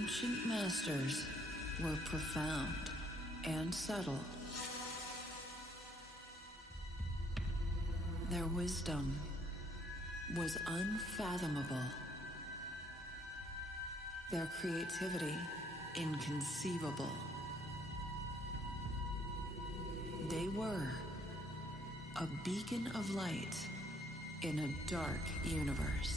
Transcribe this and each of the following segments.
ancient masters were profound and subtle. Their wisdom was unfathomable. Their creativity inconceivable. They were a beacon of light in a dark universe.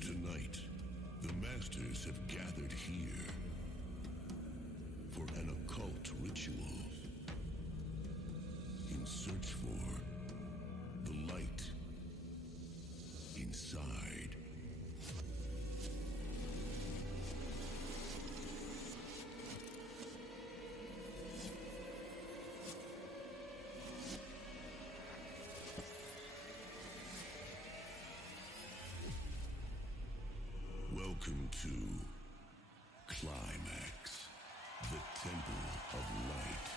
Tonight, the Masters have gathered here for an occult ritual in search for the light inside. Welcome to Climax, the Temple of Light.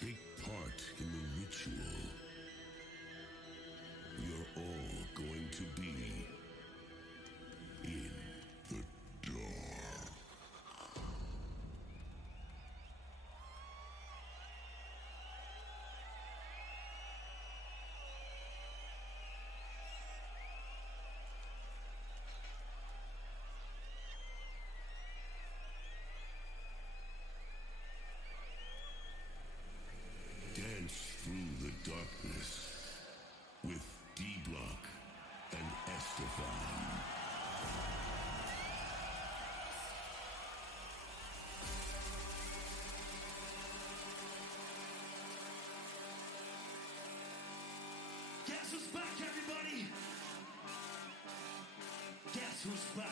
Take part in the ritual. We are all going to be in the dark. Dance through the darkness with D-Block and Estefan. Guess who's back, everybody? Guess who's back?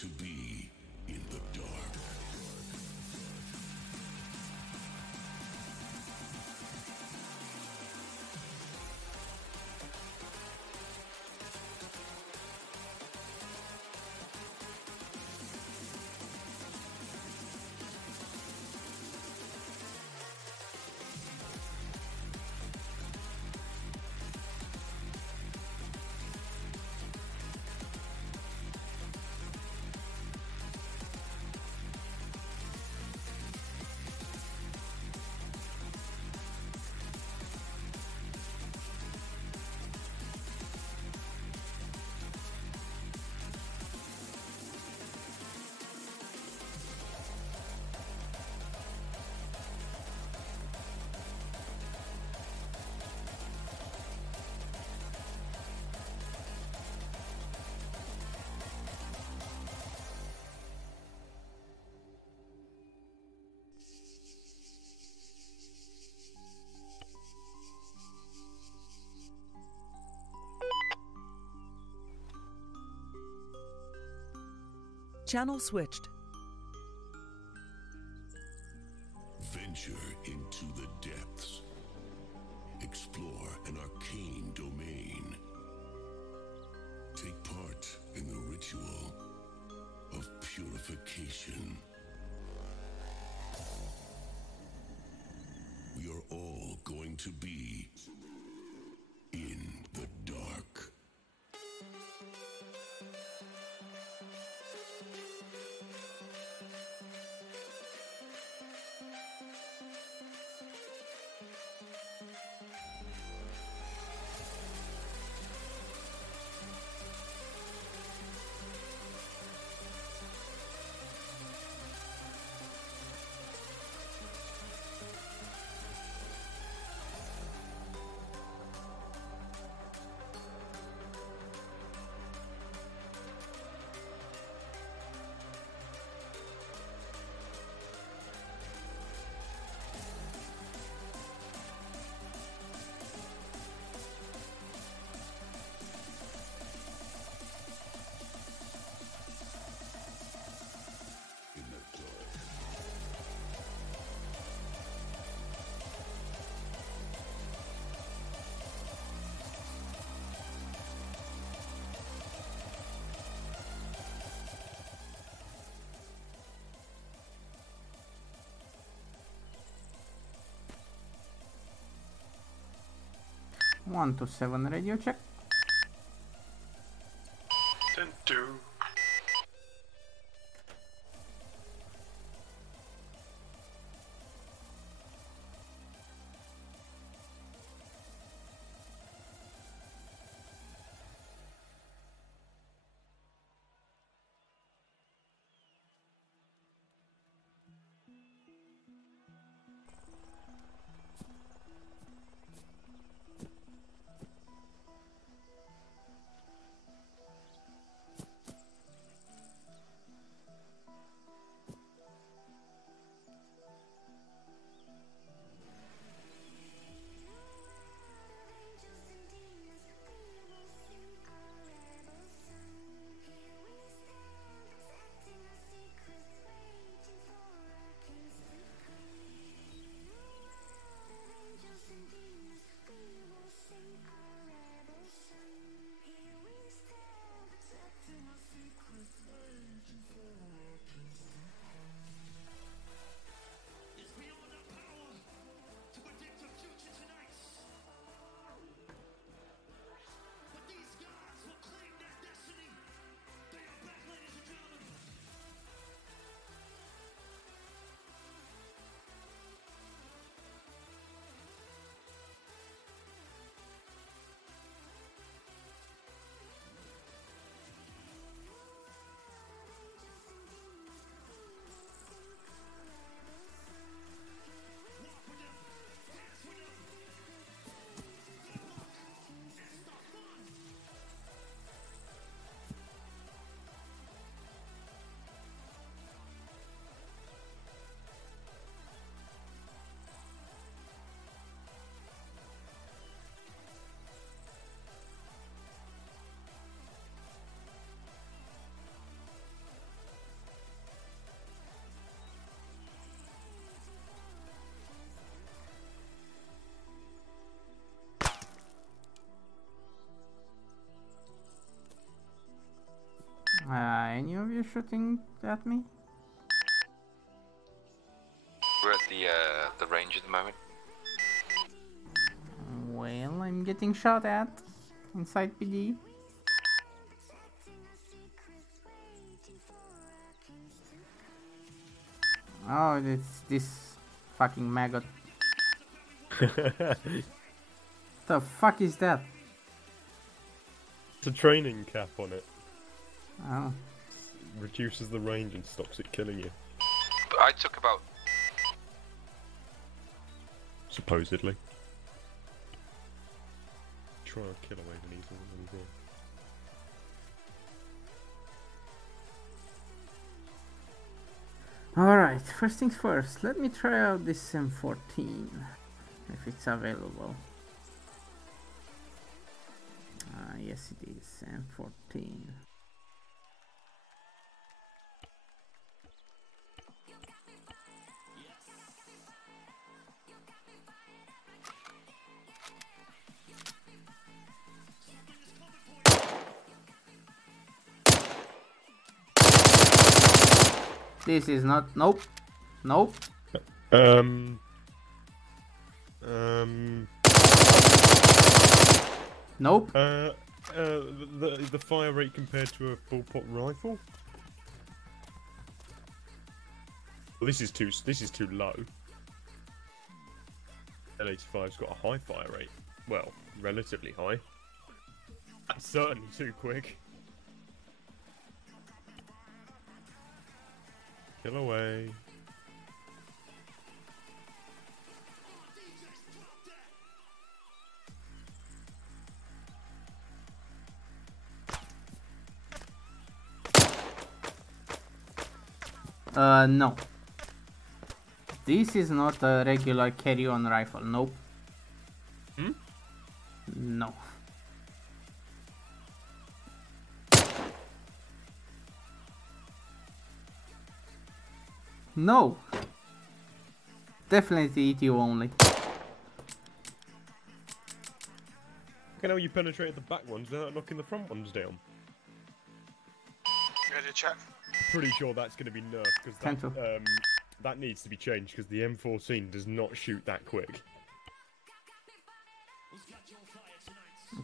to be in the dark. Channel switched. Venture into the depths. Explore an arcane domain. Take part in the ritual of purification. We are all going to be in the dark. One to 7 radio check. 10-2. Any of you shooting at me? We're at the range at the moment. Well, I'm getting shot at inside PD. Oh, it's this fucking maggot. The fuck is that? It's a training cap on it. Oh. Reduces the range and stops it killing you. But I took about... Supposedly. Try and kill away the needle as well. Alright, first things first, let me try out this M14 if it's available. Yes it is, M14. This is not. Nope. Nope. Nope. The fire rate compared to a bullpup rifle. Well, this is too low. L85's got a high fire rate. Well, relatively high. That's certainly too quick. Kill away. No. This is not a regular carry-on rifle. Nope. Hmm? No. No. Definitely ETU only. Look how you penetrated the back ones without knocking the front ones down. Ready to check? Pretty sure that's going to be nerfed because that needs to be changed because the M14 does not shoot that quick.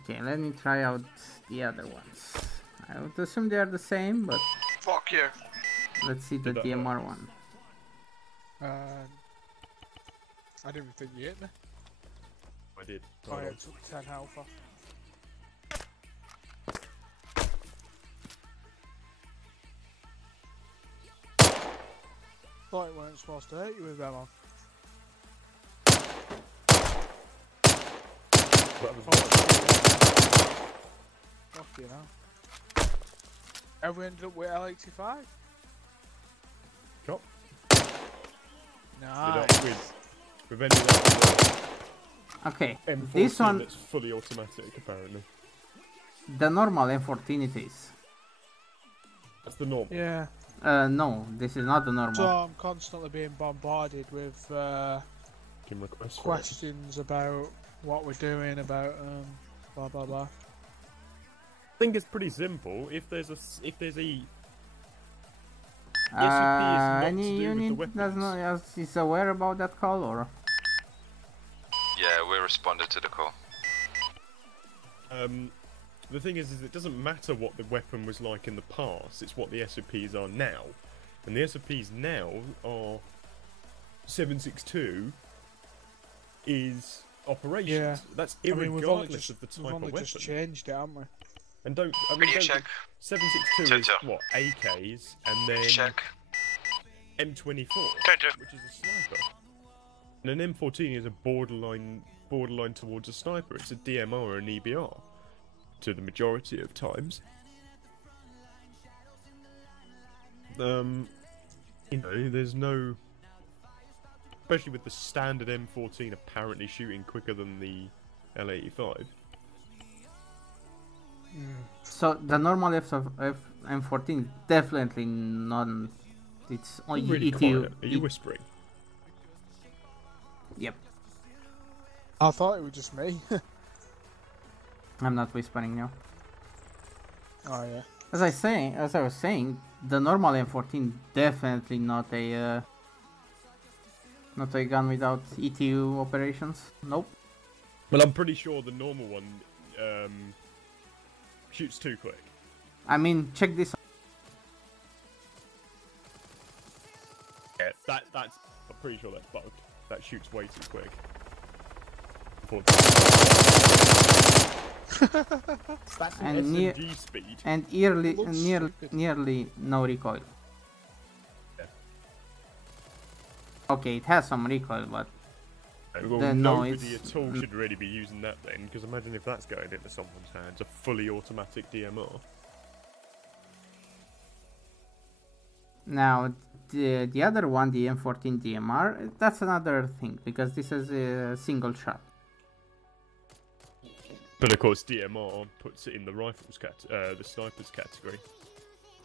Okay, let me try out the other ones. I would assume they are the same, but Fuck you. let's see the DMR one. I didn't think you hit me. I did. I took 10 health off. Thought it weren't supposed to hit you with them on. Fuck you now. Have we ended up with L85? Chop. Nice. With any of Okay, M14 this one, that's fully automatic apparently. the normal M14 it is. That's the normal. Yeah. No, this is not the normal. So I'm constantly being bombarded with Requests for it. questions about what we're doing, about blah blah blah. I think it's pretty simple. If there's a Any unit does not is aware about that call, or? Yeah, we responded to the call. The thing is it doesn't matter what the weapon was like in the past, it's what the SOPs are now. And the SOPs now are 762 is operations. Yeah. That's I mean, irregardless of the type we've of only weapon. just changed it, haven't we? And don't, I mean, Radio don't check. 762 is Center. what, AKs, and then Check. M24, Center. which is a sniper. And an M14 is a borderline towards a sniper. It's a DMR or an EBR to the majority of times. You know, there's no, especially with the standard M14 apparently shooting quicker than the L85. So the normal M14 is definitely non. It's on Really ETU. quiet. Are you whispering? Yep. I thought it was just me. I'm not whispering now. Oh yeah. as I was saying, the normal M14 definitely not a gun without ETU operations. Nope. Well, I'm pretty sure the normal one shoots too quick. I mean, check this. Yeah, that's. I'm pretty sure that's bugged. That shoots way too quick. That's an And SMG speed. And nearly no recoil. Yeah. Okay, it has some recoil, but Well, then no, nobody it's at all should really be using that then, because imagine if that's going into someone's hands, a fully automatic DMR. now the other one, the M14 DMR, that's another thing because this is a single shot. But of course, DMR puts it in the rifles the snipers category.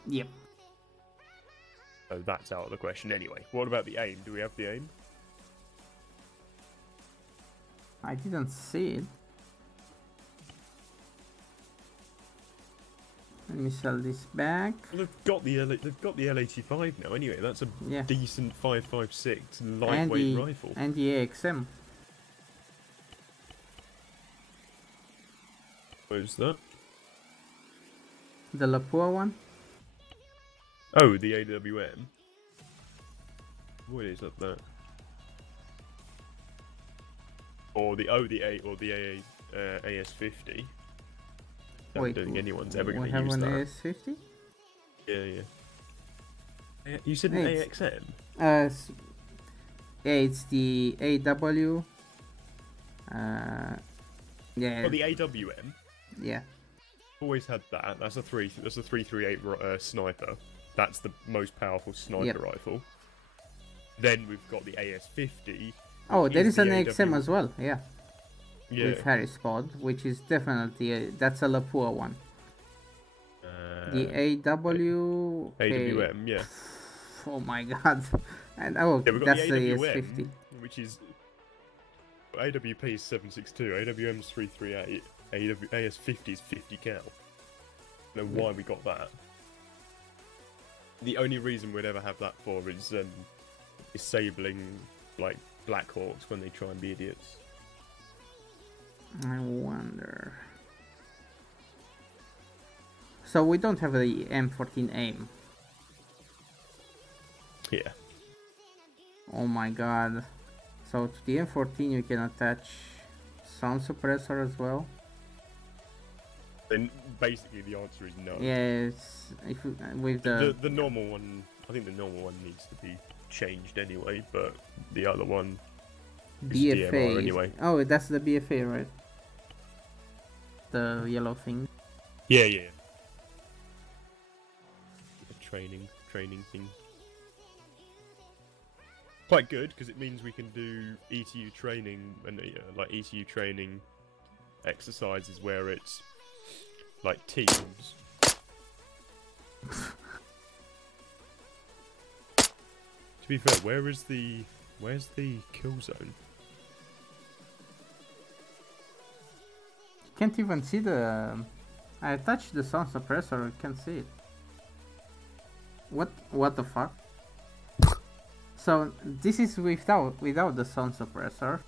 Yep. So that's out of the question anyway. What about the aim? Do we have the aim? I didn't see it. Let me sell this back. Well, they've got the L85 now anyway. That's a Yeah. decent 5.56 And lightweight the rifle. and the AXM. Where's that? The Lapua one. Oh, the AWM. What is up there? Or the AS50. I Wait, don't think anyone's ever we going to have use an that. AS50. Yeah. You said an It's- AXM? Yeah, it's the AW. Yeah. Oh, the AWM. Yeah. Always had that. That's a 338 sniper. That's the most powerful sniper Yep. rifle. Then we've got the AS50. Oh, there is is an the AXM AW. as well. Yeah. Yeah. With Harris pod, which is definitely that's a Lapua one. The AW. okay. AWM, yeah. Oh my god. And oh, Yeah, we've got that's the the AWM, AS50. which is AWP is 762, AWM is 338, AS50 is 50 cal. I don't know why we got that. The only reason we'd ever have that for is disabling like Black Hawks when they try and be idiots. I wonder. So we don't have the M14 aim. Yeah. Oh my god. So to the M14 you can attach sound suppressor as well. Then basically the answer is no. Yes, if you, with the The normal one, I think the normal one needs to be changed anyway, but the other one is BFA. DMR anyway. Oh, that's the BFA, right? The yellow thing. Yeah. The training thing. Quite good because it means we can do ETU training and like ETU training exercises where it's like teams. To be fair, where's the kill zone? Can't even see the. I attached the sound suppressor. Can't see it. What the fuck? So this is without the sound suppressor.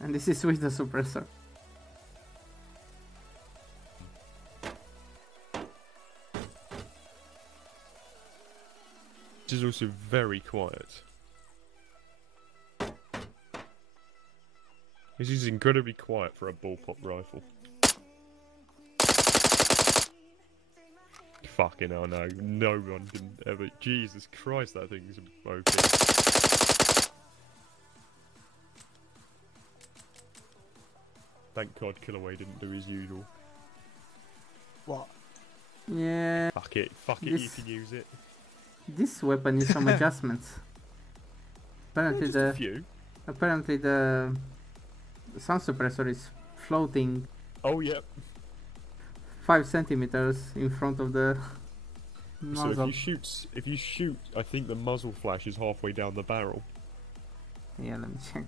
And this is with the suppressor. Which is also very quiet. This is incredibly quiet for a bullpup rifle. Fucking hell, no. No one can ever... Jesus Christ, that thing's broken. Thank God Killaway didn't do his usual. What? Yeah. Fuck it, This- you can use it. This weapon needs some adjustments. Apparently Just a few. apparently the sound suppressor is floating Oh, yep. 5 centimeters in front of the So nozzle. if you shoot, I think the muzzle flash is halfway down the barrel. Yeah, let me check.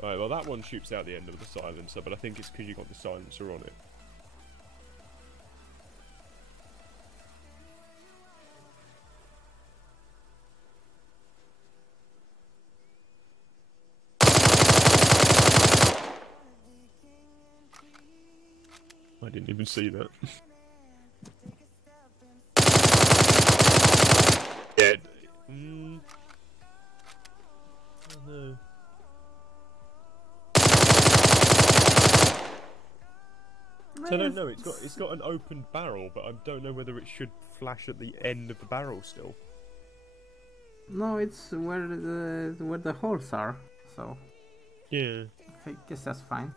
Alright, well that one shoots out the end of the silencer, but I think it's because you got the silencer on it. I didn't even see that. Yeah. Oh no. So I don't know. It's got an open barrel, but I don't know whether it should flash at the end of the barrel still. No, it's where the holes are. So Yeah. I guess that's fine.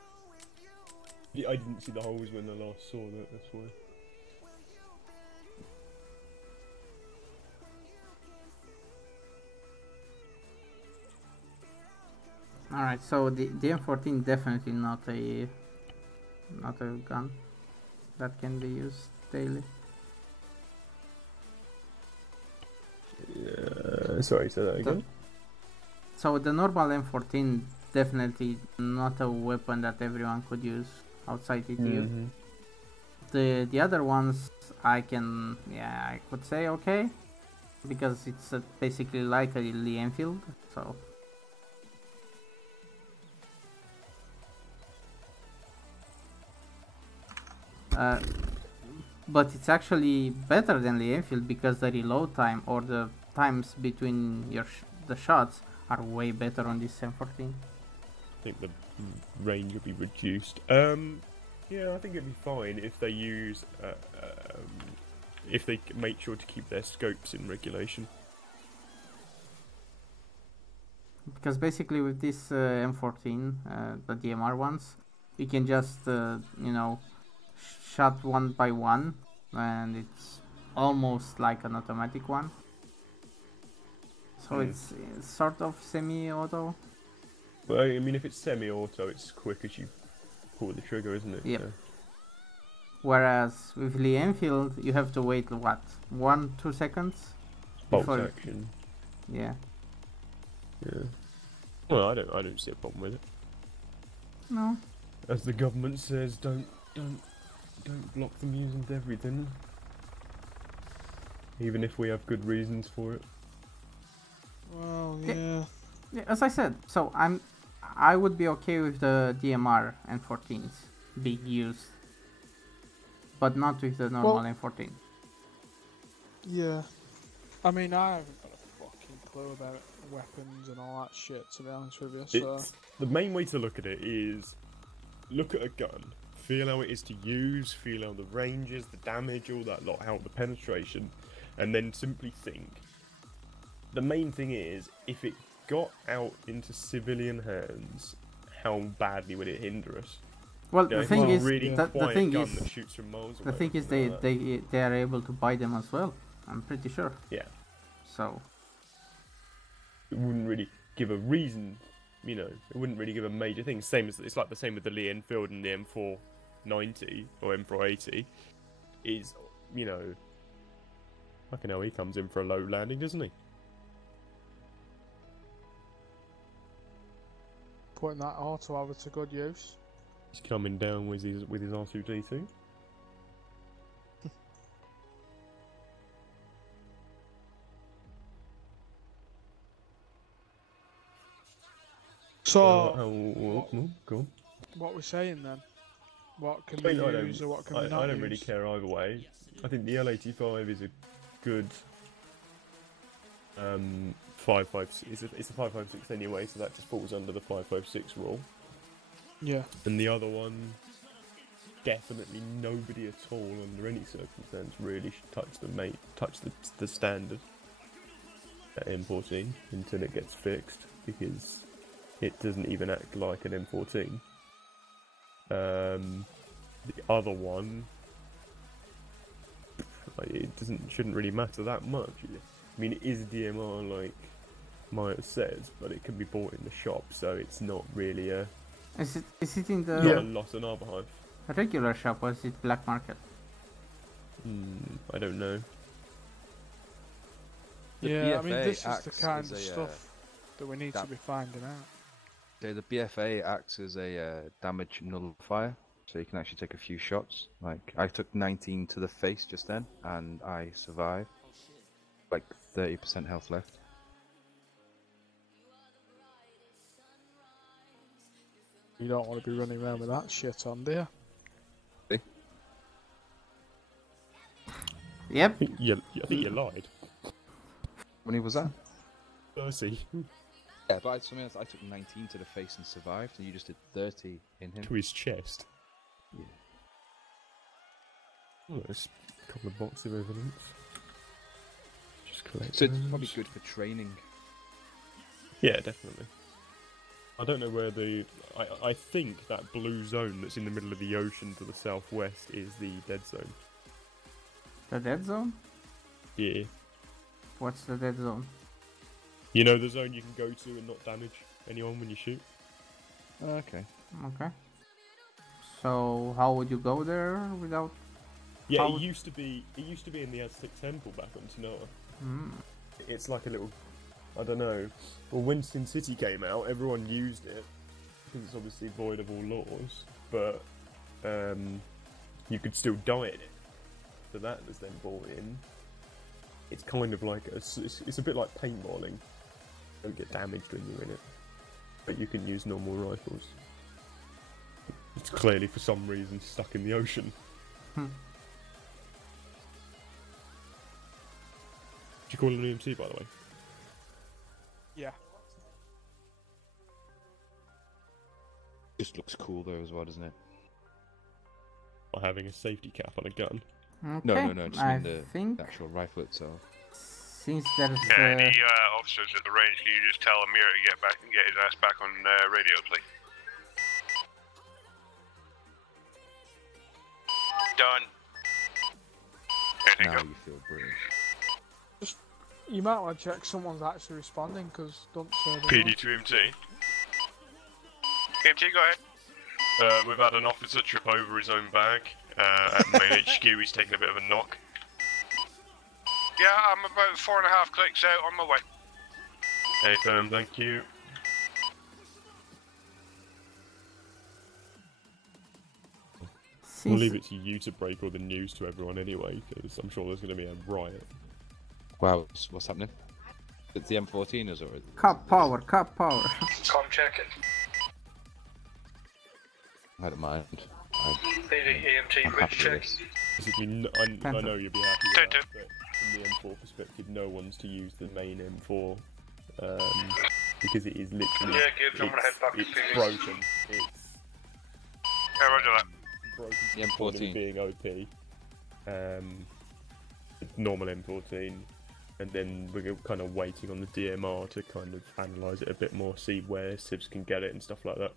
Yeah, I didn't see the holes when I last saw that. That's why. Alright, so the M14 definitely not a gun that can be used daily. Sorry, say that again. So the normal M14 definitely not a weapon that everyone could use outside ETU. The other ones I could say okay, because it's basically like a Lee Enfield, so. But it's actually better than Lee Enfield because the reload time or the times between the shots are way better on this M14. I think the range will be reduced. Yeah, I think it'd be fine if they use, if they make sure to keep their scopes in regulation. Because basically with this M14, the DMR ones, you can just, you know, shot one by one, and it's almost like an automatic one. So it's sort of semi-auto. Well, I mean, if it's semi-auto, it's quick as you pull the trigger, isn't it? Yep. So. Whereas with Lee Enfield, you have to wait, what, 1-2 seconds? Bolt action. Yeah. Yeah. Well, I don't see a problem with it. No. As the government says, don't block them using everything. Even if we have good reasons for it. Well, yeah. Yeah, as I said, so I would be okay with the DMR M14s being used, but not with the normal M14. Yeah. I mean, I haven't got a fucking clue about weapons and all that shit, to be honest with you. So the main way to look at it is look at a gun, feel how it is to use, feel how the range is, the damage, all that lot, how the penetration, and then simply think. The main thing is, if it got out into civilian hands, how badly would it hinder us? Well, the thing is, really the thing gun is, that shoots from miles the away thing is, they are able to buy them as well. I'm pretty sure. Yeah. So it wouldn't really give a reason, you know. It wouldn't really give a major thing. Same as it's like the same with the Lee Enfield and the M490 or M480. Is, you know, fucking hell, he comes in for a low landing, doesn't he? putting that auto over to good use. He's coming down with his R2D2. So, go on. What we're saying then? What can I mean, we use or what can we not use? I don't really care either way. I think the L85 is a good 5.56. It's a 5.56 anyway, so that just falls under the 5.56 rule. Yeah. And the other one, definitely nobody at all under any circumstance really should touch the standard at M14 until it gets fixed, because it doesn't even act like an M14. The other one, it shouldn't really matter that much. I mean, it is DMR like Maya says, but it can be bought in the shop, so it's not really a. Is it in the not a loss on our behalf. regular shop or is it black market? I don't know. Yeah, I mean, this is the kind of stuff that we need to be finding out. So the BFA acts as a damage nullifier, so you can actually take a few shots. Like, I took 19 to the face just then, and I survived. Like 30% health left. You don't want to be running around with that shit on, do you? Yep. I think you lied. When he was that? Mercy. Yeah, but I took 19 to the face and survived, and you just did 30 in him. To his chest. Yeah. Oh, there's a couple of boxes of evidence. Just collect So it's those. probably good for training. Yeah, definitely. I don't know where the... I think that blue zone that's in the middle of the ocean to the southwest is the dead zone. The dead zone? Yeah. What's the dead zone? You know the zone you can go to and not damage anyone when you shoot? Okay. Okay. So how would you go there without? Yeah, How- it used to be in the Aztec temple back on Tanoa. Hmm. It's like a little, I don't know. Well, when Sin City came out, everyone used it because it's obviously void of all laws, but you could still die in it. So that was then brought in. It's kind of like it's a bit like paintballing. You don't get damaged when you're in it, but you can use normal rifles. It's clearly for some reason stuck in the ocean. Hmm. Did you call it an EMT, by the way? Yeah. Just looks cool though as well, doesn't it? Or having a safety cap on a gun. Okay. No, just I in the think actual rifle itself. since there's Any officers at the range, can you just tell Amir to get back and get his ass back on radio, please? Done. Now you feel British. You might want to check someone's actually responding, because don't say they PD to MT. MT, go ahead. We've had an officer trip over his own bag at main HQ. He's taking a bit of a knock. Yeah, I'm about 4.5 clicks out on my way. Hey, firm, thank you. We'll leave it to you to break all the news to everyone anyway, because I'm sure there's going to be a riot. Wow, what's happening? It's the M14 is already. Cup power. Com check it. I don't mind. PD, EMT, I'm bridge happy check. with this. Basically, I know you'll be happy with that, but from the M4 perspective, no one's to use the main M4, because it is literally... Yeah, Gibbs, I'm gonna head back to it's PD. broken. It's Yeah, roger that. broken The to the point of M14. being OP. Normal M14. And then we're kind of waiting on the DMR to kind of analyse it a bit more, see where Sibs can get it and stuff like that.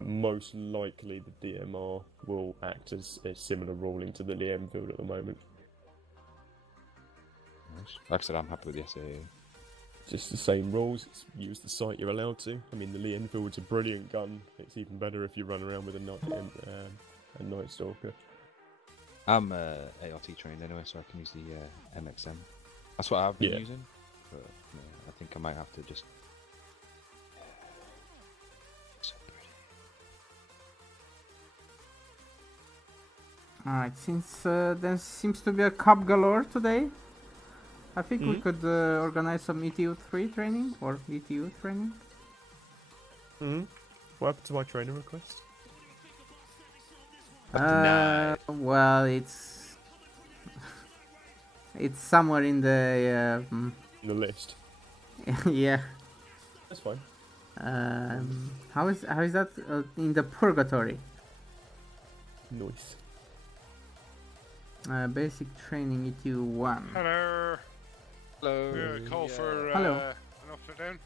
Most likely the DMR will act as a similar ruling to the Lee Enfield at the moment. Like I said, I'm happy with the SAA. Just the same rules, it's use the sight you're allowed to. I mean, the Lee Enfield's a brilliant gun. It's even better if you run around with a Night Stalker. I'm ART trained anyway, so I can use the MXM. That's what I've been using. But I think I might have to just. So pretty. Alright, since there seems to be a cup galore today, I think we could organize some ETU3 training or ETU training. What happened to my trainer request? Well, it's somewhere in the In the list. yeah. That's fine. How is that in the purgatory? Nice. Basic training ETU1. Hello. Hello. Call for Hello. an officer down.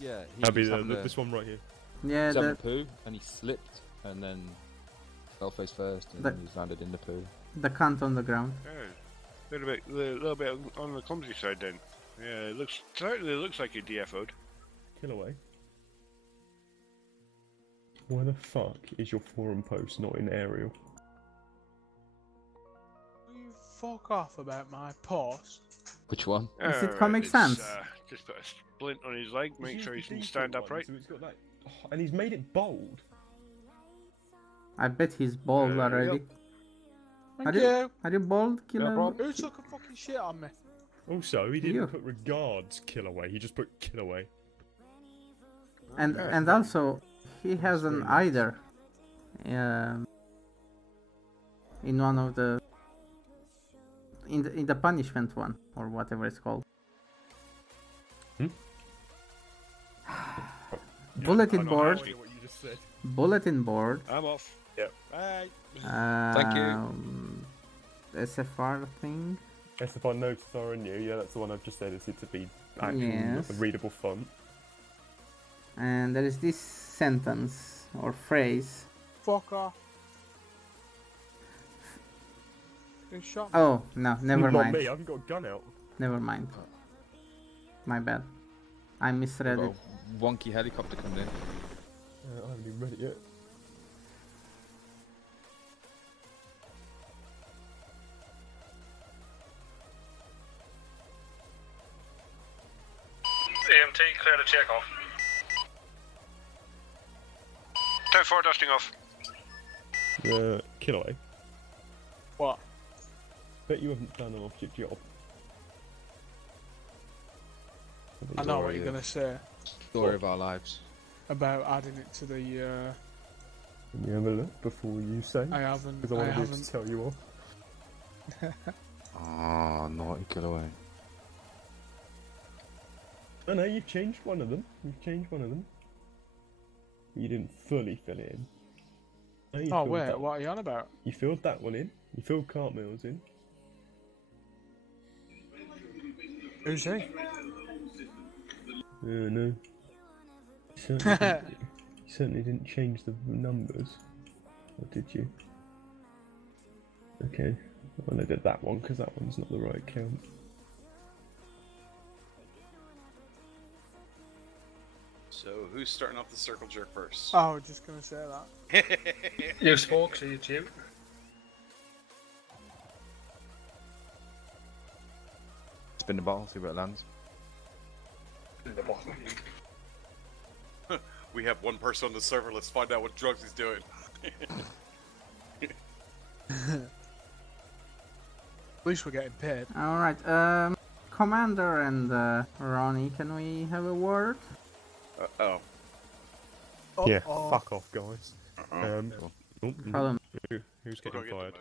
Yeah, That'll be was having this one right here. Yeah, He's having a the poo, and he slipped, and then fell face first, and The- then he's landed in the poo. cunt on the ground. Yeah, little bit on the clumsy side then. Yeah, it certainly looks like he DFO'd. Kill away. Why the fuck is your forum post not in aerial? You fuck off about my post. Which one? Is it Comic Sans? Just put a splint on his leg, make He's sure he used the can stand default one, upright. So it's got like, oh, and he's made it bold. I bet he's bald There you already. Thank you. Are you bald, Killer? Who took a fucking shit on me? Also, he didn't You. put regards kill away. He just put kill away. And also, he has an either. In one of the in the punishment one or whatever it's called. Bulletin board. What you just said. Bulletin board. I'm off. Yep. Hey. Thank you. SFR thing. SFR notice are on you. Yeah, that's the one I've just edited to be actual Yes. readable font. And there is this sentence or phrase. Fuck off. You shot me. Oh no, never Not mind. me. I haven't got a gun out. Never mind. My bad. I misread it. Wonky helicopter coming in. I haven't even read it yet. EMT, clear the takeoff. 10-4, dusting off. Kill away. What? Bet you haven't done an object job. I know what you're gonna say Story of our lives. about adding it to the. Can you have a look before you say? I haven't. Because I I want to be able to haven't. tell you off. Ah, naughty kill away. Oh no, you've changed one of them. You've changed one of them. You didn't fully fill it in. No, you Oh filled wait, that. what are you on about? You filled that one in. You filled Cartmills in. Who's he? No. You certainly didn't change the numbers. Or did you? Okay. Well, I did that one because that one's not the right count. So, who's starting off the circle jerk first? Oh, I was just gonna say that. You spoke, so it's you. Spin the ball, see where it lands. In the bottom. We have one person on the server, let's find out what drugs he's doing. At least we're getting paid. Alright, Commander and Ronnie, can we have a word? Oh. Yeah, fuck off, guys. Follow me. Who's getting fired?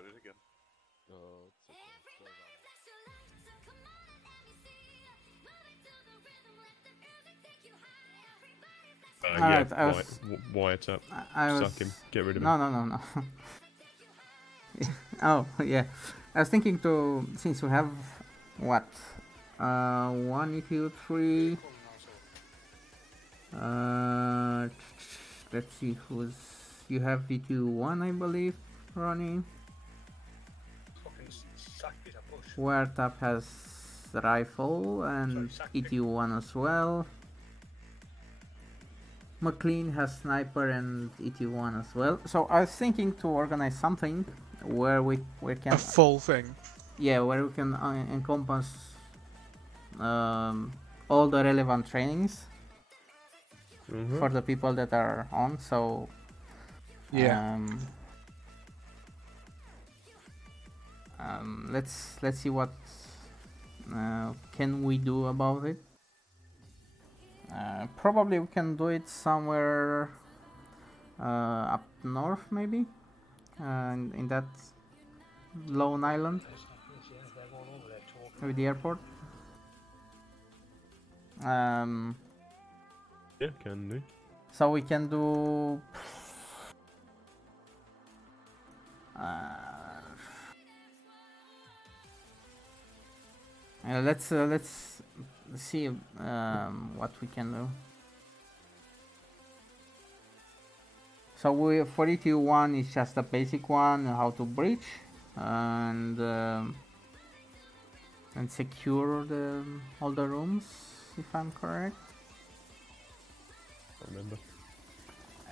Alright, I was... Wiretap. I was... Suck him. Get rid of him. No. Oh, yeah. I was thinking to... Since we have... What? 1 EQ 3... let's see who's... You have EQ1, I believe, Ronnie. Wiretap has rifle and EQ1 as well. McLean has sniper and ET1 as well. So I was thinking to organize something where we can a full thing. Yeah, where we can encompass all the relevant trainings for the people that are on. So yeah, let's see what can we do about it. Probably we can do it somewhere up north, maybe, in that lone island with the airport. Yeah, can do. So we can do. Let's see what we can do. So for ET1 it's just a basic one, how to breach and secure all the rooms, if I'm correct. I remember.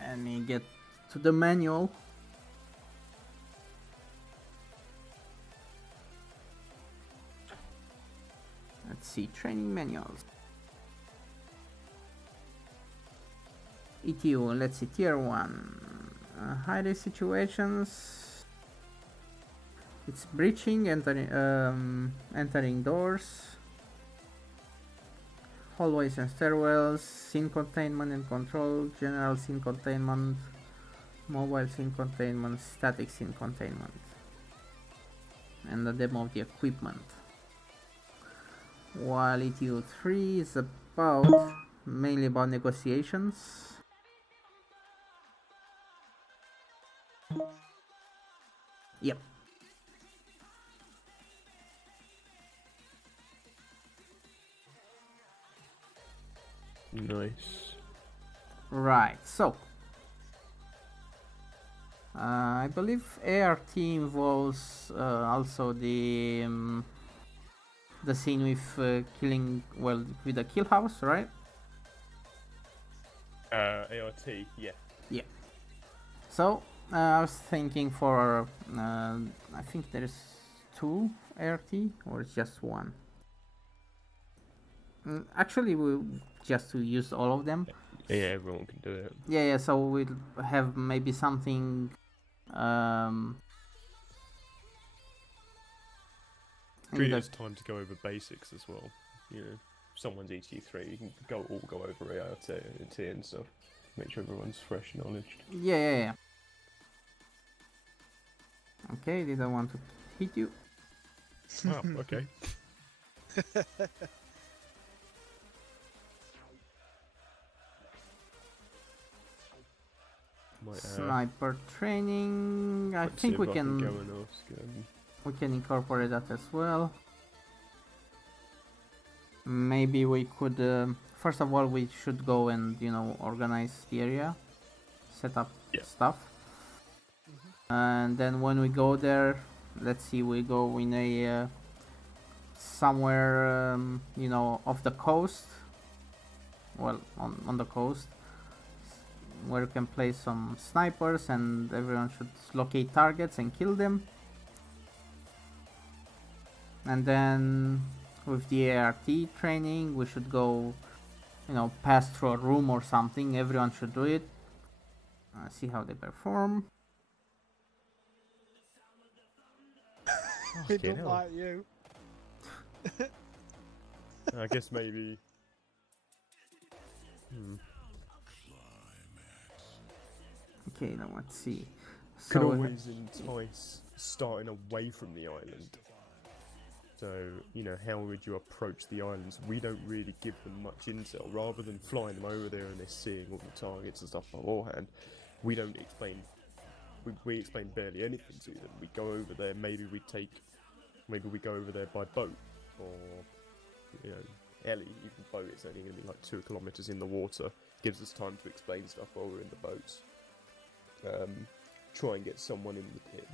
And we get to the manual. Let's see, training manuals. ETU, let's see, tier 1. High risk situations. It's breaching, entering doors, hallways and stairwells, scene containment and control, general scene containment, mobile scene containment, static scene containment, and the demo of the equipment. While ETU 3 is mainly about negotiations. Yep. Nice. Right, so I believe ART involves also the scene with killing, well, with the kill house, right? ART, yeah. Yeah. So I was thinking for I think there is 2 ART or it's just 1. Actually, we just to use all of them. Yeah, everyone can do it. Yeah. So we'll have maybe something. Treat it as time to go over basics as well. You know, someone's ET3, you can all go over ART and stuff. Make sure everyone's fresh knowledge. Yeah. Okay, didn't want to hit you. Oh, okay. Sniper training. I think we can incorporate that as well. Maybe we could. First of all, we should go and organize the area, set up stuff, and then when we go there, let's see, we go in a somewhere off the coast. Well, on the coast, where you can place some snipers and everyone should locate targets and kill them. And then with the ART training, we should go, pass through a room or something. Everyone should do it. See how they perform. We don't like you. I guess maybe. Okay, now let's see. Could always entice starting away from the island. So, how would you approach the islands? We don't really give them much intel. Rather than flying them over there and they're seeing all the targets and stuff beforehand, we don't explain. We explain barely anything to them. We go over there. Maybe we go over there by boat, or Ellie, even boat. It's only going to be like 2 kilometers in the water. Gives us time to explain stuff while we're in the boats. Try and get someone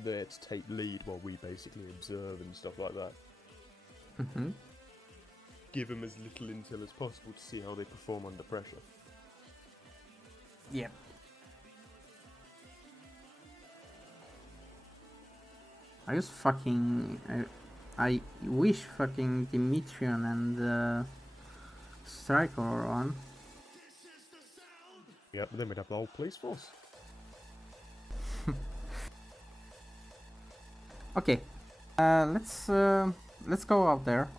there to take lead while we basically observe and stuff like that. Give them as little intel as possible to see how they perform under pressure. Yeah. I just I wish fucking Dimitrion and Striker were on. Yep, then we'd have the whole police force. Okay, let's go out there.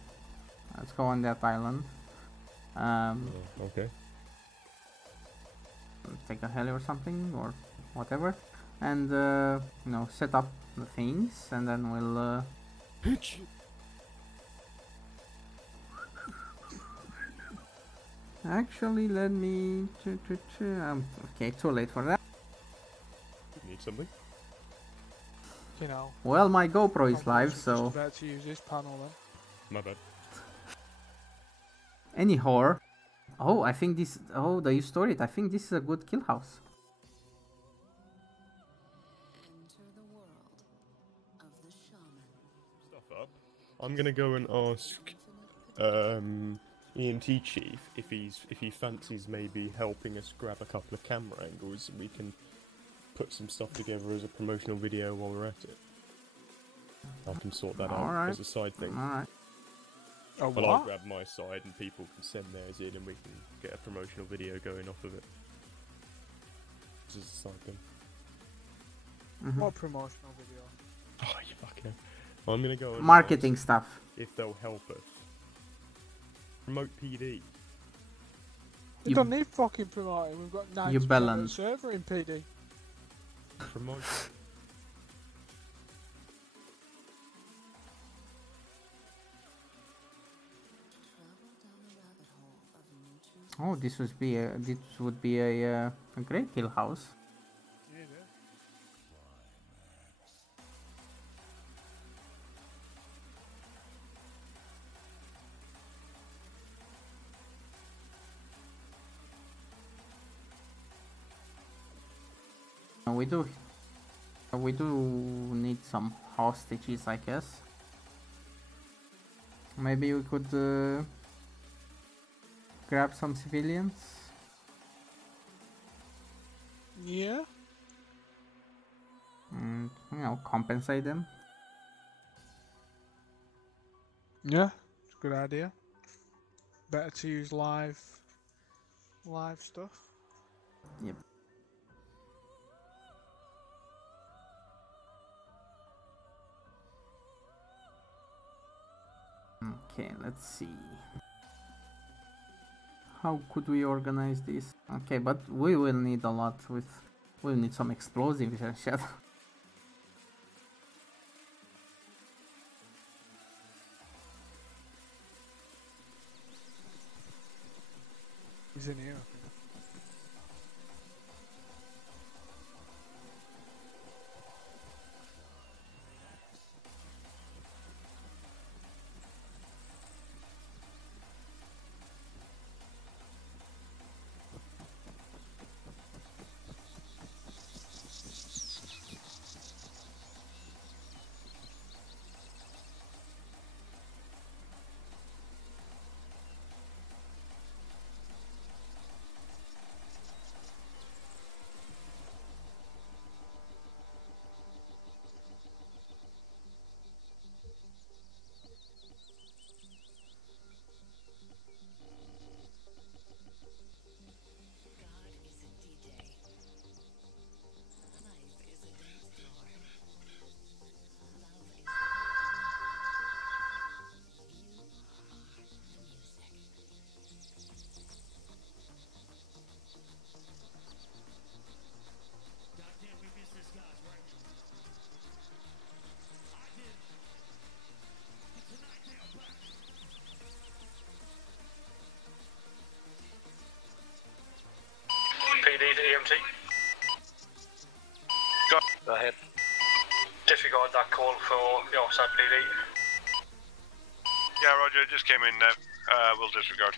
Let's go on that island. Okay. Take a heli or something or whatever, and set up the things, and then we'll. Actually, let me. Okay, too late for that. Need something? Well, my GoPro is live, so. Just about to use this panel then. My bad. Anyhow, I think this. Oh, do you store it? I think this is a good kill house. Stuff up. I'm gonna go and ask EMT Chief if he fancies maybe helping us grab a couple of camera angles and we can put some stuff together as a promotional video while we're at it. I can sort that out as a side thing. Alright. But I'll grab my side and people can send theirs in and we can get a promotional video going off of it. as a side thing. What promotional video? Oh, you fucking hell. Well, I'm gonna go and Marketing ask stuff. if they'll help us. Promote PD. We don't need fucking promoting. We've got 90% of the balance. server in PD. Promote. Oh, this would be a great kill house. We do need some hostages, I guess. Maybe we could grab some civilians. Yeah. And compensate them. Yeah, it's a good idea. Better to use live stuff. Yep. Okay, let's see. How could we organize this? Okay, but we will need a lot we'll need some explosives and shit. He's in here. PD to EMT. Go ahead. Disregard that call for the offside PD. Yeah, Roger, it just came in now. We'll disregard.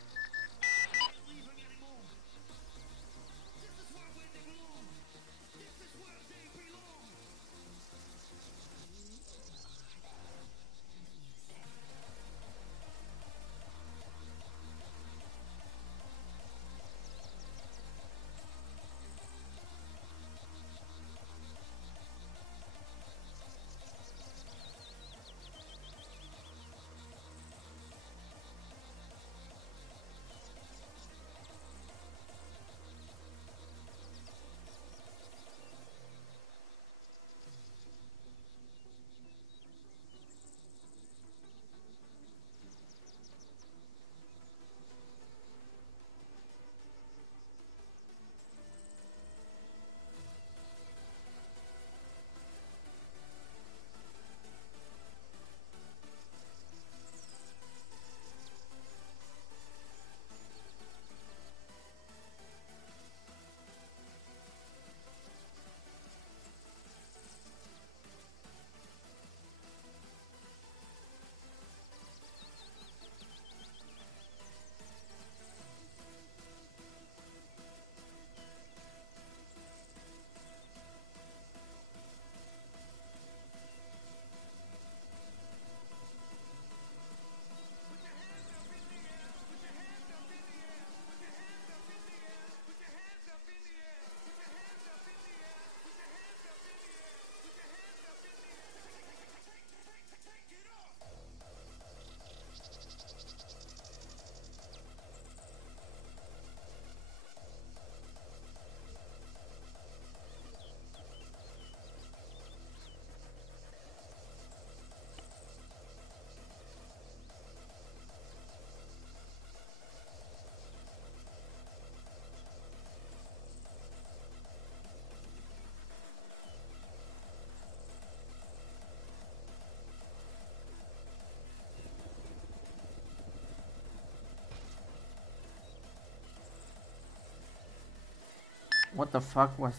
What the fuck was...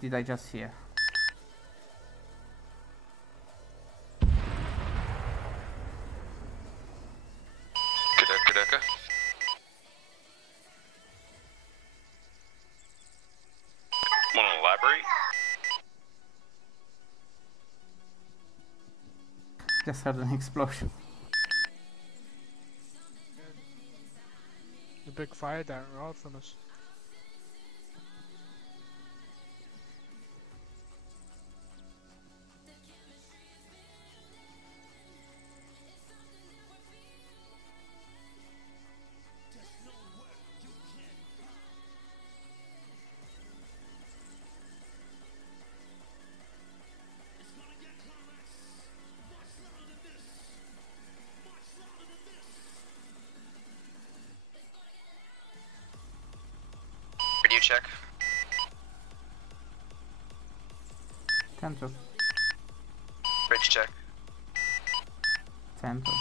did I just hear? Kadeka. Want to elaborate? Just heard an explosion. The big fire down the road from us. Radio check. Tento. Bridge check. Tento.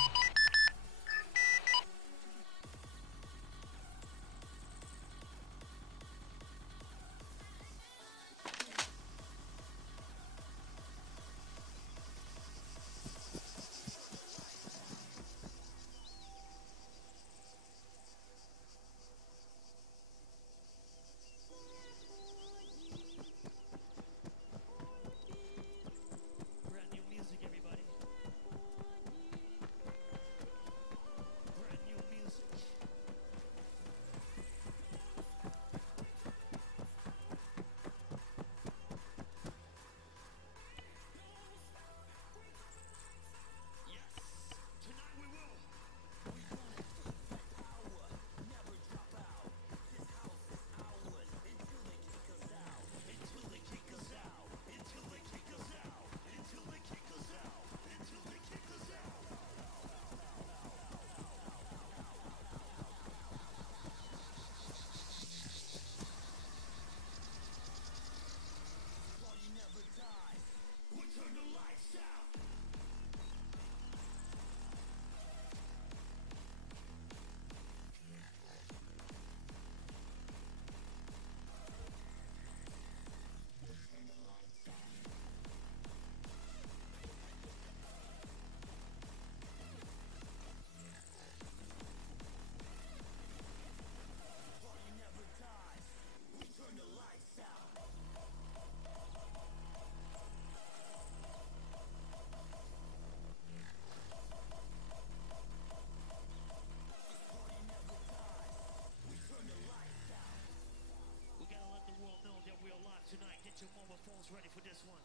Ready for this one.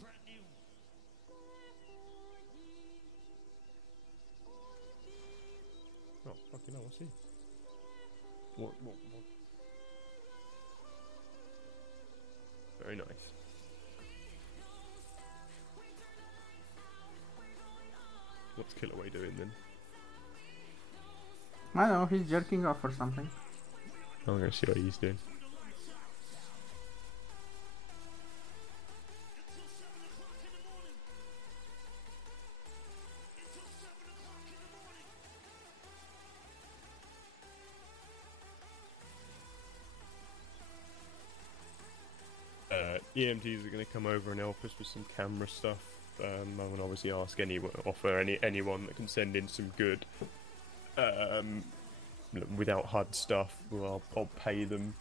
Brand new. Oh, fucking hell, what's he? What? Very nice. What's Killaway doing then? I don't know, he's jerking off or something. I'm gonna see what he's doing. EMTs are going to come over and help us with some camera stuff. I will obviously ask anyone that can send in some good without HUD stuff. Well, I'll pay them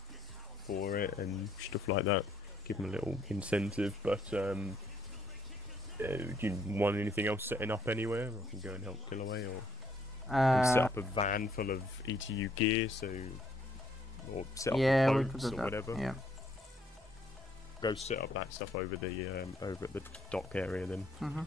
for it and stuff like that. Give them a little incentive. But do you want anything else setting up anywhere? I can go and help Killaway, or set up a van full of ETU gear, or set up boats or whatever. Yeah. Go set up that stuff over at the dock area then. Mm-hmm.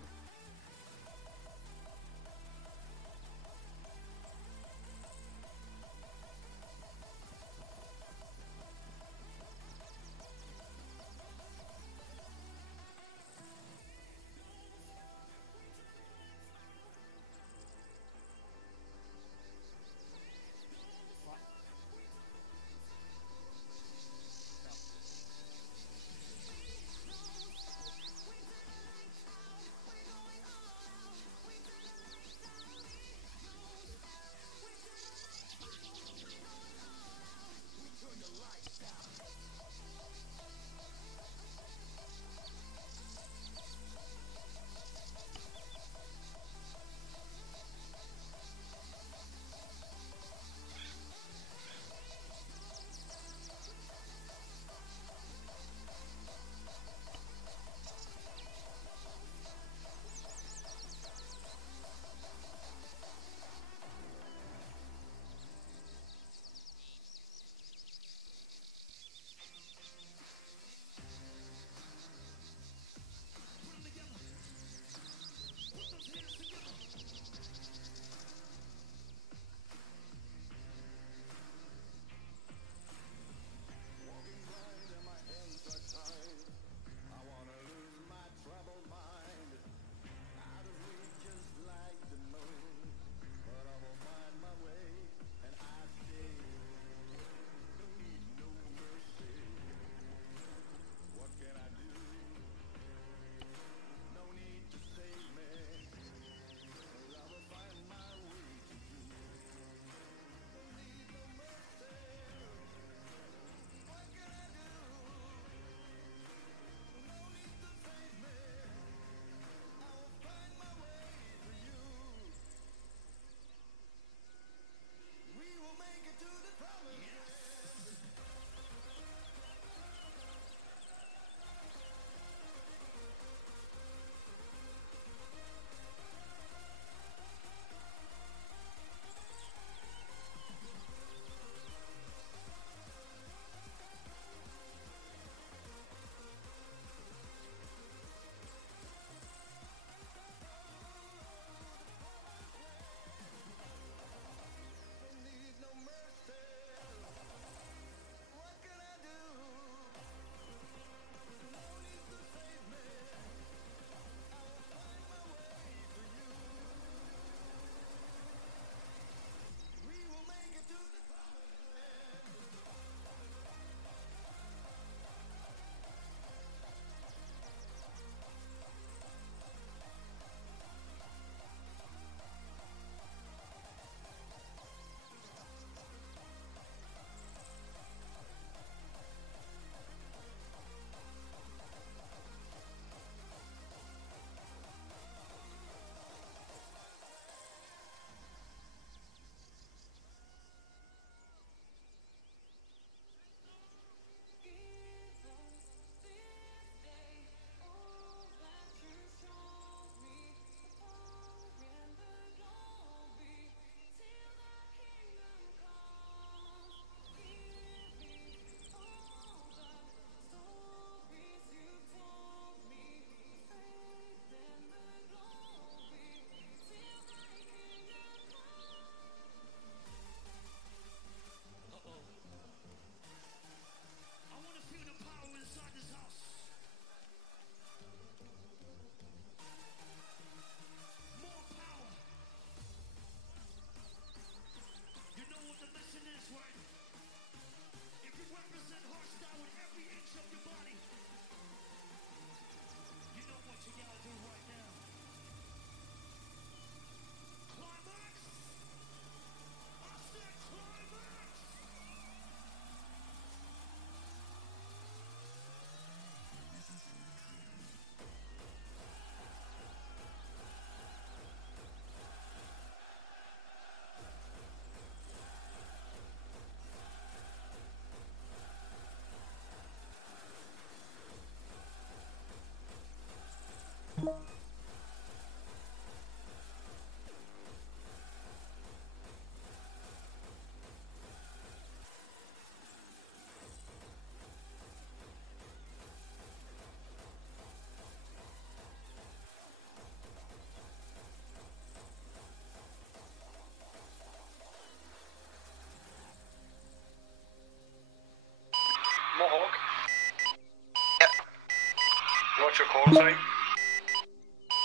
What's your call sign?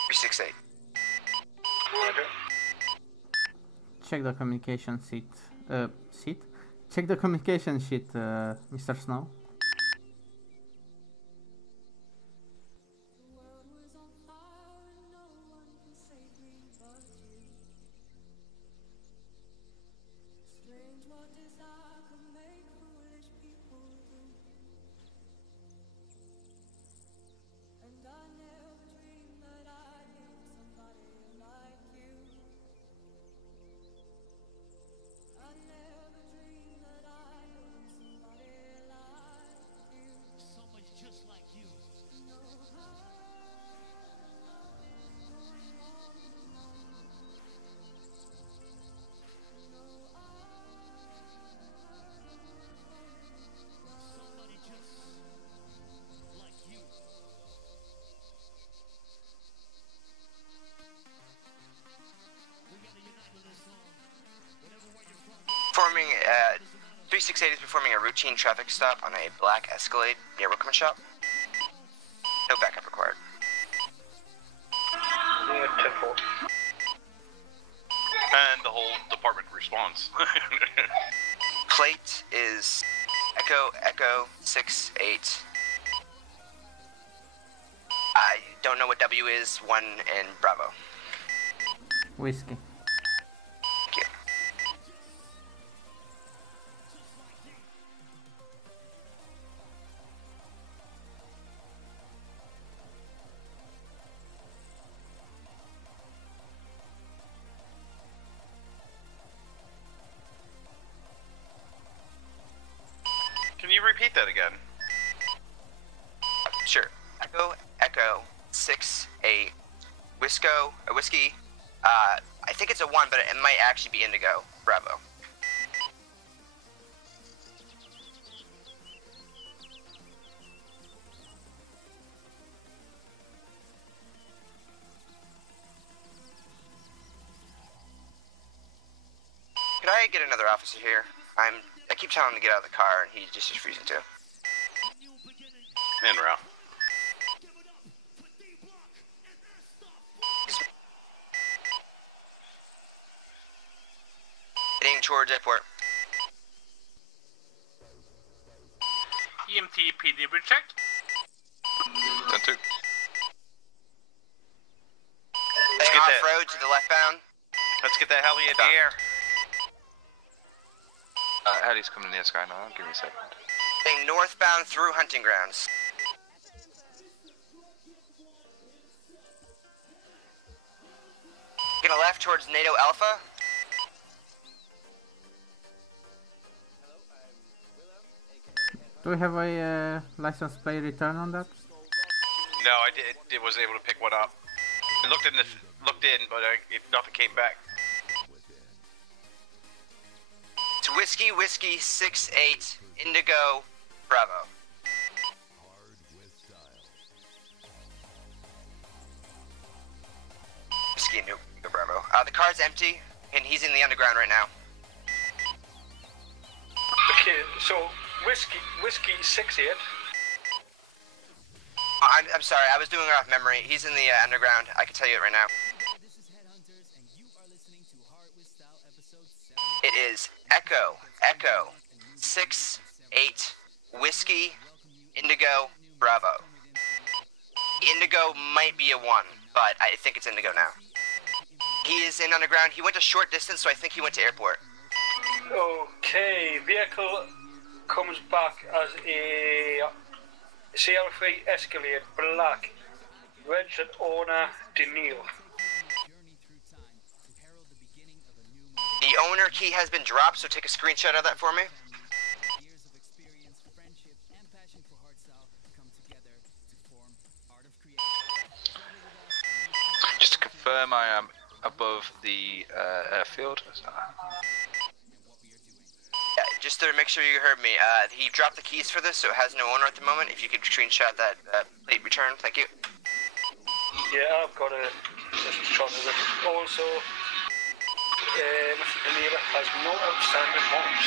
368. Roger. Check the communication sheet. Check the communication sheet, Mr. Snow. Performing, 368 is performing a routine traffic stop on a black Escalade near Wickham Shop. No backup required. And the whole department responds. Plate is Echo 68. I don't know what W is, 1 in Bravo. Whiskey. Thank you. Can you repeat that again? Sure. Echo 68. Whiskey. I think it's a 1, but it might actually be Indigo. Bravo. Could I get another officer here? I keep telling him to get out of the car, and he just is refusing to. En route. Heading towards airport. EMT PD check. 10-2. Heading off-road to the left-bound. Let's get that heli in the air. Heli's coming in the sky now. Give me a second. Heading northbound through hunting grounds. Gonna left towards NATO Alpha. Do we have a license plate return on that? No, I did. Was able to pick one up. I looked in, but nothing came back. It's Whiskey 68 Indigo Bravo. Whiskey Indigo Bravo. The car's empty, and he's in the underground right now. Okay, so Whiskey 68. I'm sorry, I was doing it off memory. He's in the underground. I can tell you it right now. It is Echo 68 Whiskey Indigo Bravo. Indigo might be a 1, but I think it's Indigo now. He is in underground. He went a short distance, so I think he went to airport. Okay, vehicle comes back as a CL3 Escalade Black, registered owner Daniil. The owner key has been dropped, so take a screenshot of that for me. Just to confirm, I am above the airfield. Yeah, just to make sure you heard me, he dropped the keys for this, so it has no owner at the moment. If you could screenshot that plate return, thank you. Yeah, I've got a shot of it. Also, Mr. Daniil has no outstanding bonds.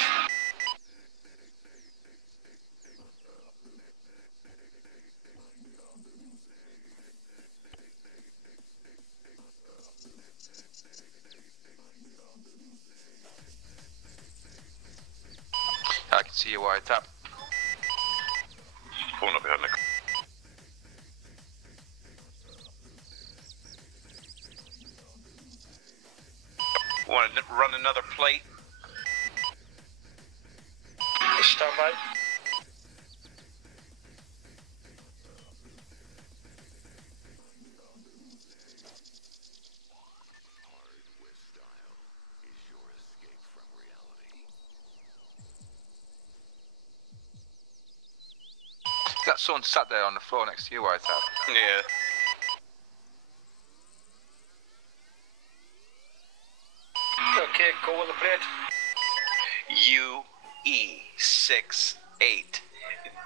to your wire tap. Pulling up behind the car. Want to run another plate? Stand by. That someone sat there on the floor next to your wire tap. Yeah. Okay, go with the plate. UE68.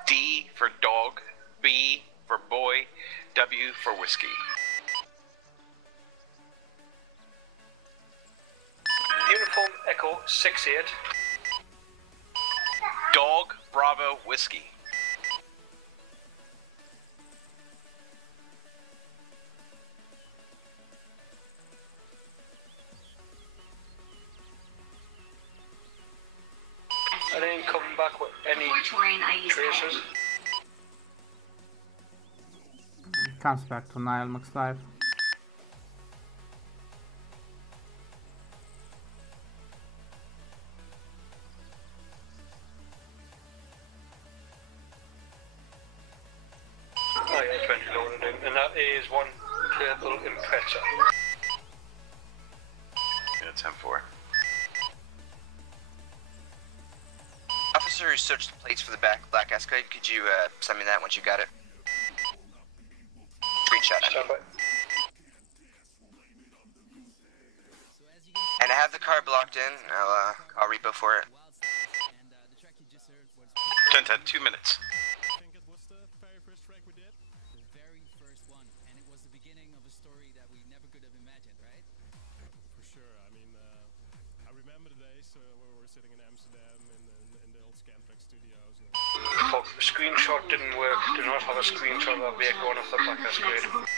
D for dog, B for boy, W for whiskey. Uniform Echo 68. Dog, Bravo, whiskey. And then coming back with any traces. Comes back to Nile McSlive. Oh yeah, 20 loaded in. And that is one purple Impreza. Yeah, 10-4. Officer who searched the plates for the black Escalade, could you send me that once you got it? Screenshot. Stand by. And I have the car blocked in. I'll repo for it. 10-10, 2 minutes. Oh, the screenshot didn't work. Do not have a screenshot of that vehicle going off the black Escalade. But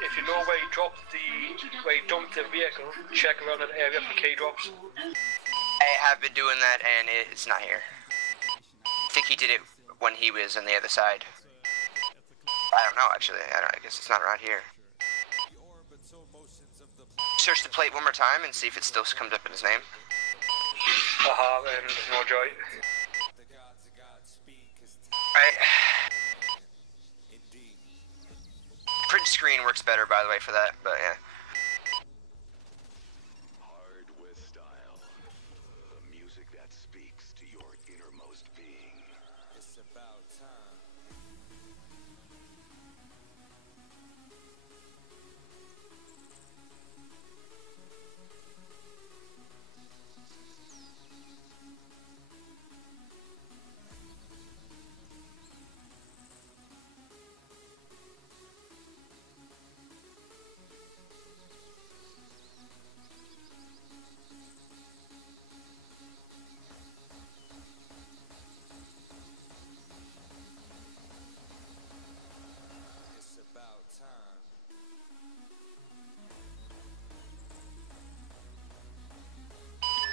if you know where you dumped the vehicle, check around that area for key drops. I have been doing that, and it's not here. I think he did it when he was on the other side. I don't know, actually. I guess it's not around here. Search the plate one more time and see if it still comes up in his name. And no joy. Right. Print screen works better, by the way, for that, but yeah. Hard with style. Music that speaks to your innermost being. It's about time.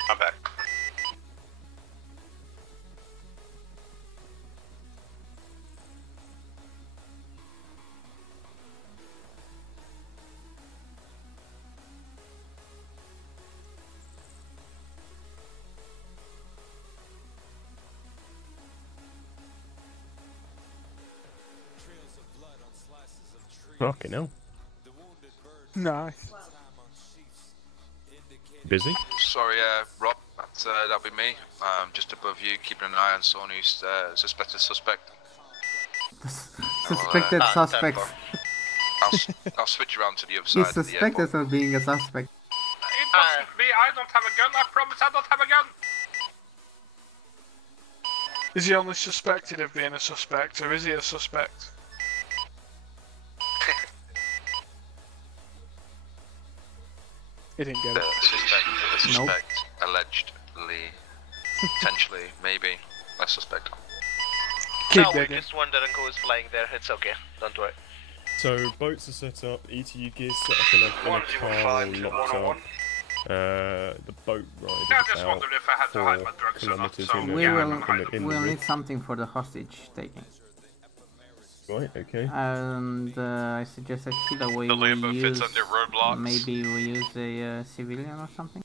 I'm back. Fucking hell. Nice. Busy? Sorry, Rob, that'll be me. Just above you, keeping an eye on someone who's suspected suspect. Suspected suspect. I'll switch around to the other He's side of the suspected airport. of being a suspect. It mustn't be. I don't have a gun. I promise I don't have a gun. Is he only suspected of being a suspect, or is he a suspect? He didn't get it. The suspect, allegedly, potentially, maybe, a suspect. Keep No, we digging. just wondering who is flying there. It's okay. Don't worry. So boats are set up, ETU gears set up in a car all locked up. The boat ride. Yeah, I just wondered if I had to hide my drugs or not. So We'll need something for the hostage taking. Right, okay. And I suggest either way The we Lambo use, fits under roadblocks. maybe we use a civilian or something.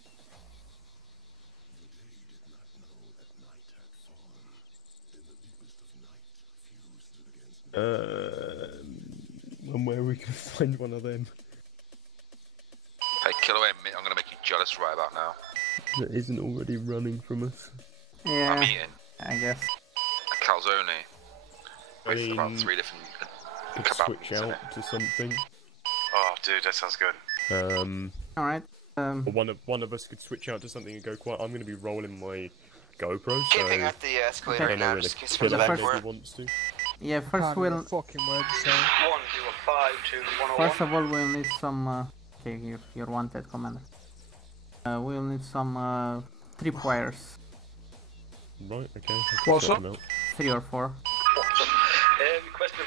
And where are we gonna find one of them? Hey, Killaway, I'm gonna make you jealous right about now. That isn't already running from us. Yeah, I'm eating I guess. a calzone with about mean, 3 different Could kebabs switch in out it. to something. Oh, dude, that sounds good. All right. Or one of us could switch out to something and go quiet. I'm gonna be rolling my GoPro, so Camping at the escalator I right don't know now, where just the in case there's a killer back maybe door. wants to. Yeah, first Can't do we'll a fucking word, so. 1, you were 5 to 101. first of all we'll need some. Okay, you're wanted, commander. We'll need some tripwires. Right, okay. What's sort up? them out. 3 or 4. Requesting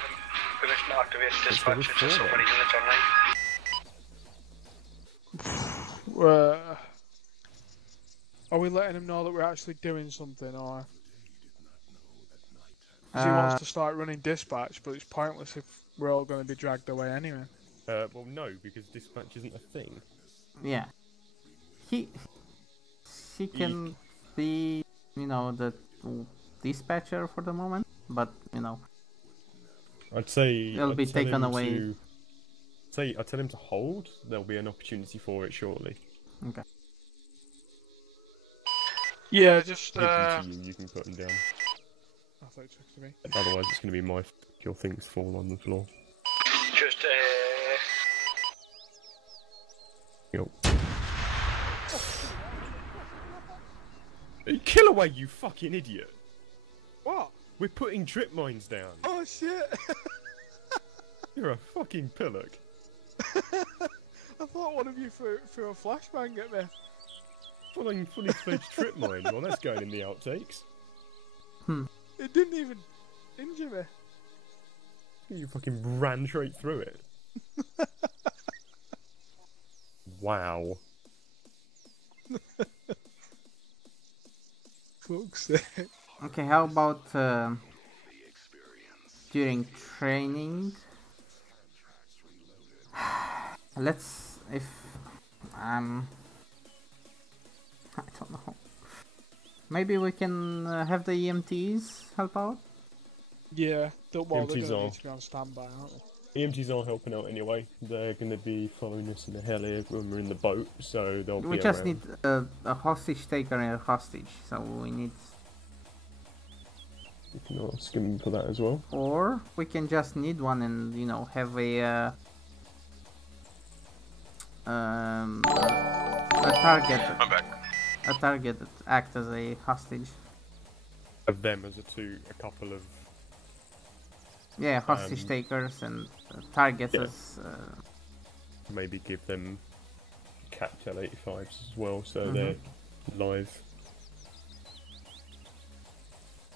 permission to activate That's dispatch. what It's it's just so for, many units online. Are we letting him know that we're actually doing something, or? Because he wants to start running dispatch, but it's pointless if we're all going to be dragged away anyway. Well, no, because dispatch isn't a thing. Yeah. He can be, you know, the dispatcher for the moment, but you know. I'd say It'll be I'd tell taken him away. I tell him to hold. There'll be an opportunity for it shortly. Okay. Yeah, just. Give them to you. You can put them down. I thought it took to me. Otherwise, it's going to be my your things fall on the floor. Just, Yo. Hey, kill away, you fucking idiot! What? We're putting trip mines down. Oh shit! You're a fucking pillock. I thought one of you threw a flashbang at me. Fully fledged trip mine. Well, that's going in the outtakes. It didn't even injure me. You fucking ran straight through it. Wow. Fuck's sake. Okay, how about during training? Let's if I don't know. Maybe we can have the EMTs help out. Yeah, well, they're EMTs going are. to be on standby, aren't they? EMTs are helping out anyway. They're going to be following us in the heli when we're in the boat, so they'll be We just around. need a hostage taker and a hostage, so we need. You can ask him for that as well. Or we can just need one and you know have a target. I'm back. A target that act as a hostage. Of them as a couple of. Yeah, hostage takers and targets as. Maybe give them capped L85s as well, so they're live.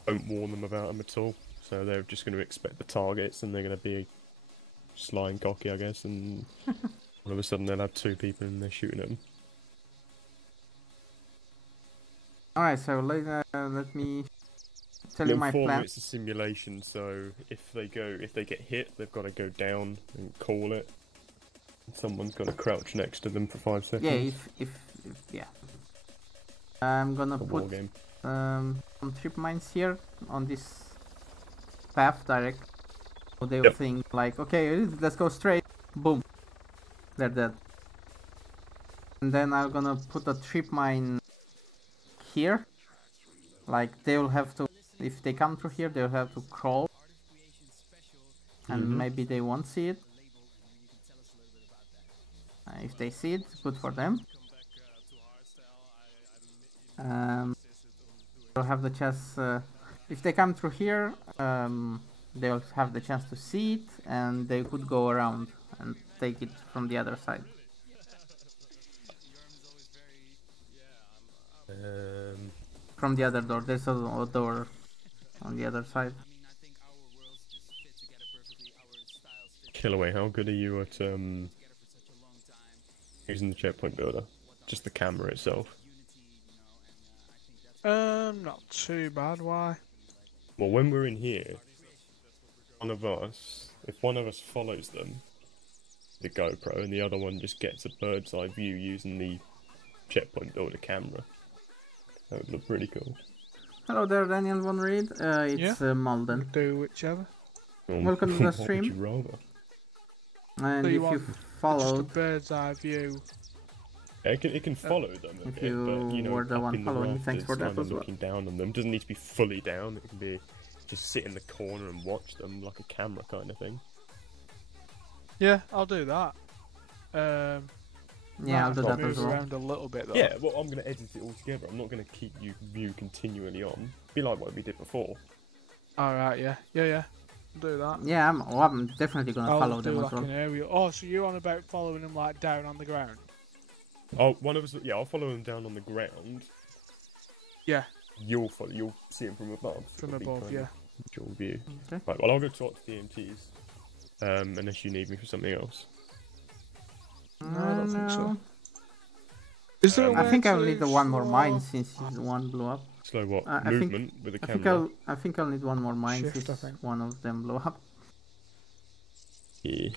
Don't warn them about them at all, so they're just going to expect the targets and they're going to be sly and cocky, I guess, and all of a sudden they'll have 2 people and they're shooting at them. Alright, so let me tell you my Inform them plan. it's a simulation, so if they get hit, they've got to go down and call it. Someone's got to crouch next to them for 5 seconds. Yeah, if yeah. I'm gonna A war put game. some trip mines here on this path direct. So they'll think like, okay, let's go straight. Boom. They're dead. And then I'm gonna put a trip mine here. Like they'll have to, if they come through here, they'll have to crawl. And maybe they won't see it. If they see it, good for them. They'll have the chance. If they come through here, they'll have the chance to see it, and they could go around and take it from the other side. From the other door. There's a door on the other side. Killaway, how good are you at using the checkpoint builder? just the camera itself? Not too bad. Why? Well, when we're in here, if one of us follows them, the GoPro, and the other one just gets a bird's eye view using the checkpoint or the camera, that would look pretty cool. Hello there, Daniel Von Reed. It's Malden. Do whichever. Welcome to the What would stream. you rather? And So if you you want followed, just a bird's eye view. It can follow them a if bit, you but you know, were the up one in the following, thanks for rafters, that kind of as well. looking down on them. Doesn't need to be fully down. It can be just sit in the corner and watch them like a camera kind of thing. Yeah, I'll do that. Yeah, I'll do that move as well. around a little bit though. Yeah, well, I'm going to edit it all together. I'm not going to keep you view continually on. Be like what we did before. Alright, yeah. Do that. Yeah, I'm definitely gonna I'll follow do them like as an well. aerial. Oh, so you're on about following them like down on the ground? Oh, one of us. Yeah, I'll follow them down on the ground. Yeah. You'll see them from above. From It'll be above, kind yeah. of dual view. Okay. Right. Well, I'll go talk to the EMTs. Unless you need me for something else. No, I don't think so. Is there a I way think I'll to need the one more slow- mine since one blew up. Slow what? I Movement with the I think camera. I think I'll need one more mine Shift, I since think. one of them blew up. Yeah.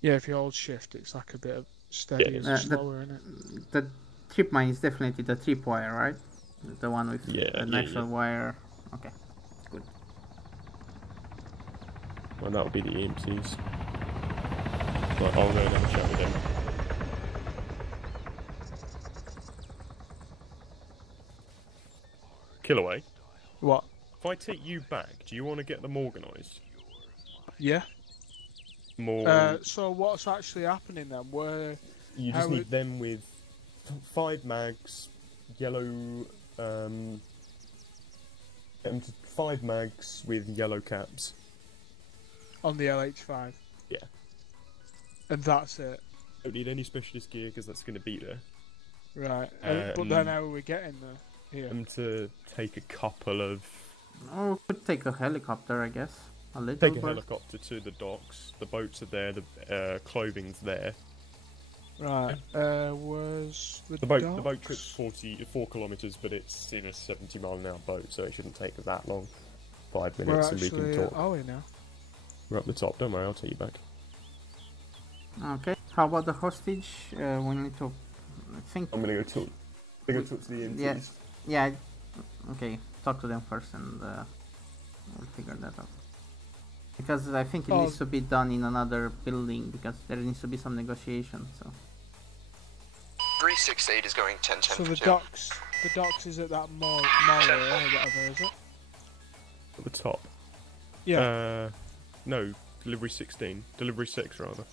Yeah, if you hold shift, it's like a bit of steady and slower, isn't it? The trip mine is definitely the trip wire, right? The one with an yeah, actual wire. Okay, good. Well, that'll be the EMTs. But I'll go and have a chat with them. Killaway. What? If I take you back, do you want to get them organised? Yeah. More. So what's actually happening then? You just need them with 5 mags, yellow. 5 mags with yellow caps. On the LH5? Yeah. And that's it? Don't need any specialist gear because that's going to be there. Right. But then how are we getting there? Here. And to take a couple of. Oh, could take a helicopter, I guess. A little Take a bird. helicopter to the docks. The boats are there. The clothing's there. Right. Where's the The boat docks? trip's 4 kilometres, but it's in a 70-mile-an-hour boat, so it shouldn't take us that long. 5 We're minutes, and we actually, can talk. are we now? We're up the top. Don't worry, I'll take you back. Okay. How about the hostage? We need to. I think. I'm gonna go talk. I'm gonna talk to the EMTs. Yeah. Yeah. Okay. Talk to them first, and we'll figure that out. Because I think it needs to be done in another building because there needs to be some negotiation. So. 368 is going 10-10 So for the 2. docks is at that mall or whatever, is it? At the top. Yeah. No, delivery 16. Delivery 6, rather.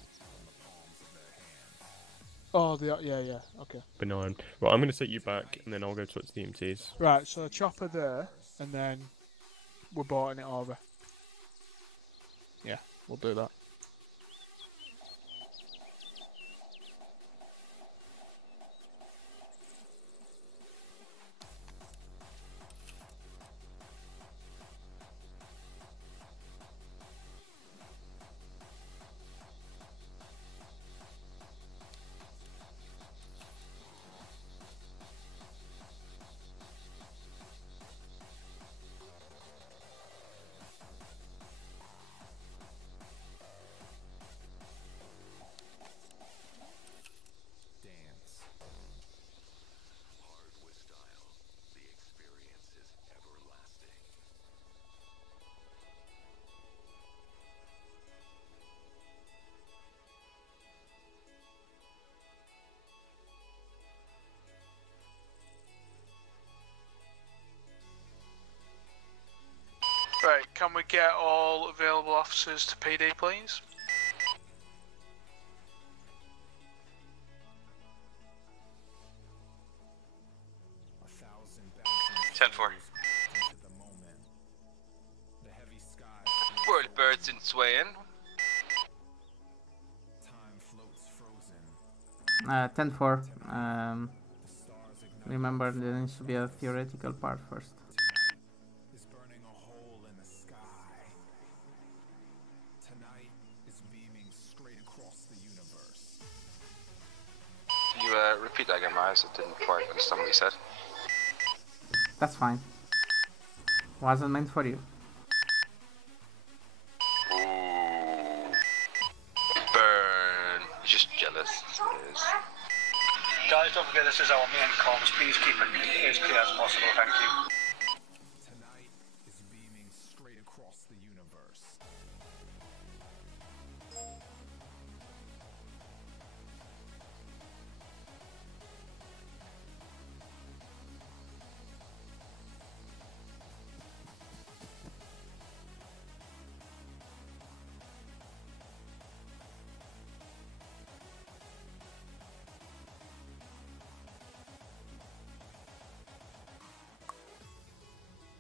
Oh, yeah, okay. Benign. Right, I'm gonna take you back, and then I'll go talk to the EMTs. Right, so a chopper there, and then we're boating it over. Yeah, we'll do that. Right, can we get all available officers to PD, please? World birds in swaying. 10-4. Remember, there needs to be a theoretical part first. repeat that again, Myers? I didn't quite understand what you said. That's fine. Wasn't meant for you. Ooh. Burn. You're just jealous. That's what it is. Guys, don't forget this is our main comms. Please keep it as clear as possible. Thank you. Tonight is beaming straight across the universe.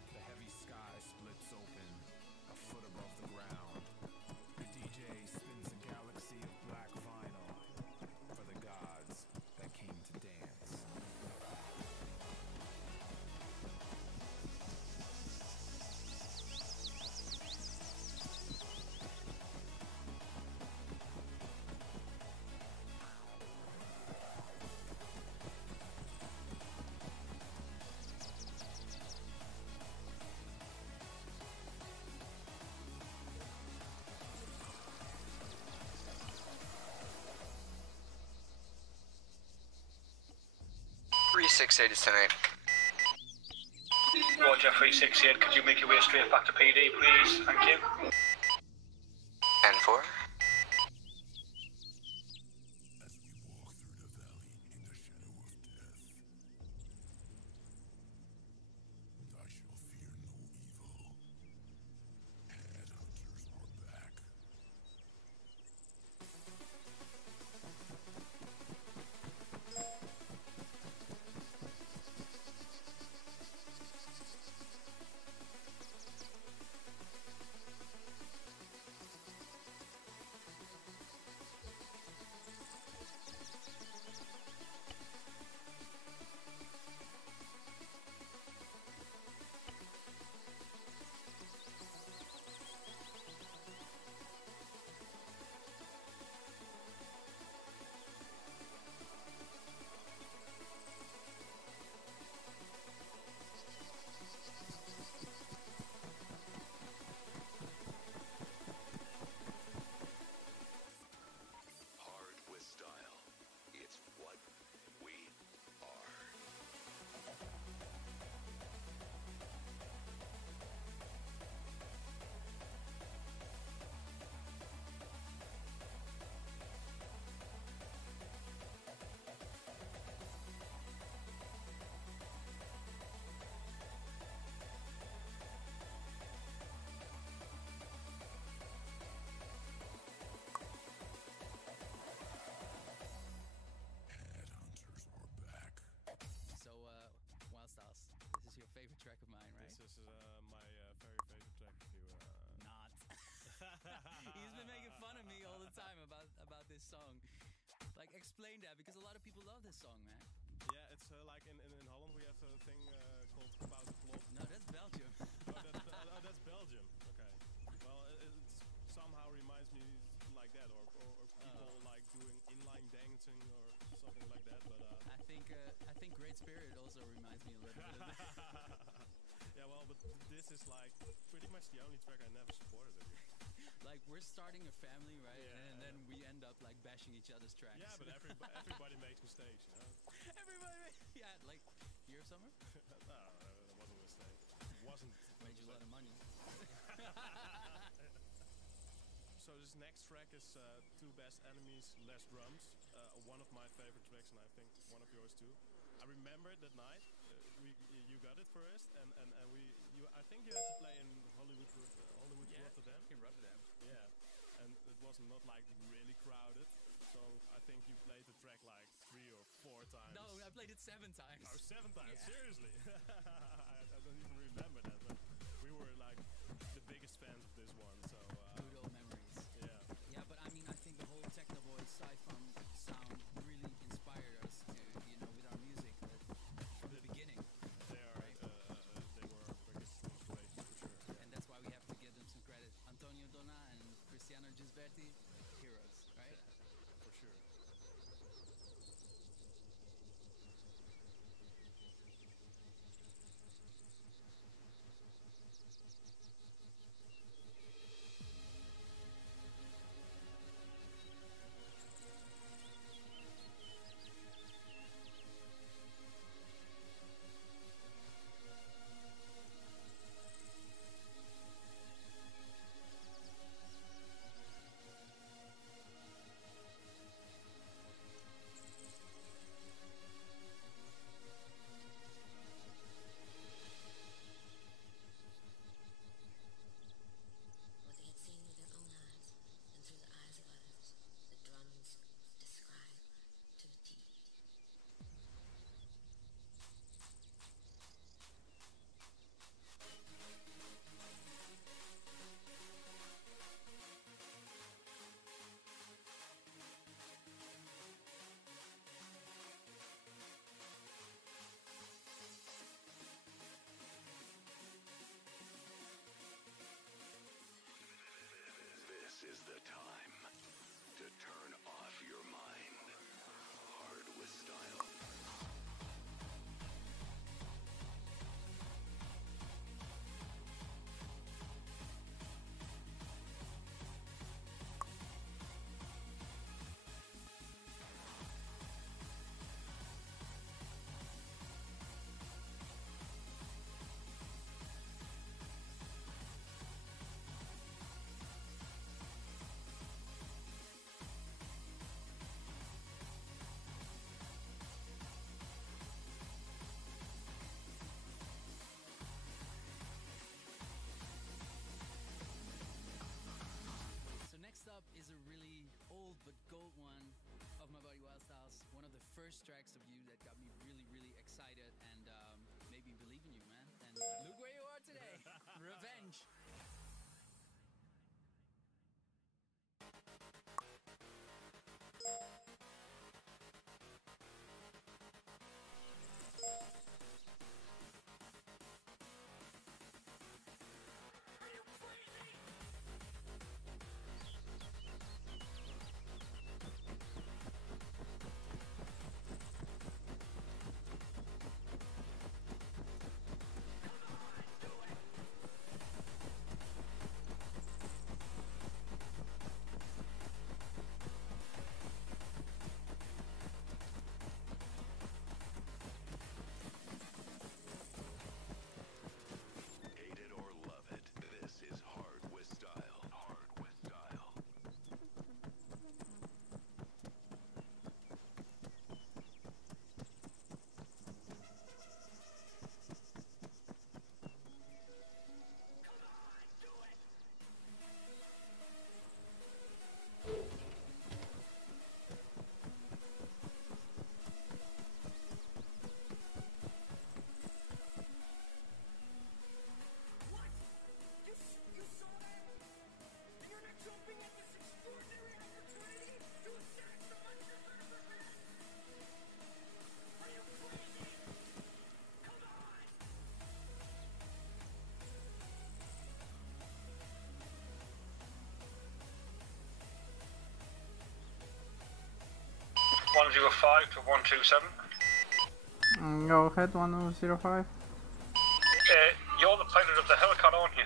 The heavy sky splits open, a foot above the ground. The DJ spins a galaxy of black vinyl for the gods that came to dance. .368 is tonight. Roger, 368. Could you make your way straight back to PD, please? Thank you. And 4. Hard with style. It's what we are. So, Wild Styles, this is your favorite track of mine, right? This is my very favorite track of you. Not. He's been making fun of me all the time about this song. Like, explain that, because a lot of people love this song, man. Yeah, it's like in Holland we have a thing called About the Plot. No, that's Belgium. That's Belgium. Okay. Well, it somehow reminds me like that, or people like doing inline dancing or something like that. But I think Great Spirit also reminds me a little bit of that. yeah, well, but this is like pretty much the only track I never supported of you. Like, we're starting a family, right? Yeah. And then we end up like bashing each other's tracks. Yeah, but everybody makes mistakes, you know. Yeah, like here summer. No, that wasn't a mistake. It wasn't. Made you a lot of money. So this next track is Two Best Enemies, Less Drums. One of my favorite tracks, and I think one of yours too. I remember that night. You got it first, and I think you had to play in Hollywood, Rotterdam. In Rotterdam. Yeah, and it was not like really crowded. So I think you played the track like 3 or 4 times. No, I played it 7 times. Oh, 7 times? Yeah. Seriously? I don't even remember that, but we were like the biggest fans of this one. So good old memories. Yeah. Yeah, but I mean, I think the whole Techno Boy Sci-Fun sound really inspired us to, with our music from the beginning. They were biggest inspiration for sure. Yeah. And that's why we have to give them some credit. Antonio Donna and Cristiano Gisberti, heroes, right? For sure. first tracks of you that got me really, really excited and made me believe in you, man. And look where you are today. Revenge. (105 to 127). Go ahead, 1005. You're the pilot of the Helicat, aren't you?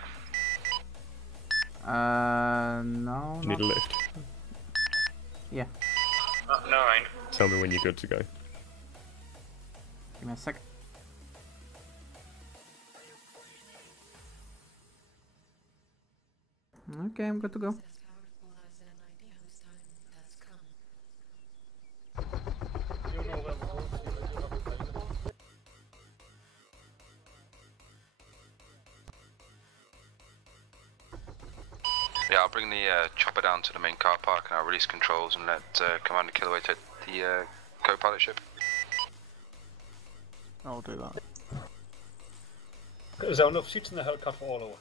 No. Need a not- lift. Yeah. No, I ain't. Tell me when you're good to go. Give me a sec. Okay, I'm good to go. Yeah, I'll bring the chopper down to the main car park and I'll release controls and let Commander Killaway take the co-pilot ship. I'll do that. Is there enough seats in the Helicat for all of us?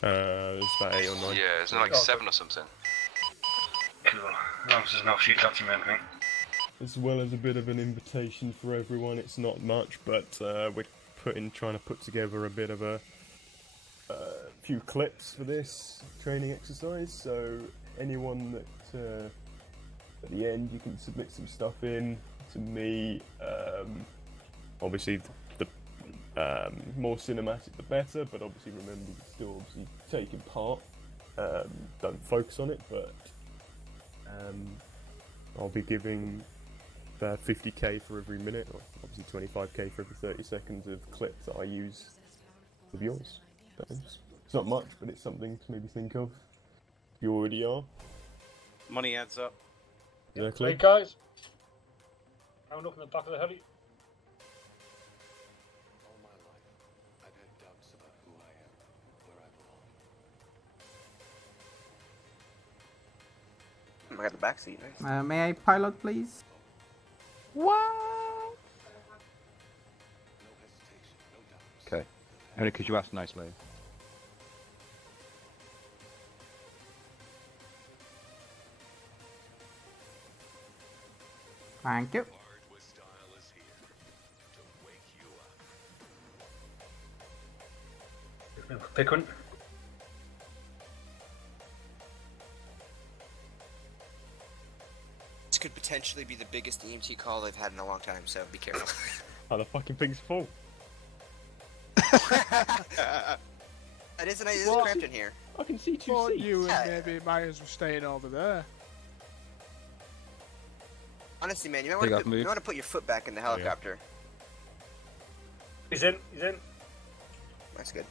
There's about 8 or 9. Yeah, isn't it like 7 or something? Cool. As long as there's enough seats, that's the main thing. As well as a bit of an invitation for everyone. It's not much, but we're trying to put together a bit of a few clips for this training exercise. So anyone that at the end you can submit some stuff in to me. Obviously, the more cinematic the better. But obviously, remember you're still obviously taking part. Don't focus on it, but I'll be giving 50k for every minute, or obviously 25k for every 30 seconds of clips that I use of yours. It's not much, but it's something to maybe think of. You already are. Money adds up. Exactly. Hey guys, round up in the back of the heli. All my life, I've had doubts about who I am, where I belong. I got the back seat, nice. May I pilot, please? What? Okay. Only because you asked nicely. Thank you. Pick one. This could potentially be the biggest EMT call they've had in a long time, so be careful. Oh, the fucking thing's full. It is cramped in here. I can see two Thought seats. you and maybe Myers were staying over there. Honestly, man, you might want to put your foot back in the helicopter. He's in. He's in. That's good.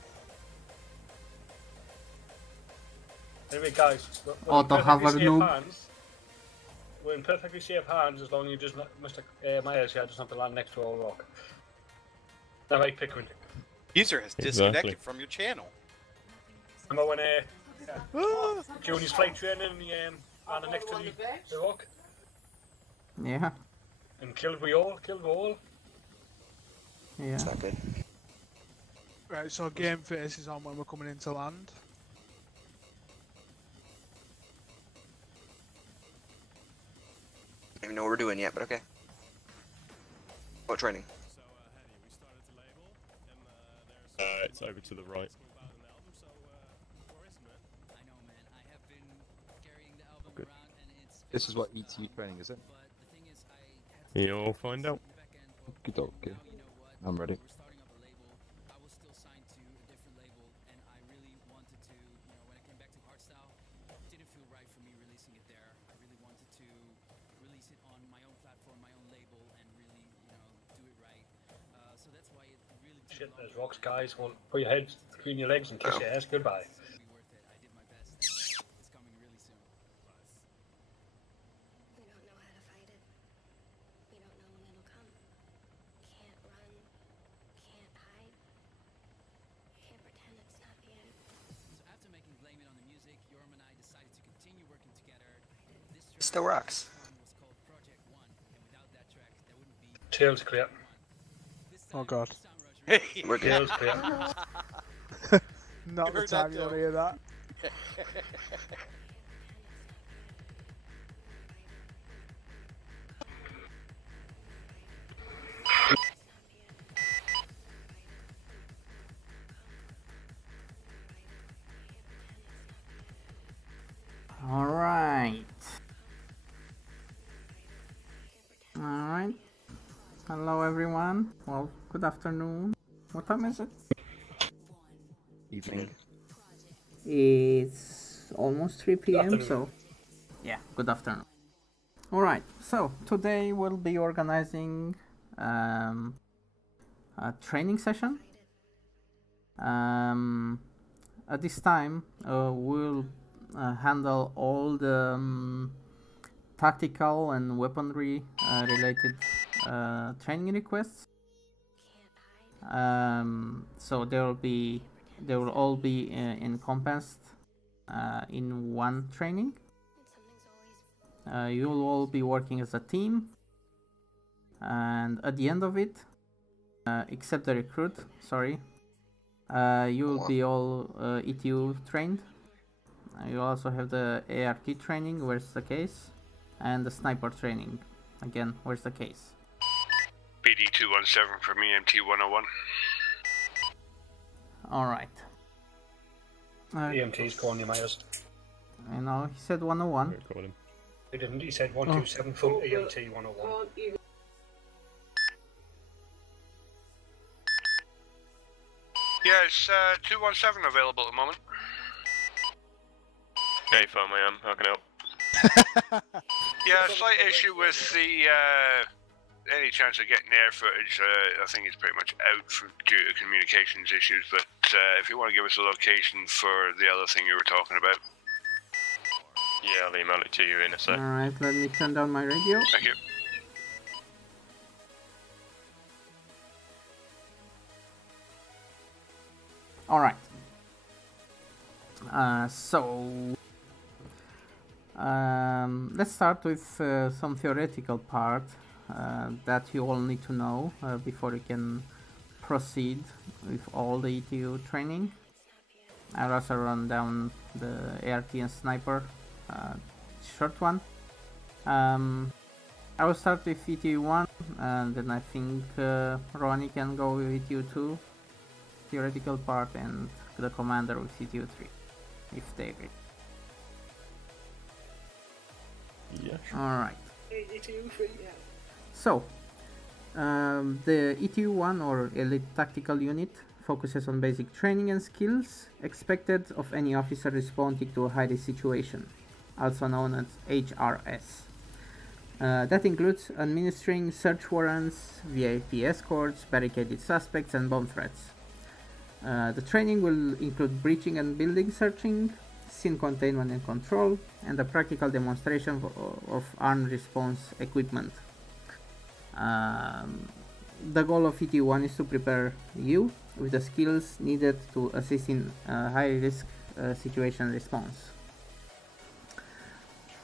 Anyway, guys, Oh, to have a noob. we're in perfectly safe hands as long as you just Mr. Myers here doesn't have to land next to a rock. All right, Pickering. User has disconnected from your channel. Remember when during his flight training, he landed next to the rock? Yeah. And killed we all. Yeah. It's not good. Right, so game face is on when we're coming into land. I don't even know what we're doing yet, but okay. What training? It's over to the right. Good. This is what ETU training is, it? You'll find out. Okay. I'm ready. Shit, there's rocks, guys. Well, put your heads between your legs and kiss your ass goodbye. Still rocks. Tails clear. Oh god. We're good. Tails clear. Not the time you want to hear that. Alright. Alright. Hello everyone. Well, good afternoon. What time is it? Evening. It's almost 3 p.m. Afternoon. So, yeah, good afternoon. Alright, so today we'll be organizing a training session. At this time, we'll handle all the tactical and weaponry related training requests. So they will all be encompassed in one training. You will all be working as a team, and at the end of it, except the recruit, sorry, you will be all ETU trained. You also have the ART training, where's the case, and the sniper training, again, where's the case. PD 217 from EMT 101. Alright. EMT's calling you, Myers. You know, he said 101. He didn't, he said 127 from EMT 101. Yeah, it's 217 available at the moment. Hey, phone I am. How can I help? Yeah, slight issue with the any chance of getting air footage. I think it's pretty much out due to communications issues. But if you want to give us a location for the other thing you were talking about, yeah, I'll email it to you in a sec. Alright, let me turn down my radio. Thank you. Alright. Let's start with some theoretical part that you all need to know before you can proceed with all the ETU training. I'll also run down the ART and sniper short one. I will start with ETU 1, and then I think Ronnie can go with ETU 2 theoretical part, and the commander with ETU 3 if they agree. Yeah, sure. Alright. ETU 3, yeah. So, the ETU 1 or Elite Tactical Unit focuses on basic training and skills expected of any officer responding to a high-risk situation, also known as HRS. That includes administering search warrants, VIP escorts, barricaded suspects, and bomb threats. The training will include breaching and building searching, scene containment and control, and a practical demonstration of armed response equipment. The goal of ET1 is to prepare you with the skills needed to assist in high-risk situation response.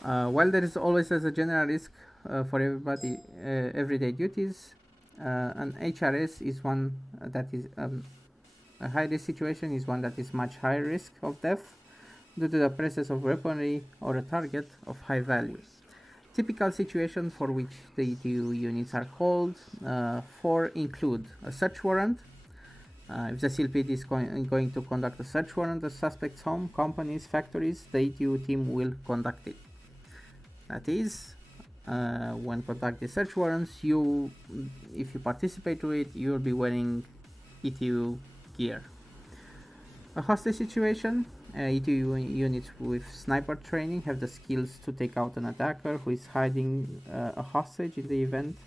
While there is always a general risk for everybody, everyday duties. An HRS is one that is a high risk situation is one that is much higher risk of death due to the presence of weaponry or a target of high value. Typical situations for which the ETU units are called for include a search warrant. If the CLPD is going to conduct a search warrant at suspect's home, companies, factories, the ETU team will conduct it. That is, when conducting search warrants, if you participate to it, you will be wearing ETU gear. A hostage situation. ETU units with sniper training have the skills to take out an attacker who is hiding a hostage in the event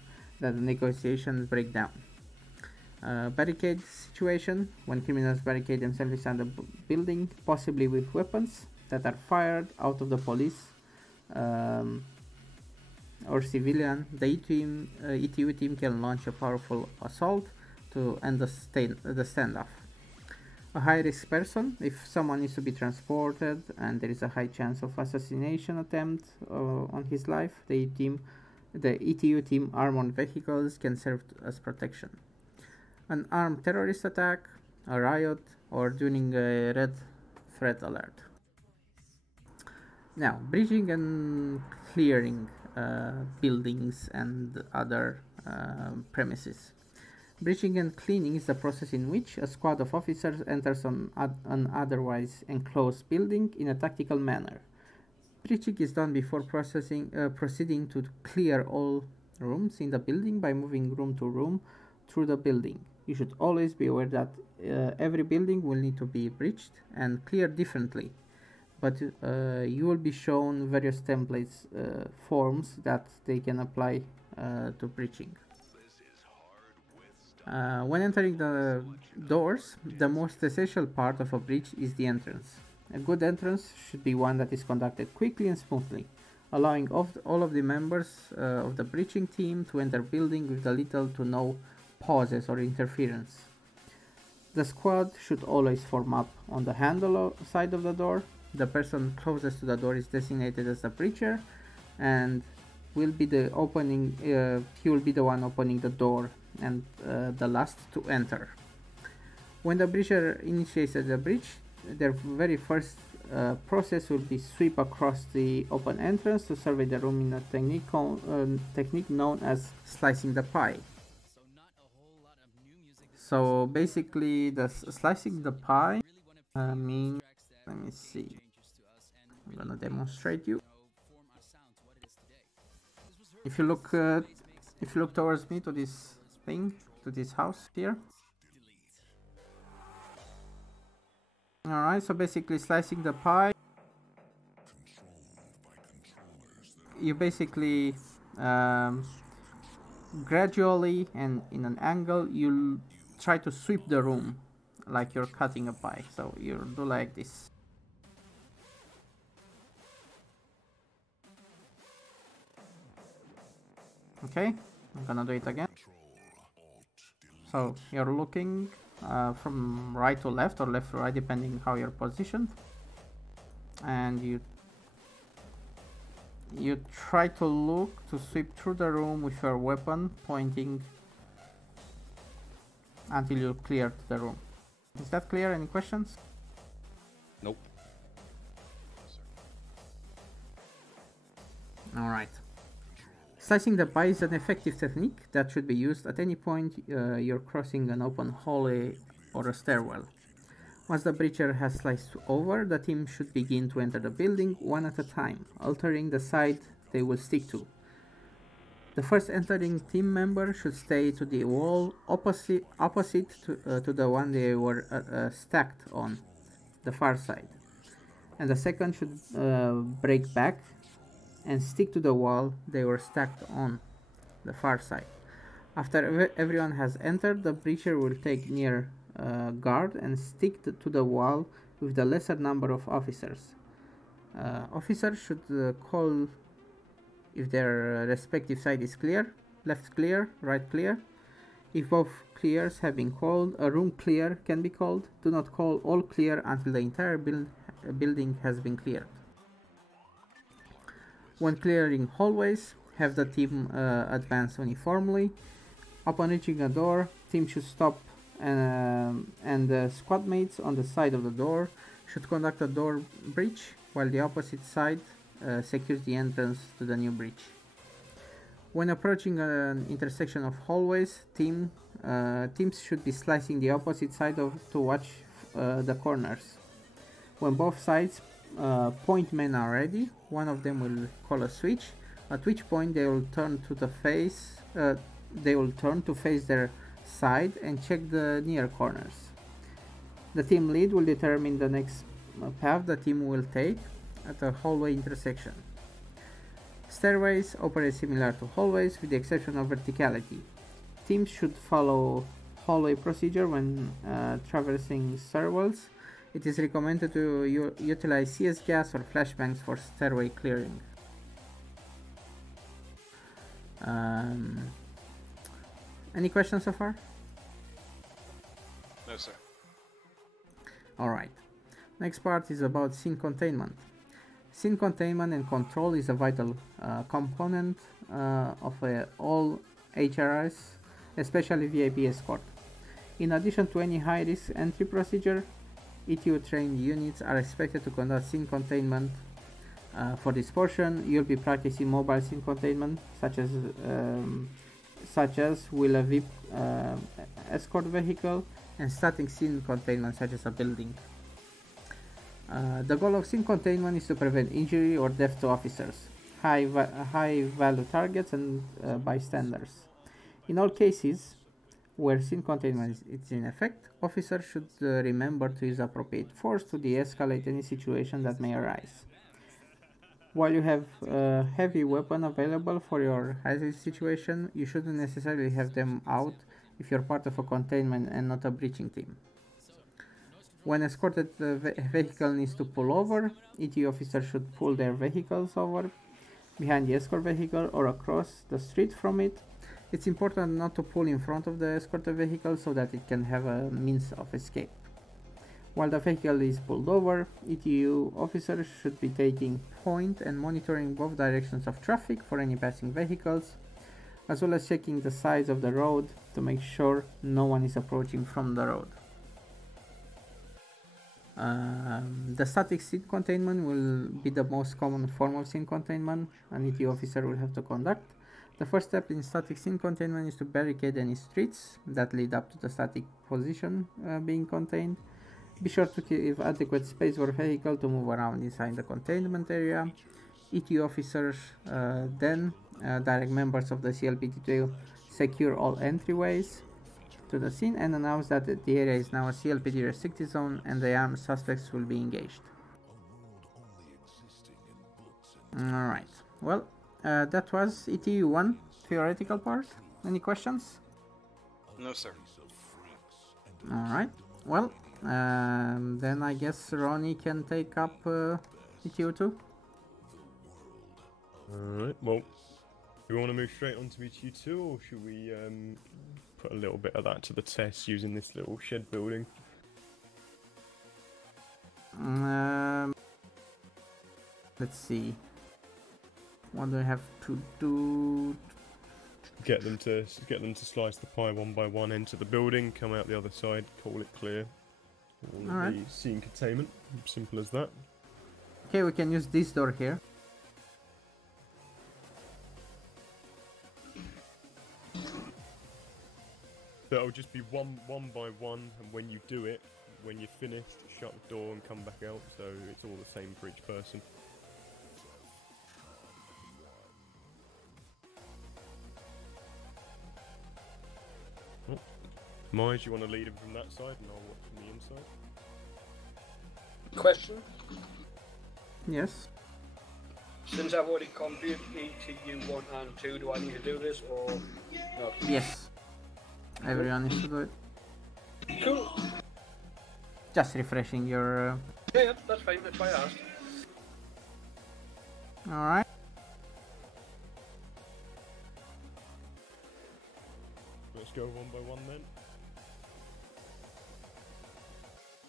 that the negotiations break down. Barricade situation, when criminals barricade themselves inside the building, possibly with weapons that are fired out of the police or civilian. The ETU team can launch a powerful assault to end the standoff. A high-risk person, if someone needs to be transported and there is a high chance of assassination attempt on his life, the ETU team armored vehicles can serve as protection. An armed terrorist attack, a riot, or during a red threat alert. Now, breaching and clearing buildings and other premises. Breaching and cleaning is the process in which a squad of officers enters an otherwise enclosed building in a tactical manner. Breaching is done before proceeding to clear all rooms in the building by moving room to room through the building. You should always be aware that every building will need to be breached and cleared differently, but you will be shown various templates forms that they can apply to breaching. When entering the doors, the most essential part of a breach is the entrance. A good entrance should be one that is conducted quickly and smoothly, allowing all of the members of the breaching team to enter building with little to no pauses or interference. The squad should always form up on the handle side of the door. The person closest to the door is designated as the breacher and will be the he will be the one opening the door and the last to enter. When the breacher initiates the breach, their very first process will be sweep across the open entrance to survey the room in a technique known as slicing the pie. So basically, the slicing the pie means, let me see, I'm gonna demonstrate you. If you look towards me to this thing, to this house here. Alright, so basically slicing the pie, you basically gradually and in an angle you'll try to sweep the room like you're cutting a pie. So you'll do like this. Okay, I'm gonna do it again. So you're looking from right to left or left to right, depending how you're positioned, and you try to look to sweep through the room with your weapon pointing until you clear the room. Is that clear? Any questions? Nope. Alright. Slicing the pie is an effective technique that should be used at any point you're crossing an open hallway or a stairwell. Once the breacher has sliced over, the team should begin to enter the building one at a time, altering the side they will stick to. The first entering team member should stay to the wall opposite to the one they were stacked on, the far side. And the second should break back and stick to the wall they were stacked on, the far side. After everyone has entered, the breacher will take near guard and stick to the wall with the lesser number of officers. Officers should call if their respective side is clear, left clear, right clear. If both clears have been called, a room clear can be called. Do not call all clear until the entire building has been cleared. When clearing hallways, have the team advance uniformly. Upon reaching a door, team should stop and the squad mates on the side of the door should conduct a door breach while the opposite side secures the entrance to the new breach. When approaching an intersection of hallways, teams should be slicing the opposite side to watch the corners. When both sides point men are ready, one of them will call a switch, at which point they will turn to face their side and check the near corners. The team lead will determine the next path the team will take at a hallway intersection. Stairways operate similar to hallways with the exception of verticality. Teams should follow hallway procedure when traversing stairwells. It is recommended to utilize CS gas or flashbangs for stairway clearing. Any questions so far? No, sir. Alright. Next part is about scene containment. Scene containment and control is a vital component of all HRIs, especially VIP escort. In addition to any high-risk entry procedure, ETU-trained units are expected to conduct scene containment. For this portion, you'll be practicing mobile scene containment, such as will a VIP escort vehicle, and static scene containment, such as a building. The goal of scene containment is to prevent injury or death to officers, high-value targets, and bystanders. In all cases where scene containment is in effect, officers should remember to use appropriate force to de-escalate any situation that may arise. While you have a heavy weapon available for your high-risk situation, you shouldn't necessarily have them out if you're part of a containment and not a breaching team. When escorted vehicle needs to pull over, ETU officers should pull their vehicles over behind the escort vehicle or across the street from it. It's important not to pull in front of the escorted vehicle so that it can have a means of escape. While the vehicle is pulled over, ETU officers should be taking point and monitoring both directions of traffic for any passing vehicles, as well as checking the sides of the road to make sure no one is approaching from the road. The static scene containment will be the most common form of scene containment an ETU officer will have to conduct. The first step in static scene containment is to barricade any streets that lead up to the static position being contained. Be sure to give adequate space for vehicle to move around inside the containment area. ETU officers then direct members of the CLPD to secure all entryways to the scene and announce that the area is now a CLPD restricted zone and the armed suspects will be engaged. Alright, well, that was ETU1 theoretical part. Any questions? No, sir. Alright, well, then I guess Ronnie can take up ETU2. Alright, well, do we want to move straight on to ETU2 or should we put a little bit of that to the test using this little shed building? Let's see. What do I have to do? Get them to slice the pie one by one into the building, come out the other side, call it clear. All of the scene containment, simple as that. Okay, we can use this door here. So it'll just be one by one, and when you do it, when you're finished, shut the door and come back out, so it's all the same for each person. Oh. Mize, you want to lead him from that side, and I'll watch from the inside? Question? Yes. Since I've already completed ETU 1 and 2, do I need to do this or not? Yes. Everyone needs to do it. Cool. Just refreshing your... Yeah, that's fine, that's why I asked. Alright. Let's go one by one then.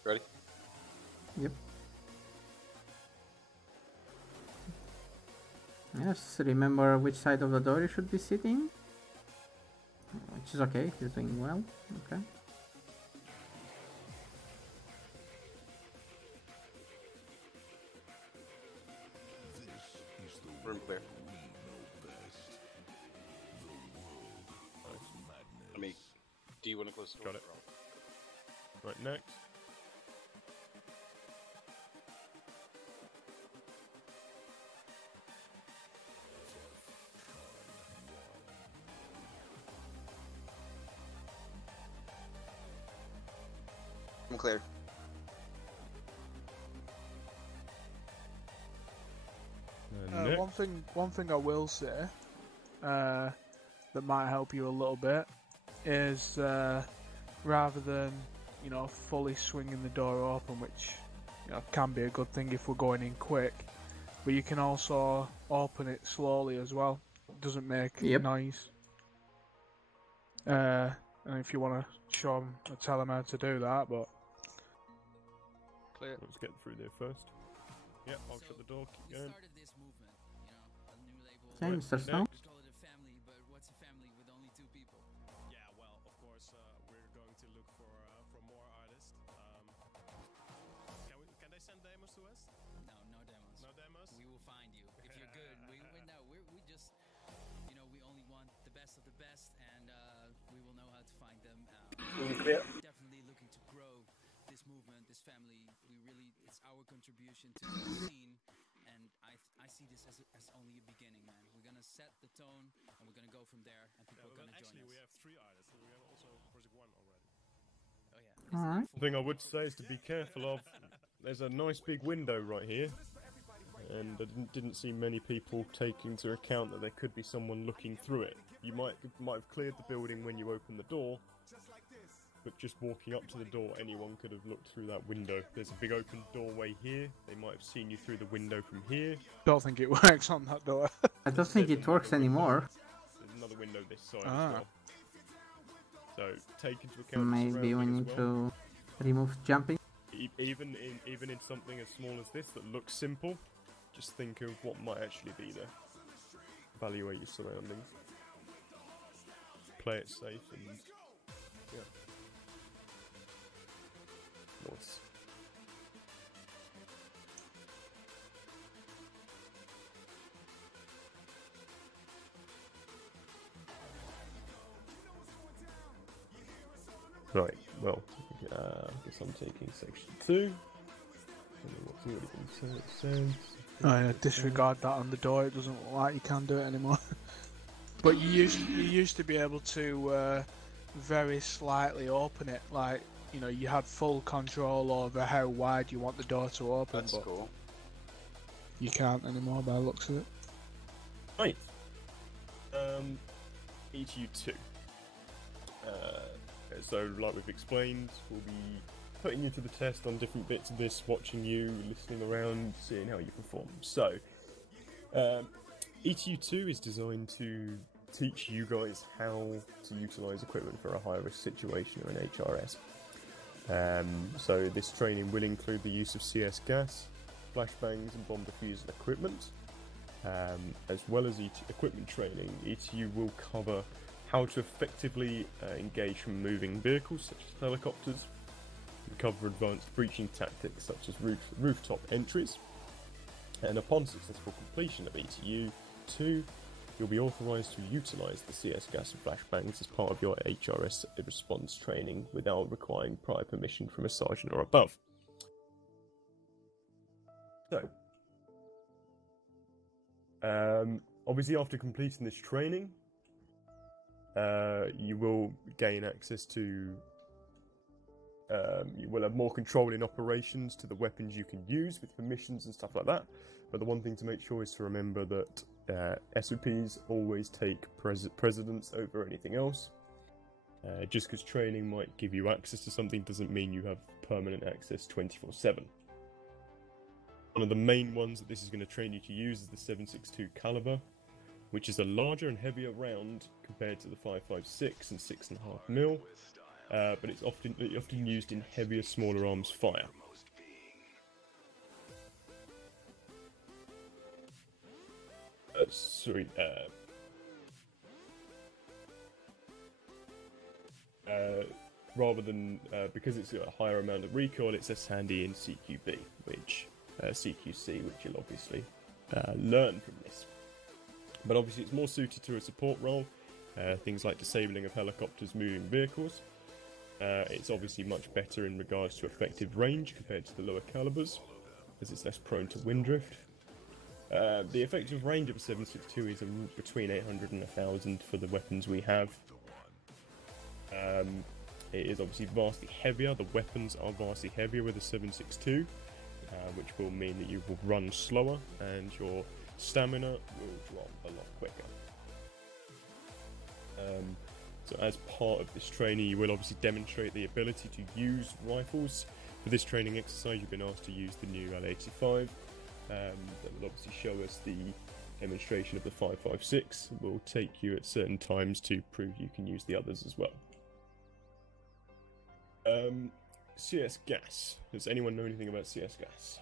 Ready? Yep. Yes, remember which side of the door you should be sitting. Which is okay, he's doing well. Okay. Room clear. I mean, do you want to close the door? Got it. Right, next. I'm clear. One thing I will say that might help you a little bit is rather than fully swinging the door open, which can be a good thing if we're going in quick, but you can also open it slowly as well. It doesn't make noise. And if you want to show them or tell them how to do that, but clear. Let's get through there first. Yep, I'll shut the door. Keep going. Okay, Mr. Snow. Yeah, well, of course, we're going to look for more artists. Can they send demos to us? No, no demos. No demos? We will find you if you're good. We just, we only want the best of the best, and we will know how to find them. Definitely looking to grow this movement, this family. It's our contribution to the scene, and I see this as only a beginning, man. We're gonna set the tone, and we're gonna go from there, and people are gonna join us. Actually, we have 3 artists, and we have also Project 1 already. Oh yeah. Alright. The thing I would say is to be careful of. There's a nice big window right here, and I didn't see many people take into account that there could be someone looking through it. You might have cleared the building when you opened the door, but just walking up to the door, anyone could have looked through that window. There's a big open doorway here. They might have seen you through the window from here. don't think it works on that door. I don't think it works anymore. There's another window this side as well. So take into account. Maybe we need to remove jumping. Even in something as small as this that looks simple, just think of what might actually be there. Evaluate your surroundings. Play it safe and yeah. Nice. Right, well, I guess I'm taking section 2. What's already been said. Oh yeah, disregard that on the door. It doesn't look like you can do it anymore. But you used to be able to very slightly open it, like you had full control over how wide you want the door to open. That's but cool. You can't anymore by the looks of it. Right. ETU2. So, like we've explained, we'll be putting you to the test on different bits of this, watching you, listening around, seeing how you perform. So, ETU2 is designed to teach you guys how to utilise equipment for a high-risk situation or an HRS. So this training will include the use of CS gas, flashbangs and bomb diffuser equipment. As well as each equipment training, ETU will cover how to effectively engage from moving vehicles such as helicopters, and cover advanced breaching tactics such as rooftop entries. And upon successful completion of ETU2, you'll be authorised to utilise the CS gas and flashbangs as part of your HRS response training without requiring prior permission from a sergeant or above. So, obviously after completing this training, you will gain access to, you will have more control in operations to the weapons you can use with permissions and stuff like that. But the one thing to make sure is to remember that SOPs always take precedence over anything else. Just because training might give you access to something doesn't mean you have permanent access 24/7. One of the main ones that this is going to train you to use is the 7.62 caliber, which is a larger and heavier round compared to the 5.56 and 6.5mm, but it's often used in heavier, smaller arms fire. rather than because it's got a higher amount of recoil, it's less handy in CQB, which CQC, which you'll obviously learn from this. But obviously, it's more suited to a support role, things like disabling of helicopters, moving vehicles. It's obviously much better in regards to effective range compared to the lower calibers, as it's less prone to wind drift. The effective range of a 7.62 is between 800 and 1000 for the weapons we have. It is obviously vastly heavier. The weapons are vastly heavier with a 7.62, which will mean that you will run slower and your stamina will drop a lot quicker. So as part of this training, you will obviously demonstrate the ability to use rifles. For this training exercise, you've been asked to use the new L85. That will obviously show us the demonstration of the 5.56. We'll take you at certain times to prove you can use the others as well. CS gas. Does anyone know anything about CS gas?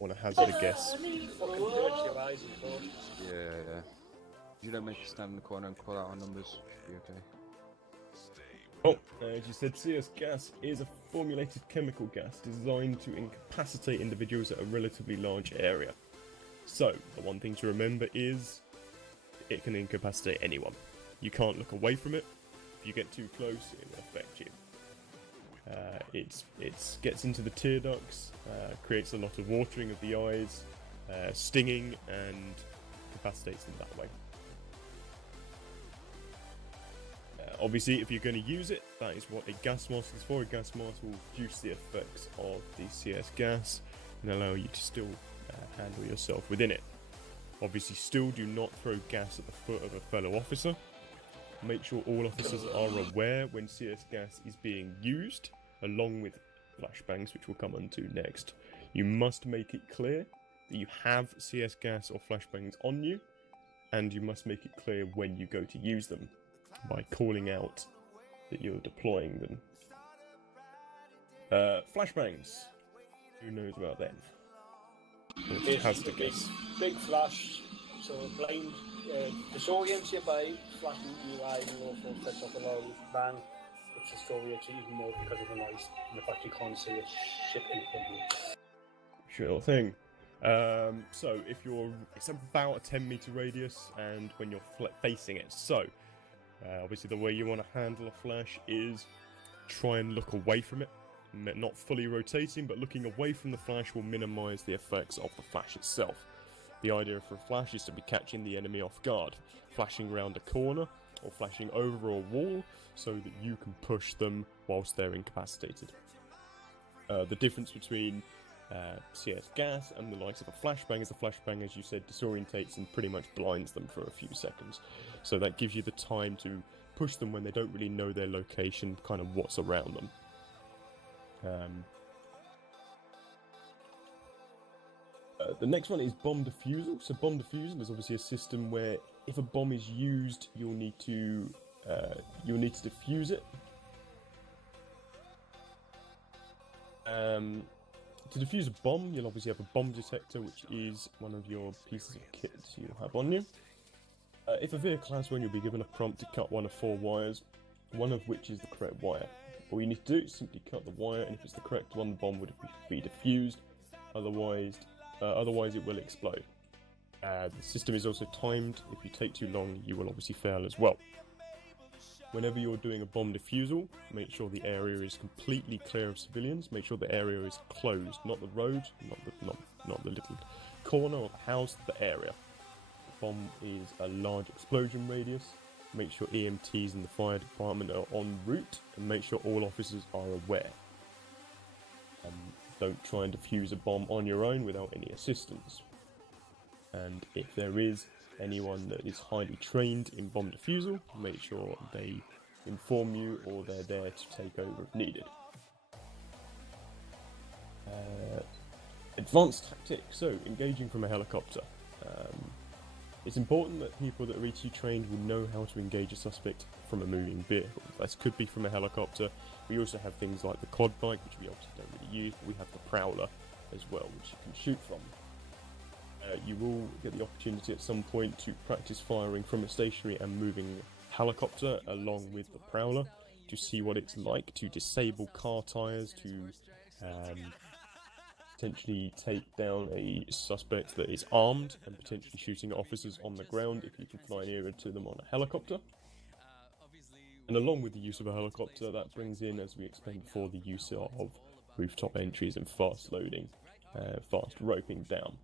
Want to hazard a guess? Yeah. You don't make us stand in the corner and call out our numbers. Be okay. Oh, as you said, CS gas is a formulated chemical gas designed to incapacitate individuals at a relatively large area. So, the one thing to remember is it can incapacitate anyone. You can't look away from it. If you get too close, it will affect you. It gets into the tear ducts, creates a lot of watering of the eyes, stinging, and incapacitates them that way. Obviously, if you're going to use it, that is what a gas mask is for. A gas mask will reduce the effects of the CS gas and allow you to still handle yourself within it. Obviously, still do not throw gas at the foot of a fellow officer. Make sure all officers are aware when CS gas is being used, along with flashbangs, which we'll come on to next. You must make it clear that you have CS gas or flashbangs on you, and you must make it clear when you go to use them by calling out that you're deploying them. Flashbangs. Who knows about them? Big flash, so blind, disorients you by flashing your eye and also sets off a loud bang, which disorients you even more because of the noise and the fact you can't see a ship in front of you. Sure thing. So it's about a 10-meter radius, and when you're facing it. So obviously the way you want to handle a flash is try and look away from it. Not fully rotating, but looking away from the flash will minimise the effects of the flash itself. The idea for a flash is to be catching the enemy off guard, flashing round a corner or flashing over a wall so that you can push them whilst they're incapacitated. The difference between CS gas and the likes of a flashbang is a flashbang, as you said, disorientates and pretty much blinds them for a few seconds. So that gives you the time to push them when they don't really know their location, kind of what's around them. The next one is bomb defusal. So bomb defusal is obviously a system where if a bomb is used, you'll need to defuse it. To defuse a bomb, you'll obviously have a bomb detector, which is one of your pieces of kit you'll have on you. If a vehicle has one, you'll be given a prompt to cut one of 4 wires, one of which is the correct wire. All you need to do is simply cut the wire, and if it's the correct one, the bomb would be defused. Otherwise it will explode. The system is also timed. If you take too long, you will obviously fail as well. Whenever you're doing a bomb defusal, make sure the area is completely clear of civilians. Make sure the area is closed, not the road, not the little corner of the house, the area. The bomb is a large explosion radius. Make sure EMTs and the fire department are en route, and make sure all officers are aware. Don't try and defuse a bomb on your own without any assistance. And if there is anyone that is highly trained in bomb defusal, make sure they inform you or they're there to take over if needed. Advanced tactics, so engaging from a helicopter. It's important that people that are ET trained will know how to engage a suspect from a moving vehicle. This could be from a helicopter. We also have things like the quad bike, which we obviously don't really use, but we have the Prowler as well, which you can shoot from. You will get the opportunity at some point to practice firing from a stationary and moving helicopter along with the Prowler to see what it's like to disable car tyres, to potentially take down a suspect that is armed and potentially shooting at officers on the ground if you can fly nearer to them on a helicopter. And along with the use of a helicopter, that brings in, as we explained before, the use of rooftop entries and fast loading, fast roping down.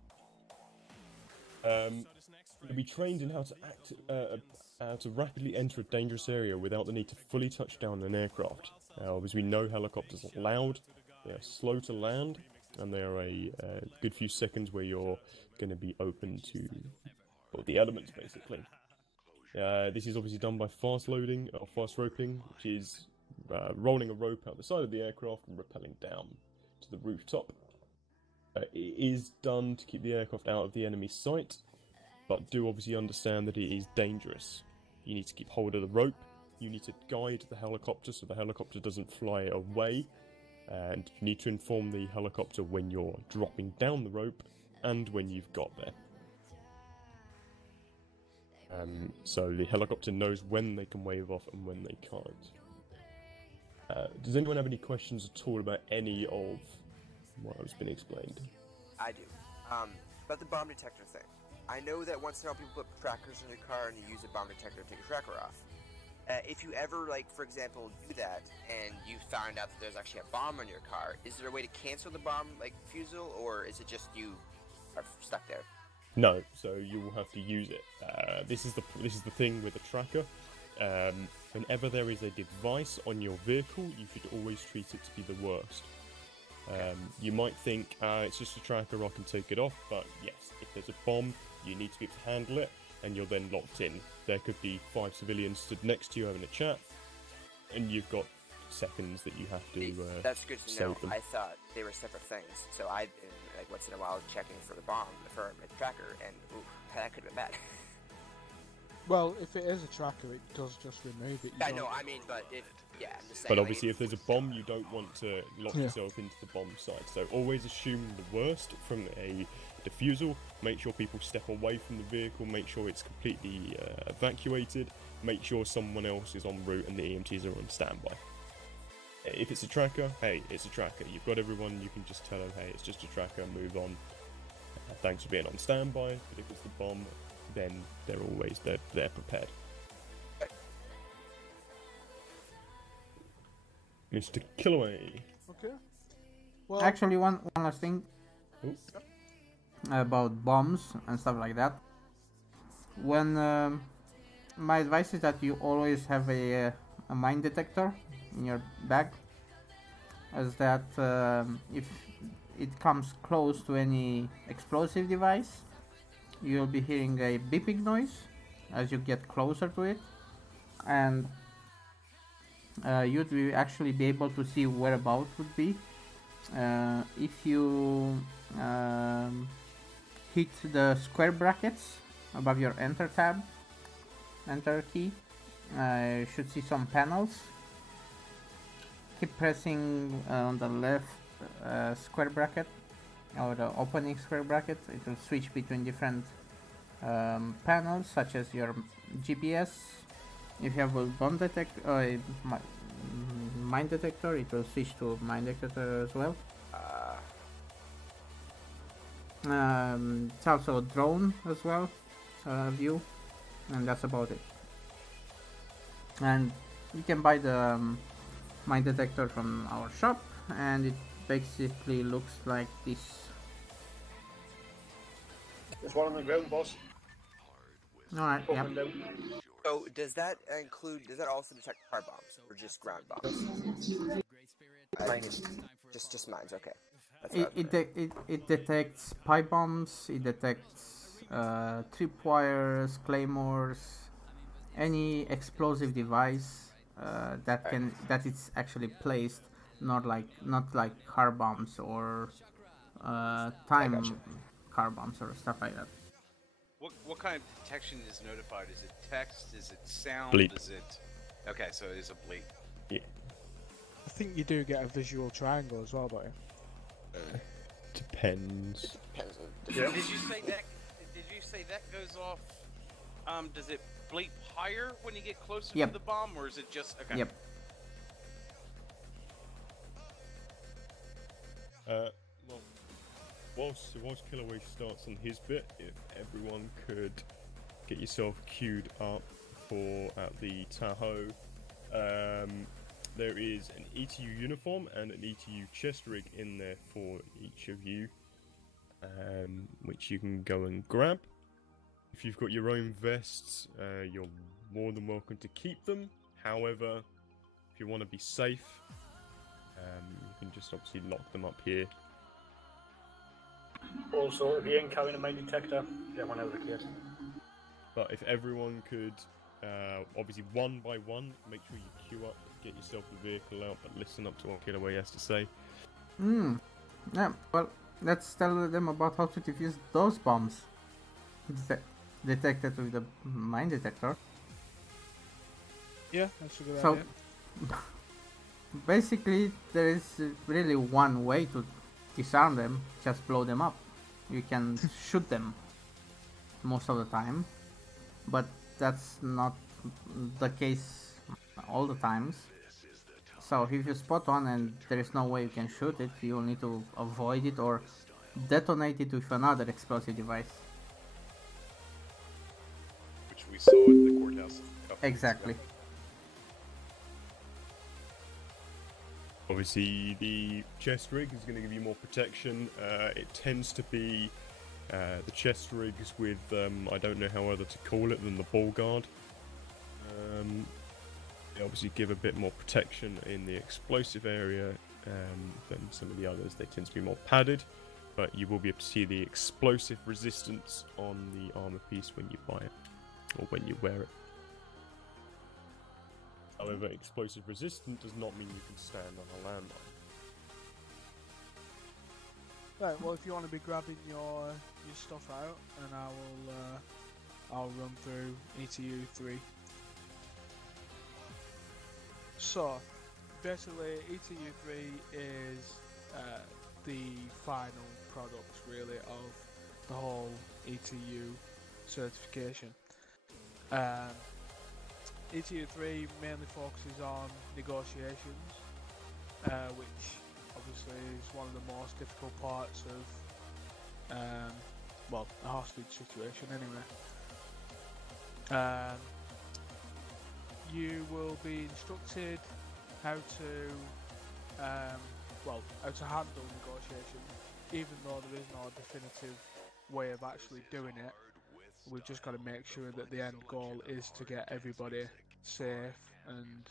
You'll be trained in how to how to rapidly enter a dangerous area without the need to fully touch down an aircraft. As we know, helicopters are loud, they are slow to land, and they are a good few seconds where you're going to be open to the elements, basically. This is obviously done by fast loading, or fast roping, which is rolling a rope out the side of the aircraft and rappelling down to the rooftop. It is done to keep the aircraft out of the enemy's sight, but do obviously understand that it is dangerous. You need to keep hold of the rope, you need to guide the helicopter so the helicopter doesn't fly away, and you need to inform the helicopter when you're dropping down the rope and when you've got there. So the helicopter knows when they can wave off and when they can't. Does anyone have any questions at all about any of what has been explained? I do. About the bomb detector thing. I know that once in a while people put trackers in your car and you use a bomb detector to take a tracker off. If you ever, like, for example, do that and you find out that there's actually a bomb on your car, is there a way to cancel the bomb, like, fusel, or is it just you are stuck there? No, so you will have to use it. This is the thing with the tracker. Whenever there is a device on your vehicle, you should always treat it to be the worst. You might think, it's just a tracker, I can take it off, but yes, if there's a bomb, you need to be able to handle it, and you're then locked in. There could be 5 civilians stood next to you having a chat, and you've got seconds that you have to That's good to know. save them. I thought they were separate things, so I've been, like, once in a while checking for the bomb, for a tracker, and ooh, that could have been bad. Well, if it is a tracker, it does just remove it. I know, I mean, but if, yeah, I'm just saying. But like, obviously, if there's a bomb, you don't want to lock Yeah. yourself into the bomb site. So always assume the worst from a defusal. Make sure people step away from the vehicle. Make sure it's completely evacuated. Make sure someone else is en route and the EMTs are on standby. If it's a tracker, hey, it's a tracker. You've got everyone. You can just tell them, hey, it's just a tracker. Move on. Thanks for being on standby. But if it's the bomb, then they're prepared. Mr. Killaway. Okay. Well, Actually, one last thing about bombs and stuff like that. When my advice is that you always have a mine detector in your bag, as that if it comes close to any explosive device, you'll be hearing a beeping noise as you get closer to it, and you'd actually be able to see whereabouts would be. If you hit the square brackets above your enter key, you should see some panels. Keep pressing on the left square bracket or the opening square bracket. It will switch between different panels, such as your GPS. If you have a bomb detector or a mine detector, it will switch to mine detector as well. It's also a drone as well view, and that's about it. And you can buy the mine detector from our shop, and it basically looks like this. There's one on the ground, boss. Alright, yeah. So does that also detect car bombs or just ground bombs? Just mines. Okay. That's what I was It detects pipe bombs. It detects tripwires, claymores, any explosive device that it's actually placed, not like car bombs or time car bombs or stuff like that. What kind of detection is notified? Is it text? Is it sound? Bleep. Is it... Okay, so it is a bleep. Yeah. I think you do get a visual triangle as well, don't you? Depends. Depends on Did you say that? Did you say that goes off? Does it bleep higher when you get closer Yep. to the bomb, or is it just okay? Yep. Well, whilst Killaway starts on his bit, if everyone could get yourself queued up for at the Tahoe, there is an ETU uniform and an ETU chest rig in there for each of you, which you can go and grab. If you've got your own vests, you're more than welcome to keep them. However, if you want to be safe, you can just obviously lock them up here. Also, if you ain't carrying a mine detector, get one out of the kit. But if everyone could, obviously one by one, make sure you queue up, get yourself the vehicle out, but listen up to what Killaway has to say. Yeah, well, let's tell them about how to defuse those bombs. Detected with the mine detector. Yeah, that's a good So, idea. basically, there is really one way to disarm them, just blow them up. You can shoot them most of the time, but that's not the case all the times. So if you spot one and there is no way you can shoot it, you will need to avoid it or detonate it with another explosive device. which we saw at the courthouse. a couple weeks Exactly. ago. Obviously, the chest rig is going to give you more protection. It tends to be the chest rigs with, I don't know how other to call it than the ball guard. They obviously give a bit more protection in the explosive area than some of the others. They tend to be more padded, but you will be able to see the explosive resistance on the armor piece when you buy it, or when you wear it. However, explosive resistant does not mean you can stand on a landmine. Right, well, if you want to be grabbing your stuff out, and I'll run through ETU 3. So, basically, ETU 3 is the final product, really, of the whole ETU certification. ETU 3 mainly focuses on negotiations, which obviously is one of the most difficult parts of, well, a hostage situation anyway. You will be instructed how to, how to handle negotiations, even though there is no definitive way of actually doing it. We've just got to make sure that the end goal is to get everybody safe and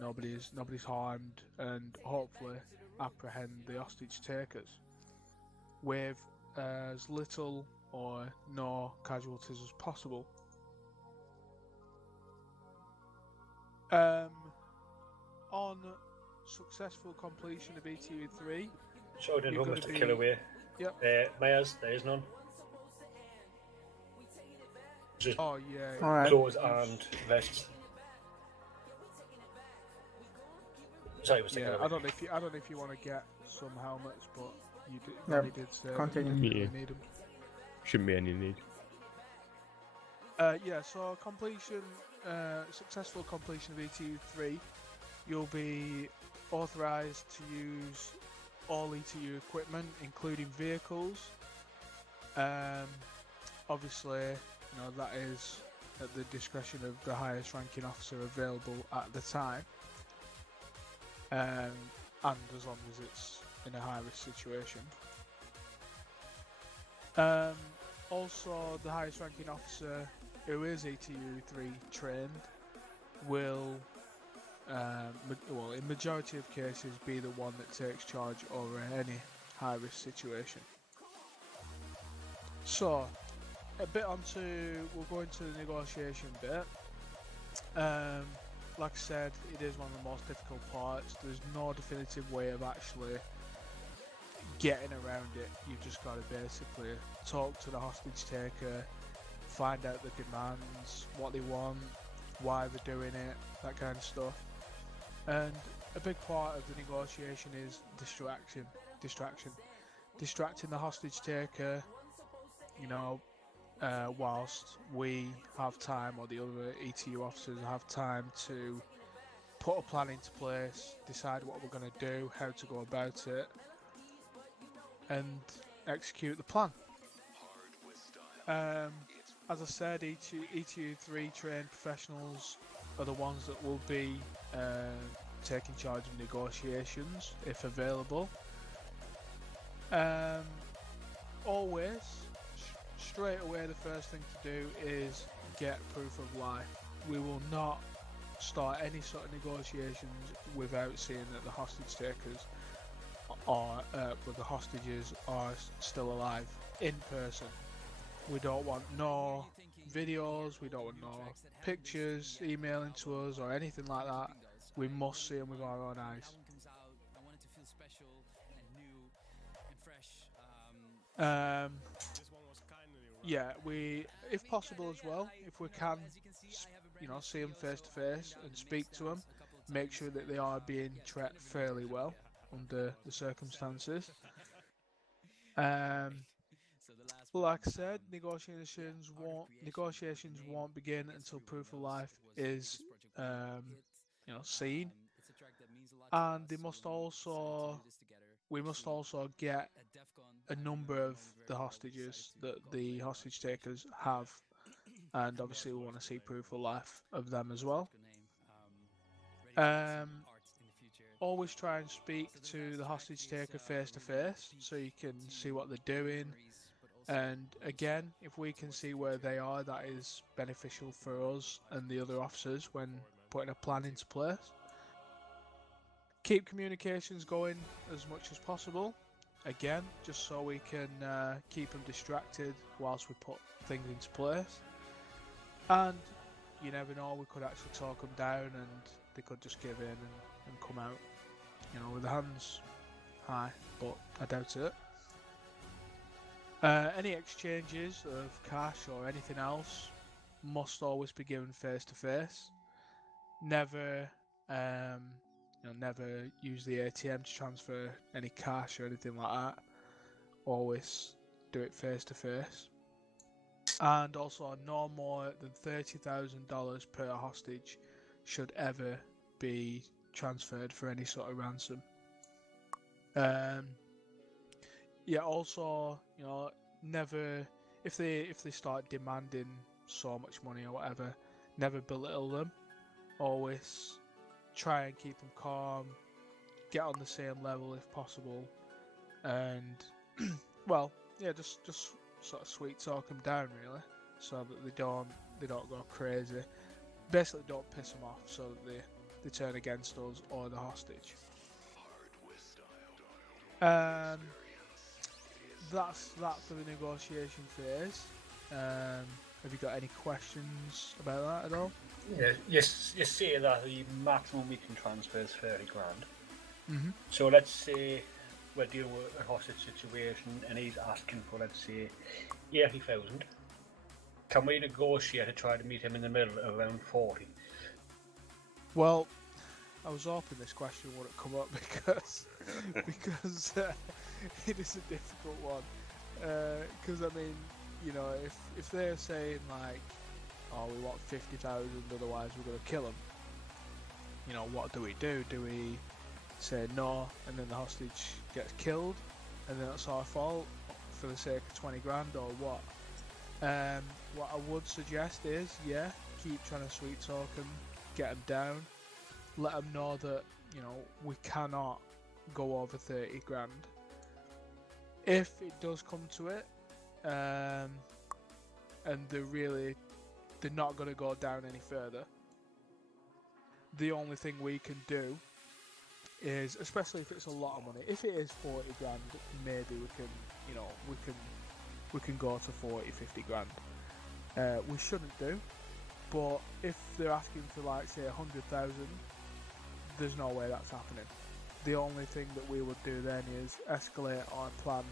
nobody's harmed, and hopefully apprehend the hostage takers with as little or no casualties as possible. On successful completion of ETU 3, So I didn't you're want gonna to kill away. Yep. Mayors, there is none. Just Oh yeah. Alright. clothes and vests. Sorry, was Yeah, I don't know if you want to get some helmets, but you did. Yep, You did say continue. that you Yeah. need them. Shouldn't be any need. Yeah. So successful completion of ETU 3, you'll be authorized to use all ETU equipment, including vehicles. Obviously, that is at the discretion of the highest ranking officer available at the time, and as long as it's in a high risk situation. Also, the highest ranking officer who is ETU 3 trained will, in majority of cases, be the one that takes charge over any high risk situation. So, we'll go into the negotiation bit. Like I said, it is one of the most difficult parts. There's no definitive way of actually getting around it. You've just got to basically talk to the hostage taker, find out the demands, what they want, why they're doing it, that kind of stuff. And a big part of the negotiation is distraction. distracting the hostage taker, you know, whilst we have time, or the other ETU officers have time to put a plan into place, decide what we're going to do, how to go about it, and execute the plan. As I said, ETU3 trained professionals are the ones that will be taking charge of negotiations if available. Always, straight away, the first thing to do is get proof of life. We will not start any sort of negotiations without seeing that the hostage takers or the hostages are still alive in person. We don't want no videos, we don't want no pictures emailing to us or anything like that. We must see them with our own eyes. Yeah, we, if possible as well, if we can, you know, see them face to face and speak to them, make sure that they are being treated fairly well under the circumstances. Like I said, negotiations won't begin until proof of life is, you know, seen, and we must also get a number of the hostages that the hostage takers have, and obviously we want to see proof of life of them as well. Always try and speak to the hostage taker face to face so you can see what they're doing, and again, if we can see where they are, that is beneficial for us and the other officers when putting a plan into place. Keep communications going as much as possible, again, just so we can keep them distracted whilst we put things into place. And you never know, we could actually talk them down and they could just give in and come out, you know, with their hands high, but I doubt it. Any exchanges of cash or anything else must always be given face to face. Never, never use the ATM to transfer any cash or anything like that. Always do it face to face. And also, no more than $30,000 per hostage should ever be transferred for any sort of ransom. Yeah, also, you know, never, if they start demanding so much money or whatever, never belittle them. Always try and keep them calm, get on the same level if possible, and well, yeah, just sort of sweet talk them down really, so that they don't go crazy. Basically, don't piss them off so that they turn against us or the hostage. That's that for the negotiation phase. Have you got any questions about that at all? Yeah, you say that the maximum we can transfer is 30 grand. Mm-hmm. So let's say we're dealing with a hostage situation and he's asking for, let's say, 80,000. Can we negotiate to try to meet him in the middle at around 40? Well, I was hoping this question wouldn't come up because it is a difficult one. Because I mean, you know, if they're saying like, oh, we want 50,000, otherwise we're going to kill him. You know, what do we do? Do we say no, and then the hostage gets killed, and then that's our fault for the sake of 20 grand, or what? What I would suggest is, yeah, keep trying to sweet talk them, get them down, let them know that, you know, we cannot go over 30 grand. If it does come to it, and they're not going to go down any further, the only thing we can do is, especially if it's a lot of money, if it is 40 grand, maybe we can, you know, we can go to 40, 50 grand. We shouldn't do, but if they're asking for, like, say 100,000, there's no way that's happening. The only thing that we would do then is escalate our plan,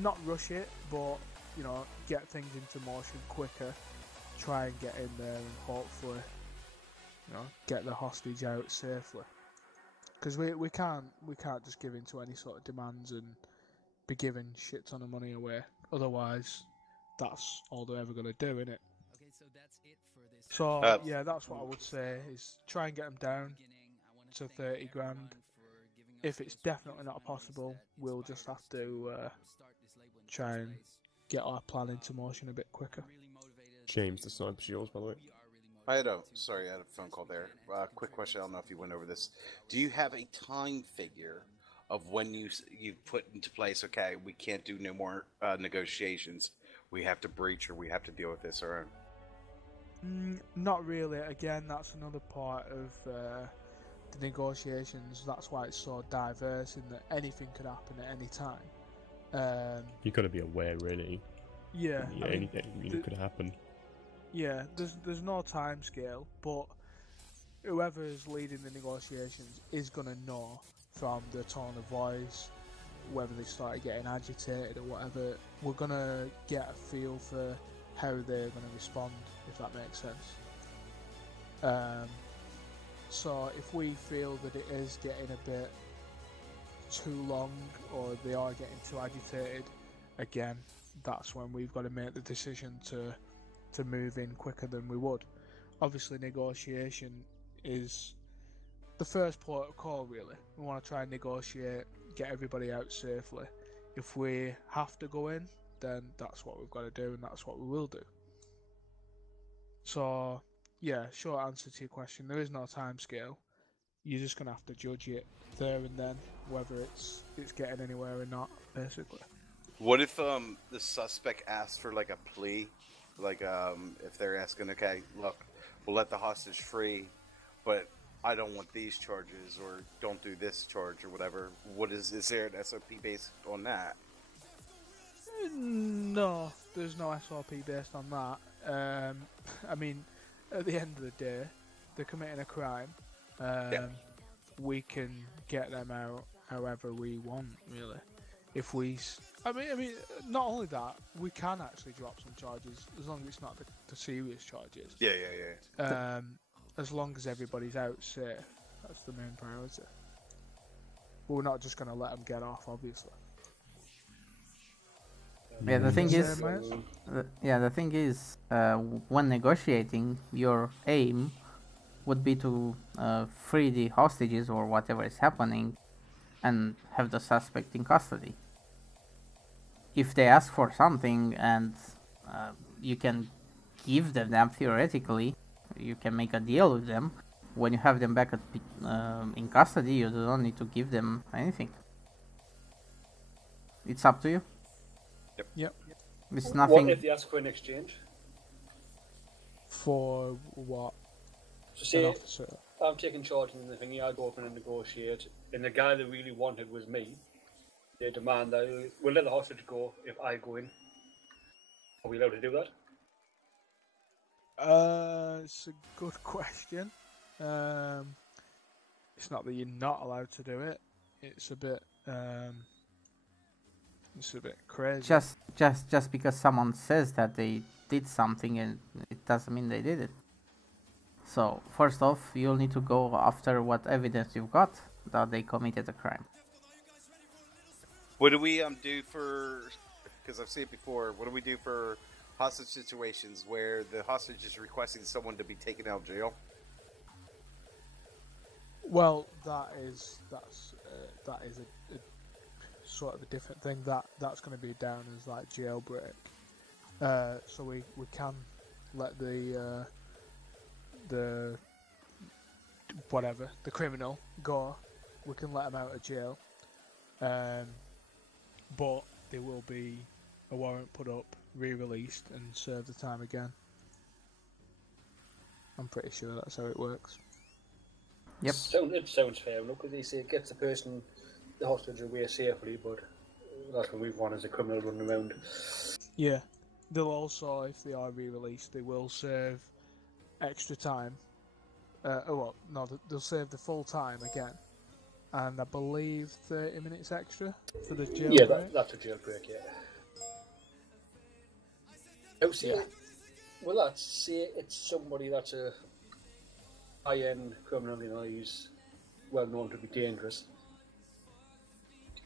not rush it, but, you know, get things into motion quicker, try and get in there and hopefully, you know, get the hostage out safely. because we can't just give in to any sort of demands and be giving shit ton of money away. Otherwise, that's all they're ever gonna do, innit? So yeah, that's what I would say is try and get them down to 30 grand. If it's definitely not possible, we'll just have to try and get our plan into motion a bit quicker. James, the sniper's yours, by the way. I had a phone call there. Quick question. I don't know if you went over this. Do you have a time figure of when you put into place? Okay, we can't do no more negotiations. We have to breach, or we have to deal with this our own. Not really. Again, that's another part of the negotiations. That's why it's so diverse, in that anything could happen at any time. You've got to be aware, really. Yeah, I mean, anything could happen. Yeah, there's no time scale, but whoever is leading the negotiations is gonna know from the tone of voice whether they started getting agitated or whatever. We're gonna get a feel for how they're gonna respond, if that makes sense. So if we feel that it is getting a bit too long, or they are getting too agitated, again, that's when we've got to make the decision to move in quicker than we would. Obviously, negotiation is the first port of call, really. We want to try and negotiate, get everybody out safely. If we have to go in, then that's what we've got to do, and that's what we will do. So, yeah, short answer to your question, there is no time scale. You're just going to have to judge it there and then, whether it's getting anywhere or not, basically. What if the suspect asks for like a plea? Like, if they're asking, okay, look, we'll let the hostage free, but I don't want these charges, or don't do this charge, or whatever. Is there an SOP based on that? No, there's no SOP based on that. I mean, at the end of the day, they're committing a crime. We can get them out however we want, really. If we, I mean, not only that, we can actually drop some charges as long as it's not the serious charges. Yeah. As long as everybody's out safe, that's the main priority. But we're not just going to let them get off, obviously. Yeah, the thing is, when negotiating, your aim would be to free the hostages or whatever is happening, and have the suspect in custody. If they ask for something and you can give them theoretically, you can make a deal with them. When you have them back in custody, you don't need to give them anything. It's up to you. Yep. It's nothing. What if they ask for an exchange? For what? So say I'm taking charge and the thingy, I go up and negotiate, and the guy they really wanted was me. They demand that we'll let the hostage go if I go in. Are we allowed to do that? It's a good question. It's not that you're not allowed to do it. It's a bit crazy. Just because someone says that they did something, and it doesn't mean they did it. So first off, you'll need to go after what evidence you've got that they committed a crime. What do we do for? Because I've seen it before. What do we do for hostage situations where the hostage is requesting someone to be taken out of jail? Well, that is a sort of a different thing. That's going to be down as like jailbreak. So we can let the criminal go. We can let him out of jail. But there will be a warrant put up, re-released, and serve the time again. I'm pretty sure that's how it works. Yep. It sounds fair enough, because they say it gets the hostage away safely, but that's what we want as a criminal running around. Yeah. They'll also, if they are re-released, they will serve extra time. They'll serve the full time again. And I believe 30 minutes extra for the jailbreak. Yeah, that's a jailbreak, yeah. Well, let's say it's somebody that's a high-end criminal, he's well known to be dangerous.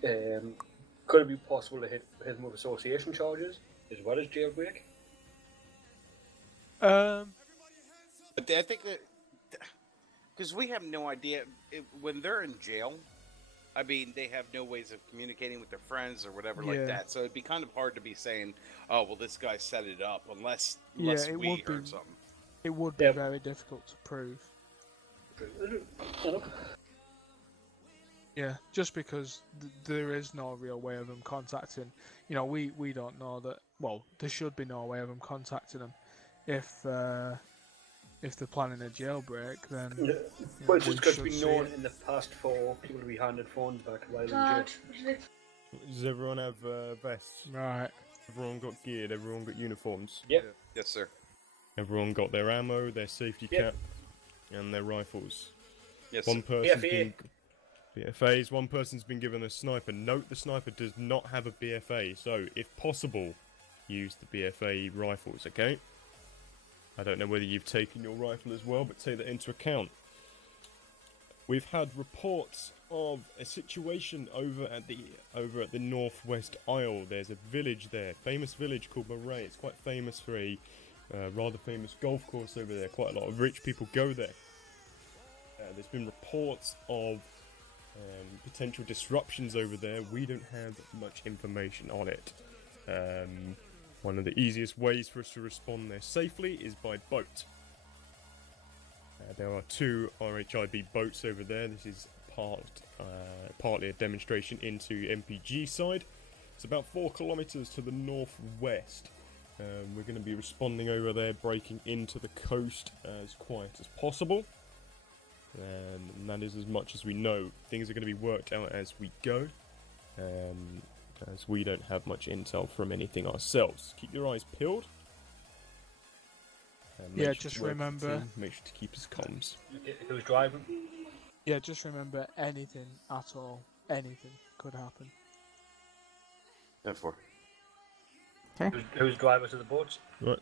Could it be possible to hit them with association charges as well as jailbreak? But I think that because we have no idea when they're in jail. I mean, they have no ways of communicating with their friends or whatever like that. So it'd be kind of hard to be saying, "Oh, well, this guy set it up," unless we heard something. It would be very difficult to prove. Yeah, just because there is no real way of them contacting. You know, we don't know that. Well, there should be no way of them contacting them. If they're planning a jailbreak, then Well, it's just got to be known in the past for people to be handed phones back while in jail. Does everyone have vests? Right. Everyone got geared. Everyone got uniforms. Yep. Yes, sir. Everyone got their ammo, their safety cap, and their rifles. Yes. One person's been BFAs. One person's been given a sniper. Note the sniper does not have a BFA, so if possible, use the BFA rifles. Okay. I don't know whether you've taken your rifle as well, but take that into account. We've had reports of a situation over at the northwest aisle. There's a village there, famous village called Moray. It's quite famous for a rather famous golf course over there. Quite a lot of rich people go there. There's been reports of potential disruptions over there. We don't have much information on it. One of the easiest ways for us to respond there safely is by boat. There are 2 RHIB boats over there. This is partly a demonstration into MPG side. It's about 4 kilometers to the northwest. We're going to be responding over there, breaking into the coast as quiet as possible. And that is as much as we know. Things are going to be worked out as we go. As we don't have much intel from anything ourselves. Keep your eyes peeled. Yeah, just remember. Make sure to keep us comms. Who's driving? Yeah, just remember anything at all. Anything could happen. 10-4. Okay. Who's driver to the boats? Right.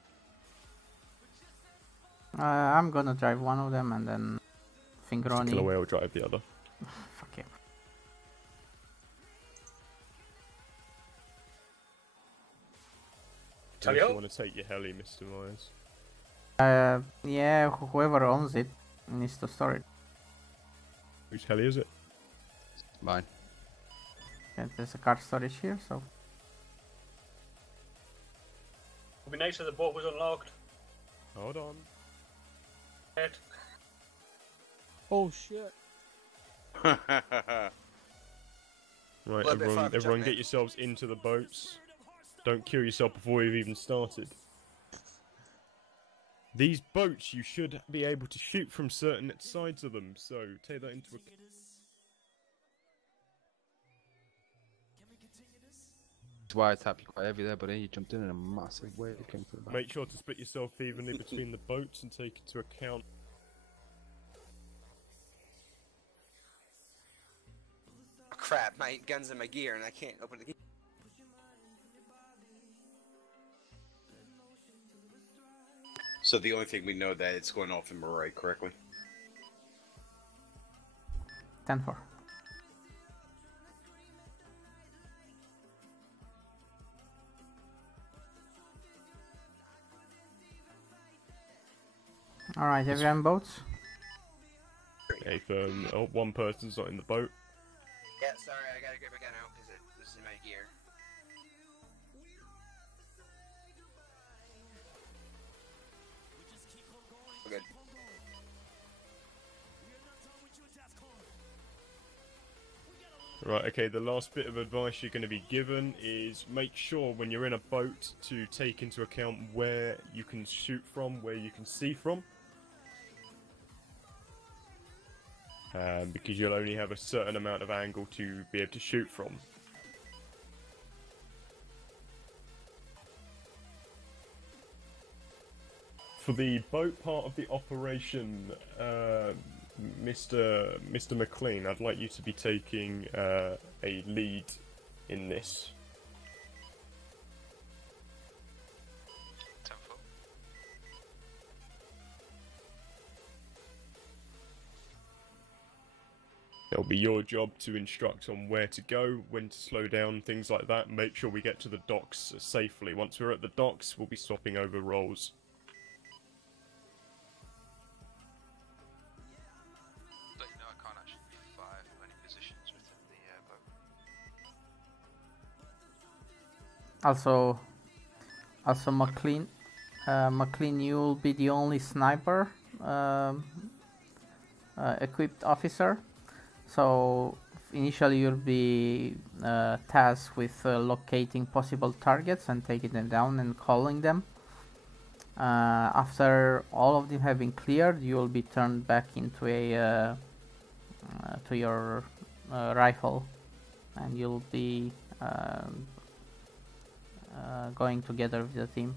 I'm gonna drive one of them and then Fingroni. Killaway will drive the other. Fuck it. Do you want to take your heli, Mr. Myers? Yeah, whoever owns it needs to store it. Whose heli is it? Mine. Yeah, there's a car storage here, so. It would be nice if the boat was unlocked. Hold on. Oh shit. Right, everyone get yourselves into the boats. Don't kill yourself before you've even started. These boats, you should be able to shoot from certain sides of them, so take that into account. That's why I tapped you quite heavy there, buddy. You jumped in a massive way. It came through the back. Make sure to split yourself evenly between the boats and take into account. Oh, crap, my gun's in my gear and I can't open the gear. So the only thing we know that it's going off in Moray, correctly? 10-4. Alright, everyone boats? If one person's not in the boat. Yeah, sorry, I gotta get my gun out because this is my gear. We're good. Right, okay, the last bit of advice you're going to be given is make sure when you're in a boat to take into account where you can shoot from, where you can see from. Because you'll only have a certain amount of angle to be able to shoot from. For the boat part of the operation, Mr. McLean, I'd like you to be taking a lead in this. It'll be your job to instruct on where to go, when to slow down, things like that. Make sure we get to the docks safely. Once we're at the docks, we'll be swapping over roles. But you know, I can't actually fire from any positions within the boat. Also McLean, McLean, you'll be the only sniper equipped officer. So initially you'll be tasked with locating possible targets and taking them down and calling them. After all of them have been cleared, you will be turned back into a to your rifle, and you'll be going together with the team.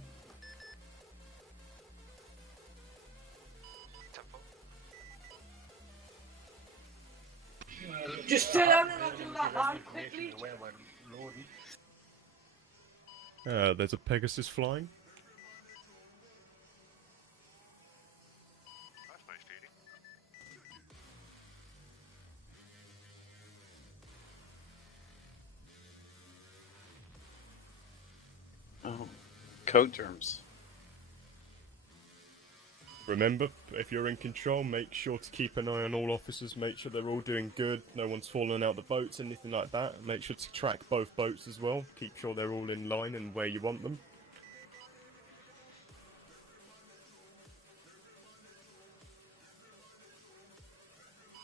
Just stay down and I'll do that line quickly. There's a Pegasus flying. Oh, code terms. Remember, if you're in control, make sure to keep an eye on all officers, make sure they're all doing good, no one's falling out the boats, anything like that. Make sure to track both boats as well, keep sure they're all in line and where you want them.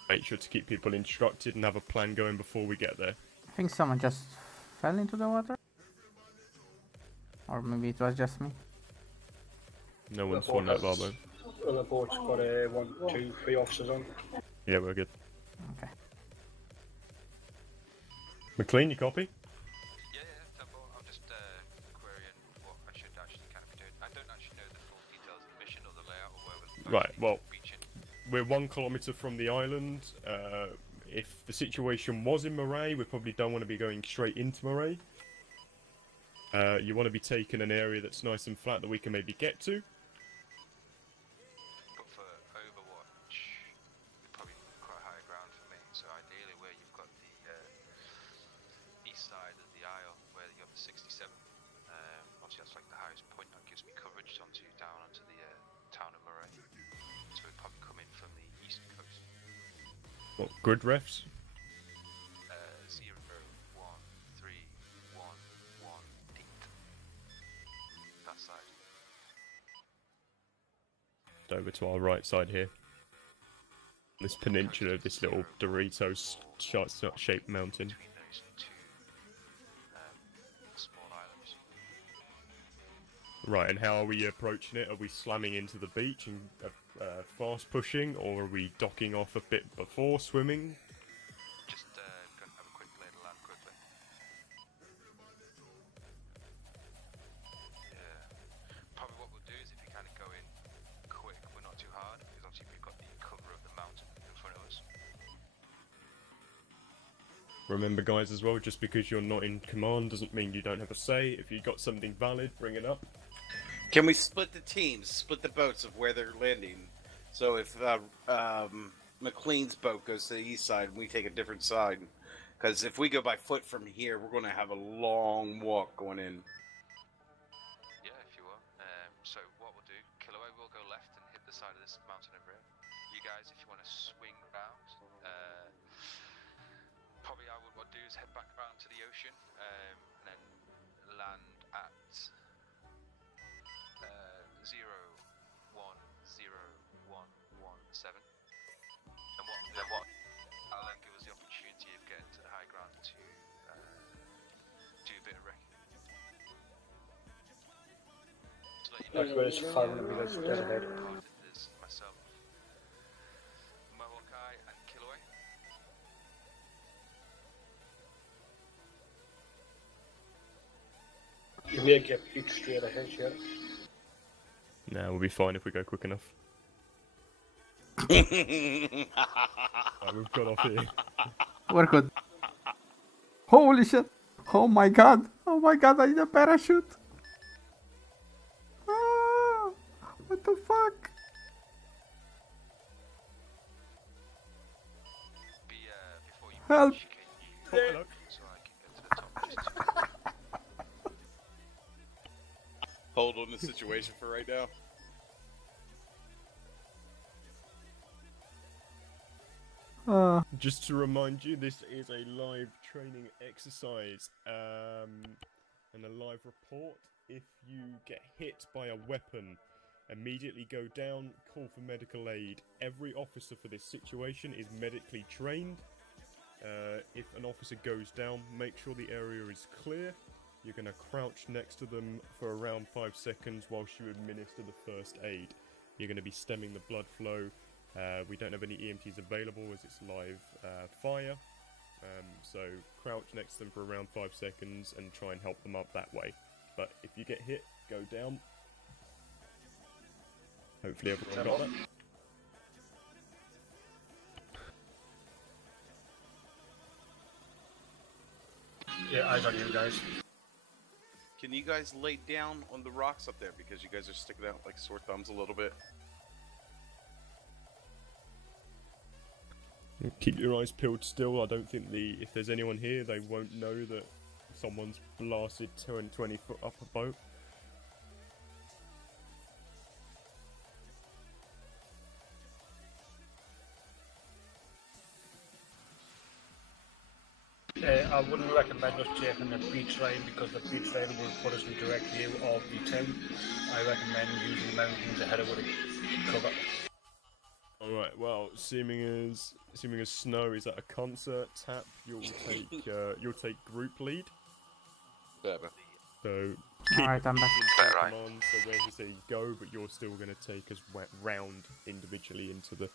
Make sure to keep people instructed and have a plan going before we get there. I think someone just fell into the water. Or maybe it was just me. No one's fallen out, Barbo. Well, the boat's got 1, 2, 3 officers on. Yeah, we're good. Okay. McLean, you copy? Yeah, Temple. I'm just querying what I should actually kind of be doing. I don't actually know the full details of the mission or the layout or where we're Right, well, we're 1 kilometre from the island. If the situation was in Moray, we probably don't want to be going straight into Moray. You want to be taking an area that's nice and flat that we can maybe get to. But for Overwatch, probably quite high ground for me. So ideally, where you've got the east side of the Isle, where you have the 67. Obviously, that's like the highest point that gives me coverage down onto the town of Moray. So we'd probably come in from the east coast. What, grid refs? 0, 1, 3, 1, 1, 8. That side. Over to our right side here. This peninsula, this little Doritos shaped mountain. Right, and how are we approaching it? Are we slamming into the beach and fast pushing, or are we docking off a bit before swimming? Just gonna have a quick lay of the land quickly. Yeah. Probably what we'll do is if we kind of go in quick, we're not too hard, because obviously we've got the cover of the mountain in front of us. Remember, guys, as well, just because you're not in command doesn't mean you don't have a say. If you've got something valid, bring it up. Can we split the teams, split the boats of where they're landing? So if McLean's boat goes to the east side and we take a different side, because if we go by foot from here, we're going to have a long walk going in. Yeah, if you want. So what we'll do, Kiloway will go left and hit the side of this mountain over here. You guys, if you want to swing round, probably what I'll do is head back around to the ocean and then land at 0, 1, 0, 1, 1, 7. And what I'll then give us the opportunity of getting to the high ground to do a bit of wrecking. That's where it's firing and because dead ahead. There's myself, Mawakai, and Kiloway. You may get beat straight ahead, yeah. Nah, we'll be fine if we go quick enough. Right, we've got off here. We're good. Holy shit! Oh my god! Oh my god, I need a parachute! Ah, what the fuck? Be Help! Hold on the situation for right now. Just to remind you, this is a live training exercise and a live report. If you get hit by a weapon, immediately go down, call for medical aid. Every officer for this situation is medically trained. If an officer goes down, make sure the area is clear. You're going to crouch next to them for around 5 seconds whilst you administer the first aid. You're going to be stemming the blood flow. We don't have any EMTs available as it's live fire. So crouch next to them for around 5 seconds and try and help them up that way. But if you get hit, go down. Hopefully everyone got that. Yeah, eyes on you guys. Can you guys lay down on the rocks up there because you guys are sticking out like sore thumbs a little bit? Keep your eyes peeled still. I don't think if there's anyone here, they won't know that someone's blasted 20 foot up a boat. I wouldn't recommend us taking the beach lane because the beach lane will put us in direct view of the town. I recommend using the mountains ahead of the cover. Alright, well, seeming as Snow is at a concert, Tap, you'll take group lead. Better. So Alright, I'm back. Come on, so where he says go, but you're still going to take us round individually into the.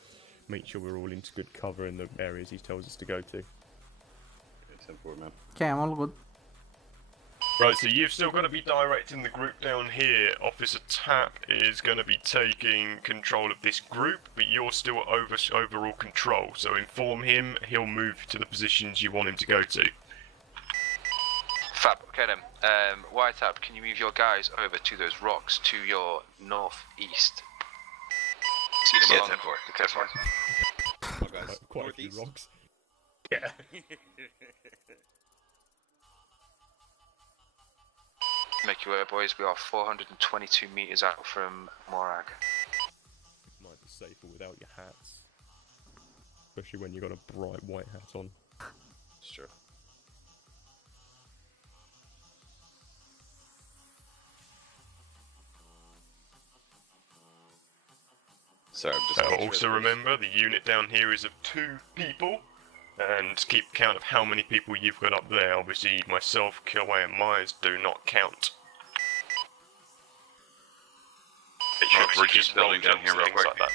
Make sure we're all into good cover in the areas he tells us to go to. Okay, I'm all good. Right, so you've still got to be directing the group down here. Officer Tap is going to be taking control of this group, but you're still overall control. So inform him, he'll move to the positions you want him to go to. Fab, okay then. White Tap, can you move your guys over to those rocks to your northeast? See them along the coastline. Oh, guys. Quite a few rocks. Yeah. Make your way, boys. We are 422 meters out from Morag. Might be safer without your hats, especially when you got a bright white hat on. It's true. Sorry, I'm just also remember, the unit down here is of 2 people, and keep count of how many people you've got up there. Obviously, myself, Kilway, and Myers do not count. Bridges building down here real quick. Like that.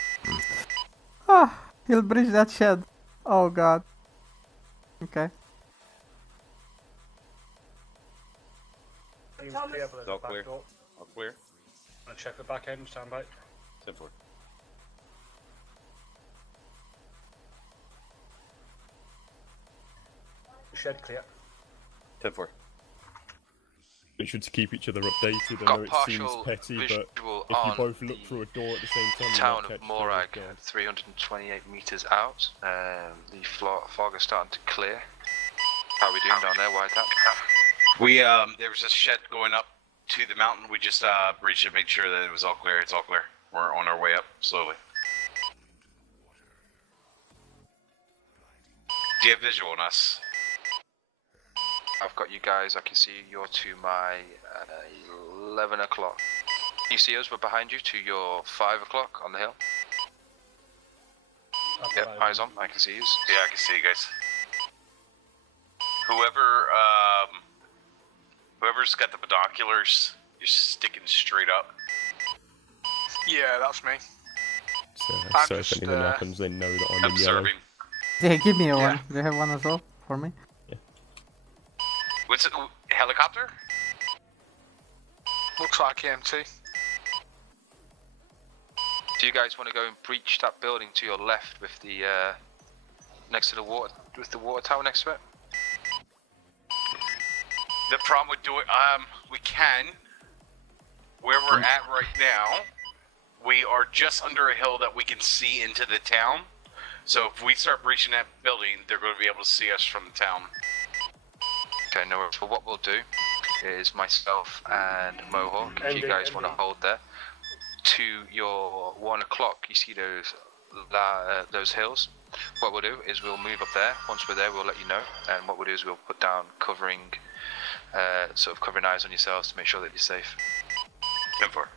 Ah, he'll bridge that shed. Oh god. Okay. Seems clear, but there's all a back clear. door. All clear. I'll check the back end, stand by. 10-4. Shed clear. 10-4. Make sure to keep each other updated. I Got know it seems partial petty, but visual if you on both look through a door at the same time, you Town might of catch the Morag, guard. 328 meters out. The fog is starting to clear. How are we doing down there, White Tap? We there was a shed going up to the mountain. We just breached it, made sure that it was all clear. It's all clear. We're on our way up slowly. Do you have visual on us? I've got you guys. I can see you're to my 11 o'clock. You see us? We're behind you to your 5 o'clock on the hill. Yep, eyes on. I can see you. Yeah, I can see you guys. Whoever's got the binoculars, you're sticking straight up. Yeah, that's me. So if anything happens, they know that I'm observing. Yeah, give me one. Do you have one as well for me? What's it? Helicopter? Looks like EMT. Do you guys want to go and breach that building to your left with the next to the water, with the water tower next to it? The problem with doing, we can. Where we're at right now, we are just under a hill that we can see into the town. So if we start breaching that building, they're going to be able to see us from the town. Okay, no worries. Well, what we'll do is myself and Mohawk, if you guys want to hold there, to your 1 o'clock, you see those hills. What we'll do is we'll move up there. Once we're there, we'll let you know. And what we'll do is we'll put down covering eyes on yourselves to make sure that you're safe. 10-4.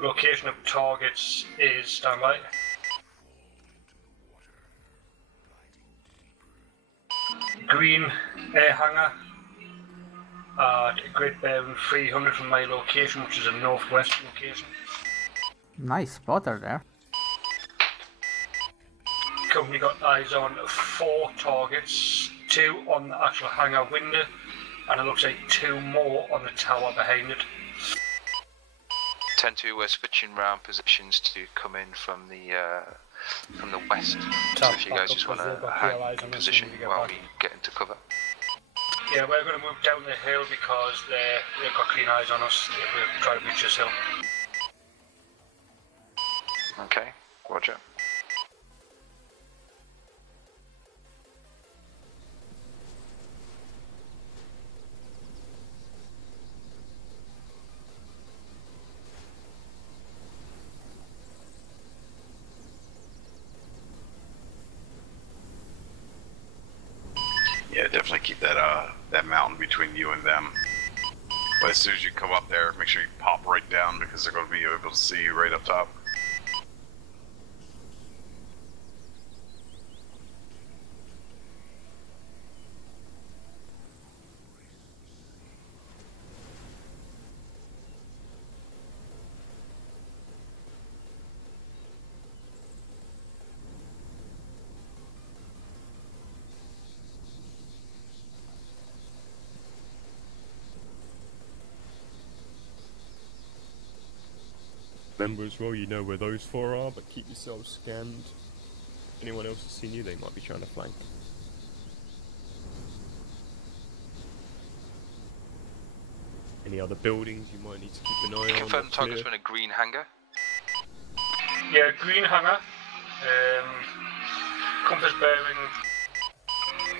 Location of targets is standby. Green air hangar at Great Bearing 300 from my location, which is a northwest location. Nice spotter there. Company got eyes on 4 targets, 2 on the actual hangar window, and it looks like 2 more on the tower behind it. 10-2, we're switching round positions to come in from the west. So if you guys just want to hang position while we get into cover. Yeah, we're going to move down the hill because they've got clean eyes on us if we try to reach this hill. Okay, roger. Yeah, definitely keep that mountain between you and them. But as soon as you come up there, make sure you pop right down because they're going to be able to see you right up top. Remember as well, you know where those 4 are, but keep yourselves scanned. Anyone else has seen you, they might be trying to flank. Any other buildings you might need to keep an eye on? Confirm targets in a green hangar. Yeah, green hangar. Compass bearing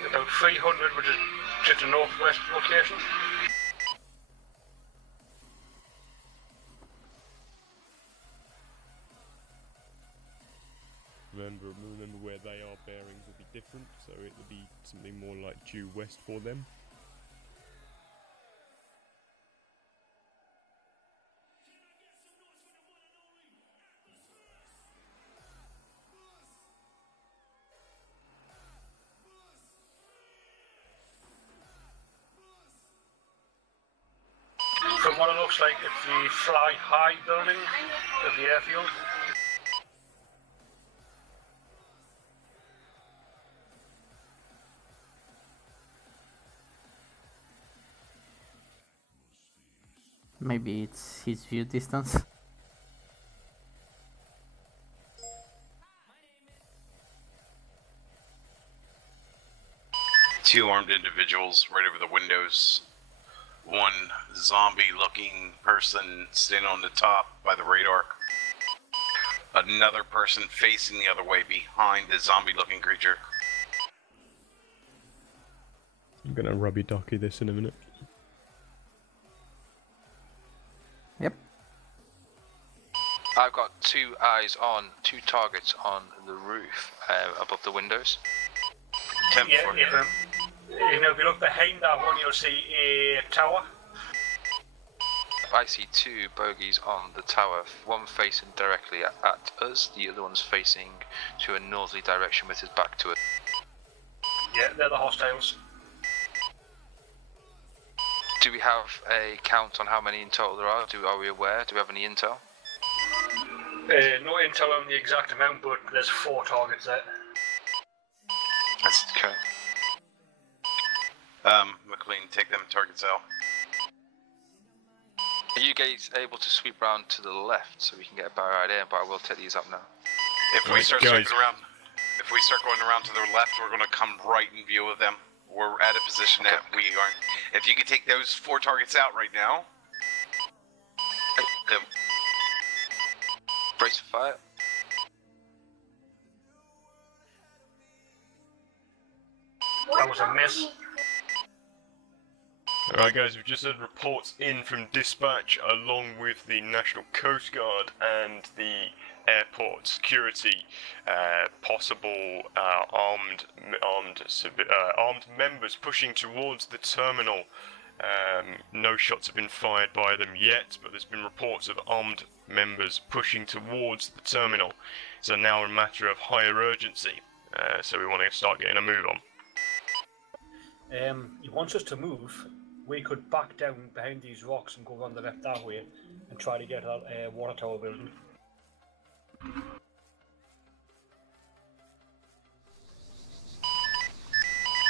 about 300, which is just a northwest location. Remember where they are, bearings will be different, so it will be something more like due west for them. From what it looks like, it's the Fly High building of the airfield. Maybe it's his view distance. Two armed individuals right over the windows. One zombie-looking person standing on the top by the radar. Another person facing the other way behind the zombie-looking creature. I'm gonna rubby ducky this in a minute. Yep. I've got 2 eyes on 2 targets on the roof above the windows. 10 yeah, if you look behind that one, you'll see a tower. I see 2 bogies on the tower, one facing directly at us, the other one's facing to a northerly direction with his back to it. Yeah, they're the hostiles. Do we have a count on how many in total there are? Are we aware? Do we have any intel? No intel on the exact amount, but there's 4 targets there. That's okay. McLean, take them targets out. Are you guys able to sweep round to the left so we can get a better idea? But I will take these up now. If we start going around to the left, we're going to come right in view of them. We're at a position that we aren't. If you could take those 4 targets out right now. Brace for fire. That was a miss. Alright guys, we've just had reports in from dispatch along with the National Coast Guard and the airport security. Possible armed members pushing towards the terminal. No shots have been fired by them yet, but there's been reports of armed members pushing towards the terminal. So now a matter of higher urgency. So we want to start getting a move on. He wants us to move. We could back down behind these rocks and go around the left that way and try to get that water tower building.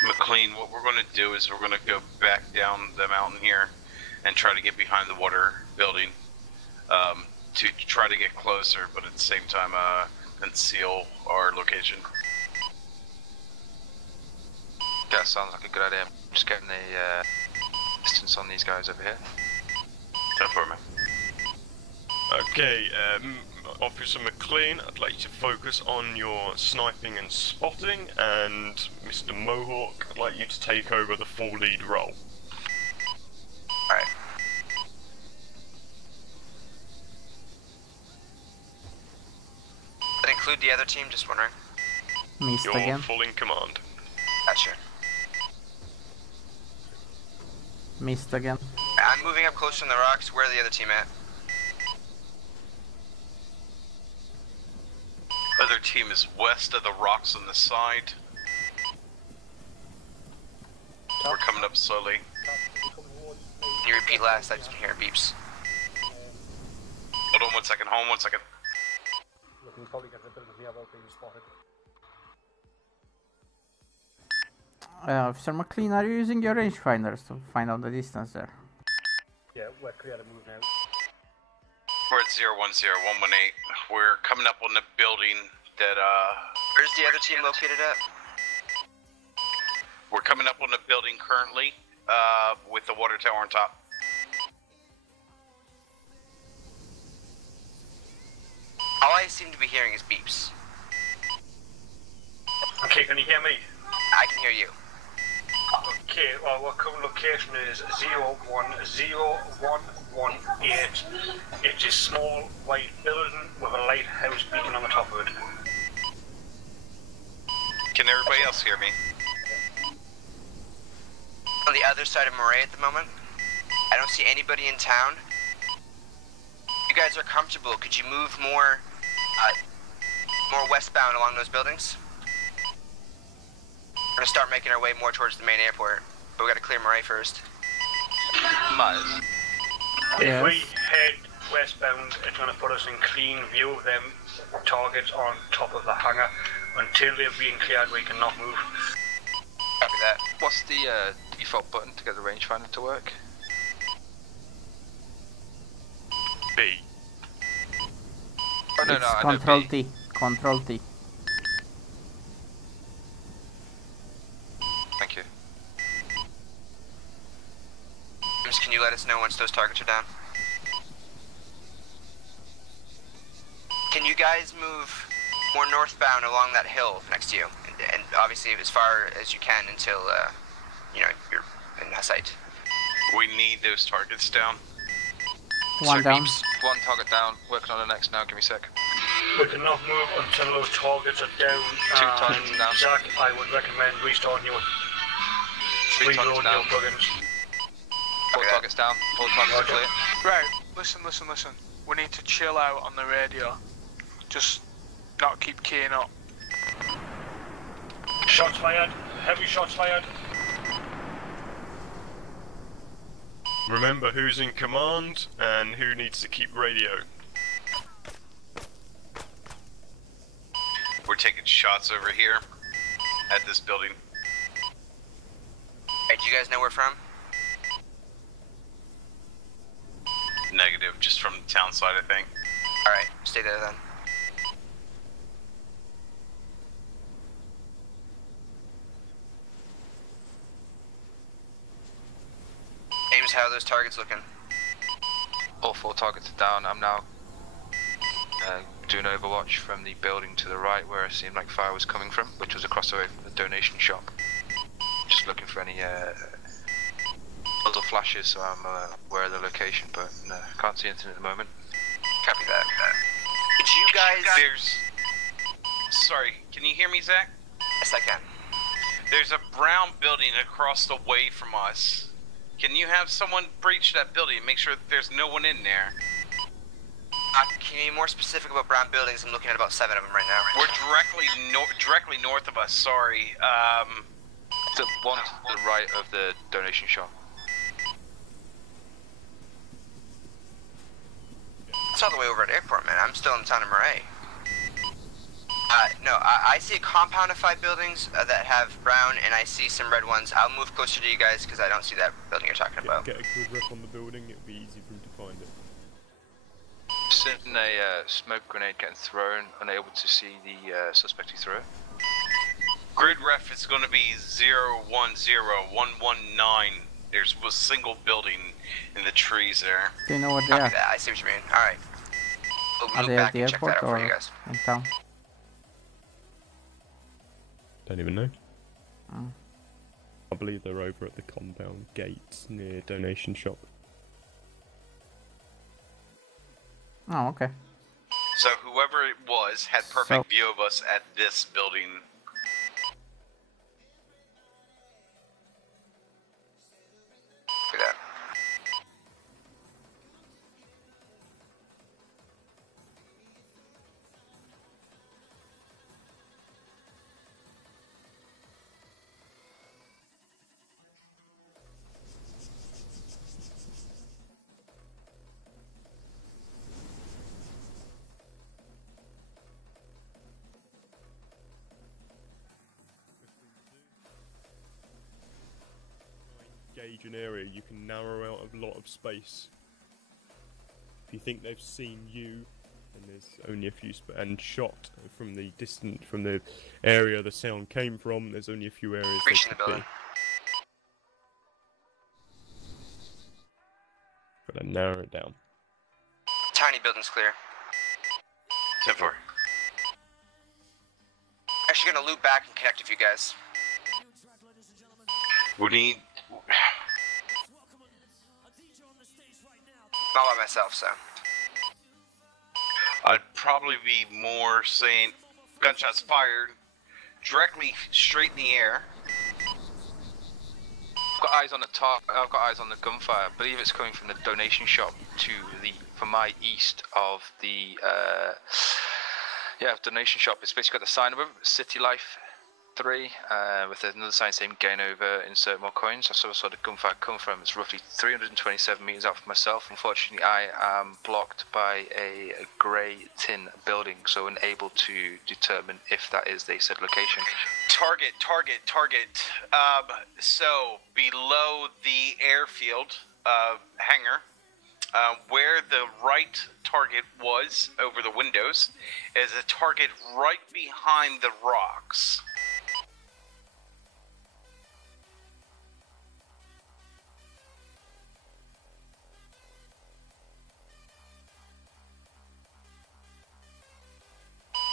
McLean, what we're going to do is we're going to go back down the mountain here and try to get behind the water building to try to get closer, but at the same time conceal our location. That sounds like a good idea. Just getting the distance on these guys over here. Time for me. Okay, Officer McLean, I'd like you to focus on your sniping and spotting, and Mr. Mohawk, I'd like you to take over the full lead role. Alright. That include the other team? Just wondering. Missed You're again. full in command. Gotcha. Missed again. I'm moving up closer on the rocks. Where are the other team at? Other team is west of the rocks on the side. We're coming up slowly. Can you repeat last? I just been hearing beeps. Hold on 1 second, hold on 1 second. We can probably get the building here without being spotted. Officer McLean, are you using your rangefinders to find out the distance there? Yeah, we're clear to move now. We're at 010118. We're coming up on the building that Where's the other team located at? we're coming up on the building currently, with the water tower on top. All I seem to be hearing is beeps. Okay, can you hear me? I can hear you. Okay, well, our current location is 010118. It's a small white building with a lighthouse beacon on the top of it. Can everybody else hear me? On the other side of Moray at the moment. I don't see anybody in town. You guys are comfortable. Could you move more westbound along those buildings? We're gonna start making our way more towards the main airport, but we gotta clear Moray first. Miles. If we head westbound, it's gonna put us in clean view of them targets on top of the hangar. Until they're being cleared, we cannot move. Copy that. What's the default button to get the rangefinder to work? B. Oh no, It's no, I know Control B. T. Control T. Thank you. James, can you let us know once those targets are down? Can you guys move more northbound along that hill next to you? And obviously as far as you can until, you're in sight. We need those targets down. One down. One target down, working on the next now, give me a sec. We cannot move until those targets are down. Two targets down. Zach, I would recommend restarting your Three targets reloading down. your plugins. 4 targets down, 4 targets are clear. Right, listen. We need to chill out on the radio. Just not keep keying up. Shots fired. Heavy shots fired. Remember who's in command and who needs to keep radio. We're taking shots over here at this building. Hey, do you guys know where from? Negative, just from the town side, I think. Alright, stay there then. how are those targets looking? All 4 targets are down. I'm now doing overwatch from the building to the right where it seemed like fire was coming from, which was across the way from the donation shop. Just looking for any other flashes so I'm aware of the location, but no, can't see anything at the moment. Copy that. Did you guys... Sorry, can you hear me, Zach? Yes, I can. There's a brown building across the way from us. Can you have someone breach that building and make sure that there's no one in there? Can you be more specific about brown buildings? I'm looking at about 7 of them right now. We're directly north of us, sorry. The one to the right of the donation shop. It's all the way over at airport, man. I'm still in the town of Murray. No, I see a compound of 5 buildings that have brown, and I see some red ones. I'll move closer to you guys because I don't see that building you're talking about. Get a good rep on the building, it'll be easy for him to find it. Sitting a smoke grenade getting thrown, unable to see the suspect who threw it. Grid ref is going to be 010119. There's a single building in the trees there. Do you know what they are? I see what you mean. Alright. Are they at the airport or in town? Don't even know. Oh. I believe they're over at the compound gates near donation shop. Oh, okay. So whoever it was had perfect view of us at this building. Look at that. Gauge an area, you can narrow out a lot of space. If you think they've seen you, and there's only a few and shot from the area the sound came from, there's only a few areas they Reaching the could building. be. Gotta narrow it down. Tiny building's clear. 10-4. Actually gonna loop back and connect with you guys. We need... Not by myself, so. I'd probably be more saying gunshots fired directly straight in the air. I've got eyes on the top. I've got eyes on the gunfire. I believe it's coming from the donation shop from my east of the donation shop. It's basically got the sign above it, City Life 3, with another sign saying gain over, insert more coins. That's where the gunfire come from. It's roughly 327 meters out from myself. Unfortunately, I am blocked by a grey tin building, so unable to determine if that is the said location. Target. So below the airfield hangar, where the right target was over the windows, is a target right behind the rocks.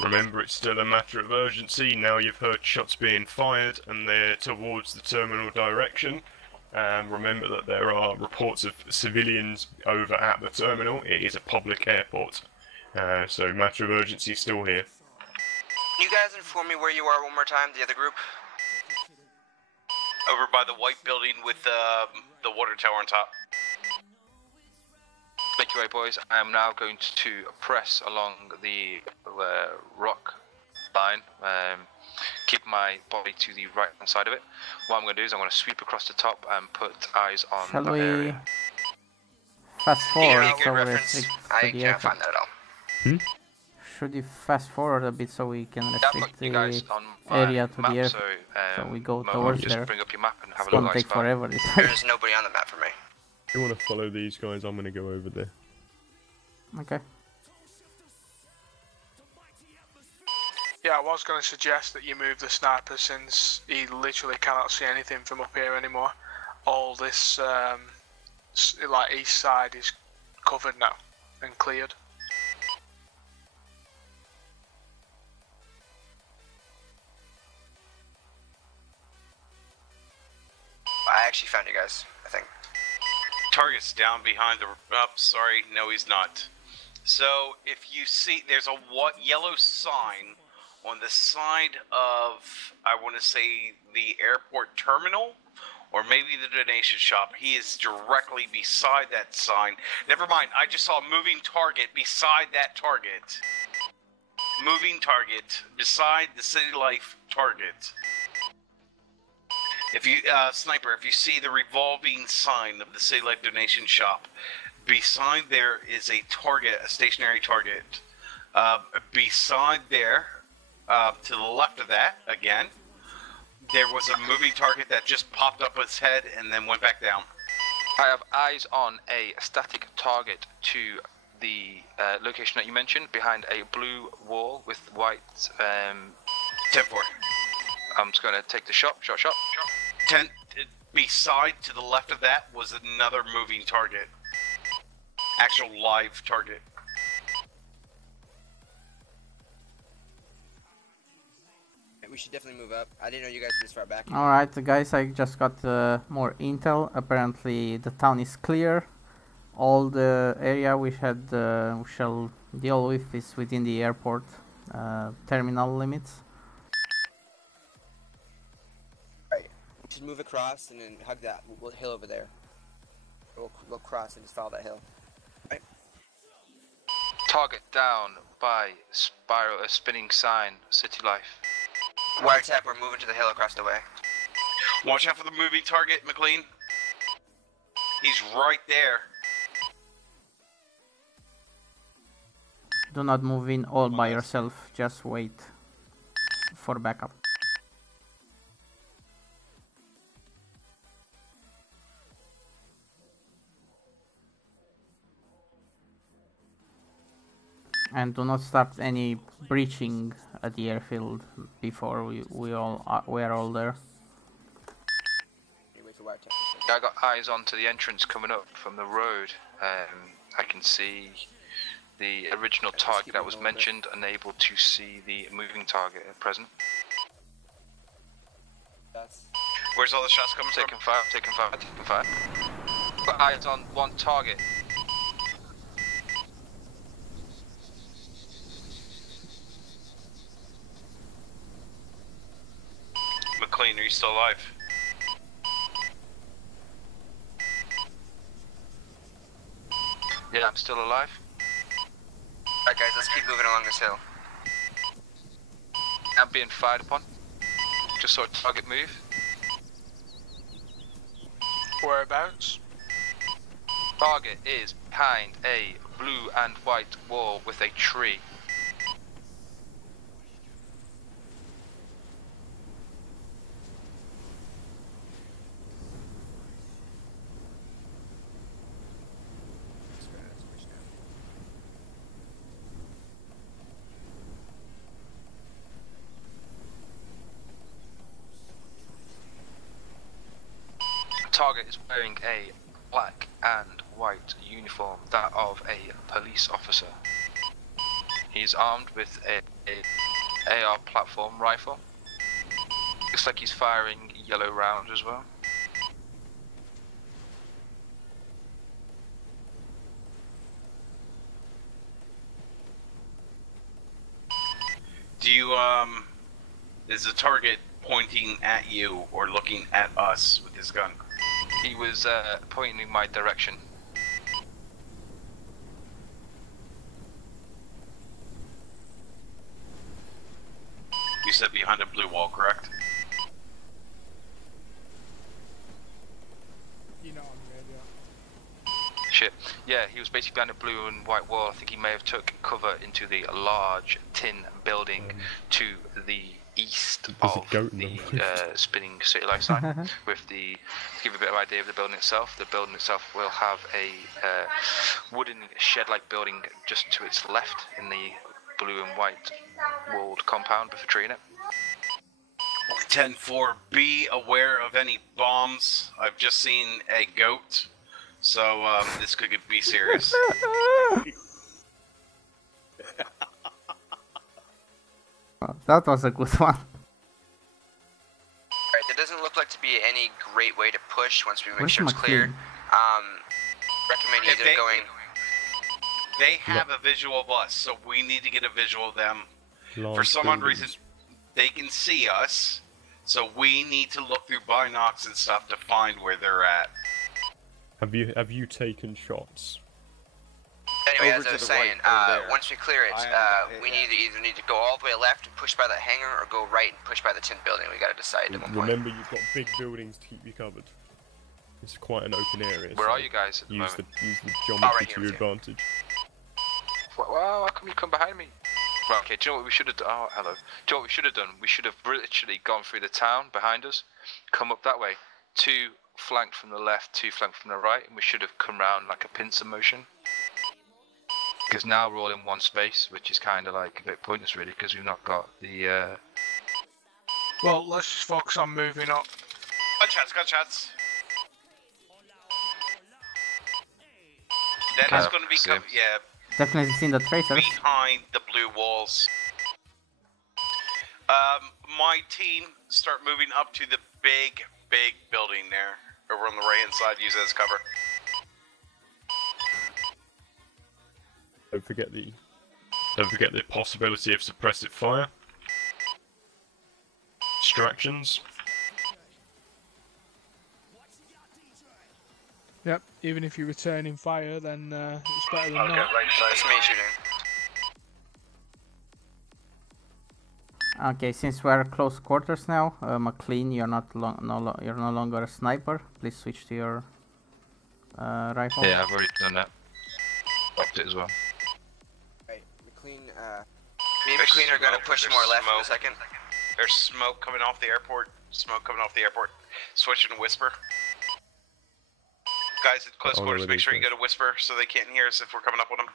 Remember, it's still a matter of urgency. Now you've heard shots being fired and they're towards the terminal direction. Remember that there are reports of civilians over at the terminal. It is a public airport. So matter of urgency still here. Can you guys inform me where you are one more time, the other group? Over by the white building with the water tower on top. Thank you, boys. I am now going to press along the rock line, keep my body to the right hand side of it. What I'm going to do is I'm going to sweep across the top and put eyes on Shall that we area. fast forward Good so reference. restrict I the can't airport? find that at all. Should we fast forward a bit so we can I've restrict got you guys the on my area to map, the airport? so, So we go Mo, towards just there. bring up your map and have It's a look. gonna take Iceman. forever this way. There's nobody on the map for me. If you want to follow these guys, I'm going to go over there. Okay. Yeah, I was going to suggest that you move the sniper since he literally cannot see anything from up here anymore. All this like east side is covered now and cleared. I actually found you guys, I think. Target's down behind the. Oh, sorry, no, he's not. So if you see, there's a yellow sign on the side of, I want to say, the airport terminal, or maybe the donation shop. He is directly beside that sign. Never mind, I just saw a moving target beside that target. Moving target beside the City Life target. If you, Sniper, if you see the revolving sign of the City Life donation shop, beside there is a target, a stationary target. Beside there, to the left of that, again, there was a moving target that just popped up its head and then went back down. I have eyes on a static target to the location that you mentioned, behind a blue wall with white... 10-4. I'm just going to take the shot. 10, beside, to the left of that, was another moving target. Actual live target. We should definitely move up. I didn't know you guys were this far back. Alright, guys, I just got more intel. Apparently the town is clear. All the area we shall deal with is within the airport terminal limits. Right. We should move across and then hug that hill over there. We'll cross and just follow that hill. Right. Target down by spiral, a spinning sign, City Life. Wiretap, we're moving to the hill across the way. Watch out for the moving target, McLean. He's right there. Do not move in all by yourself, just wait for backup. And do not start any breaching at the airfield before we're all there. I got eyes onto the entrance coming up from the road. I can see the original target that was mentioned, unable to see the moving target at present. Where's all the shots coming from? Taking fire. Got eyes on one target. McLean, are you still alive? Yeah, I'm still alive. Alright guys, let's keep moving along this hill. I'm being fired upon. Just saw a target move. Whereabouts? Target is behind a blue and white wall with a tree. Target is wearing a black and white uniform, that of a police officer. He's armed with a AR platform rifle. Looks like he's firing yellow rounds as well. Do you, is the target pointing at you or looking at us with his gun? He was pointing in my direction. You said behind a blue wall, correct? You know I'm good, yeah. Shit. Yeah, he was basically behind a blue and white wall. I think he may have took cover into the large tin building to the east of the spinning City Life sign. With the, to give you a bit of idea of the building itself will have a wooden shed-like building just to its left in the blue and white walled compound with a tree in it. 10-4, be aware of any bombs. I've just seen a goat So this could be serious. That was a good one. Alright, there doesn't look like to be any great way to push once we make Where's sure it's clear. McLean? Recommend If either going... They have a visual of us, so we need to get a visual of them. For some odd reason, they can see us, so we need to look through binocs and stuff to find where they're at. Have you taken shots? Anyway, Over as I to was the right, saying, over there. once we clear it, we either need to go all the way left and push by that hangar, or go right and push by the tin building. We gotta decide at one point. Remember, you've got big buildings to keep you covered. It's quite an open area. Where so are you guys at the use moment? Use the geometry right to here, your advantage. Wow, how come you come behind me? Right, okay, do you know what we should have done? Oh, hello. Do you know what we should have done? We should have literally gone through the town behind us, come up that way, 2 flanked from the left, 2 flanked from the right, and we should have come round like a pincer motion. Because now we're all in one space, which is kind of like a bit pointless really, because we've not got the... Well, let's just focus on moving up. Got shots. That is going to be Definitely seen the tracers. behind the blue walls. My team start moving up to the big building there, over on the right hand side. Use it as cover. Don't forget the possibility of suppressive fire. Distractions. Yep, even if you're returning fire, then it's better than Okay, not. That's me shooting. Okay, since we're close quarters now, McLean, you're you're no longer a sniper. Please switch to your rifle. Yeah, I've already done that. Dropped it as well. Right, McLean, me and McLean are gonna push more left in a second. There's smoke coming off the airport. Switching to whisper. Guys at close quarters, make sure you go to whisper so they can't hear us if we're coming up with them.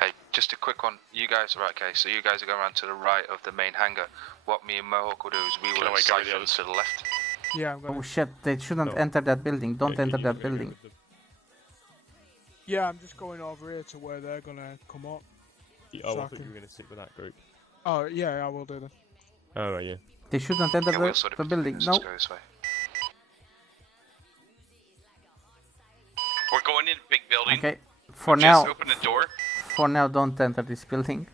Hey, just a quick one. You guys are right, okay, so you guys are going around to the right of the main hangar. What me and Mohawk will do is we will siphon to the left. Yeah, I'm gonna... Oh shit, they shouldn't enter that building. Don't enter that building. Yeah, I'm just going over here to where they're gonna come up. Oh, So I I thought can- you were going to sit with that group. Oh, yeah, I will do that. Oh, right, yeah. They shouldn't enter Yeah, we'll sort the it. building. Let's No. just go this way. We're going in big building. Okay. For Just now. open the door. For now, don't enter this building.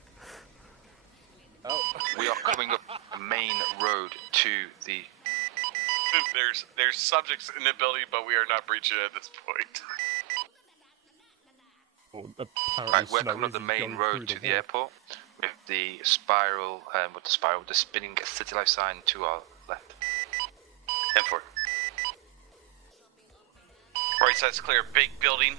We are coming up the main road to the... There's subjects in the building, but we are not breaching it at this point. Right, we're coming up the main road to the airport with the spiral, the spinning city life sign to our left. 10-4. Right side's clear. Big building.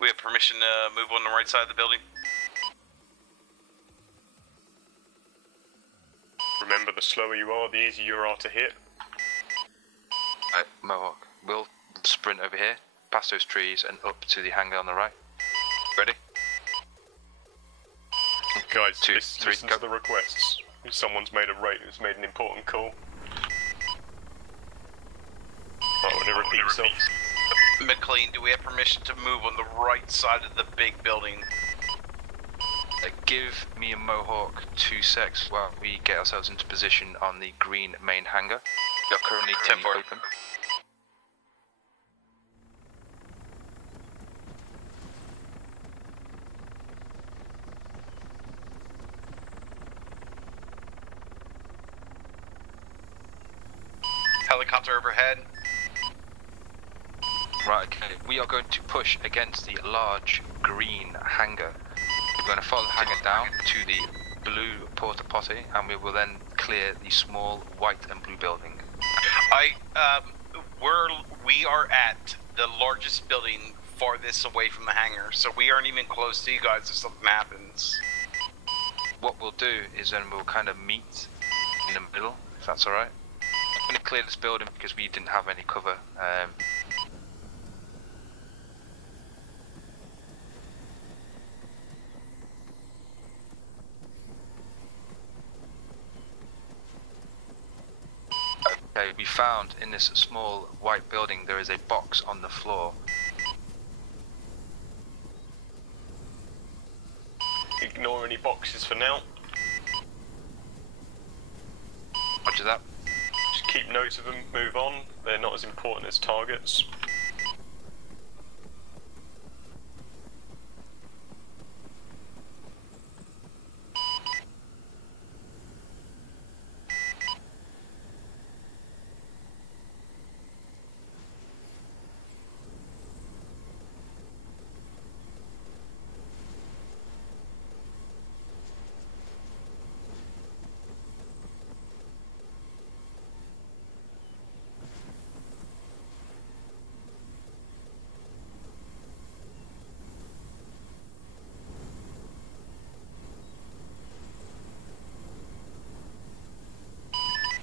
We have permission to move on the right side of the building. Remember, the slower you are, the easier you are to hit. Right, Mohawk, we'll sprint over here, past those trees and up to the hangar on the right. Ready? Guys, 2, 3, listen go. to the requests. Someone's made an important call. I want to repeat yourself. McLean, do we have permission to move on the right side of the big building? Give me and Mohawk 2 secs while we get ourselves into position on the green main hangar. We are currently 10-4 open. Helicopter overhead. Right, okay. We are going to push against the large green hangar. We're going to follow the hangar down to the blue porta potty, and we will then clear the small white and blue building. We are at the largest building farthest away from the hangar, so we aren't even close to you guys if something happens. What we'll do is then we'll kind of meet in the middle, if that's alright. I'm going to clear this building because we didn't have any cover. we found in this small white building there is a box on the floor. Ignore any boxes for now. Roger that. Just keep note of them, move on. They're not as important as targets.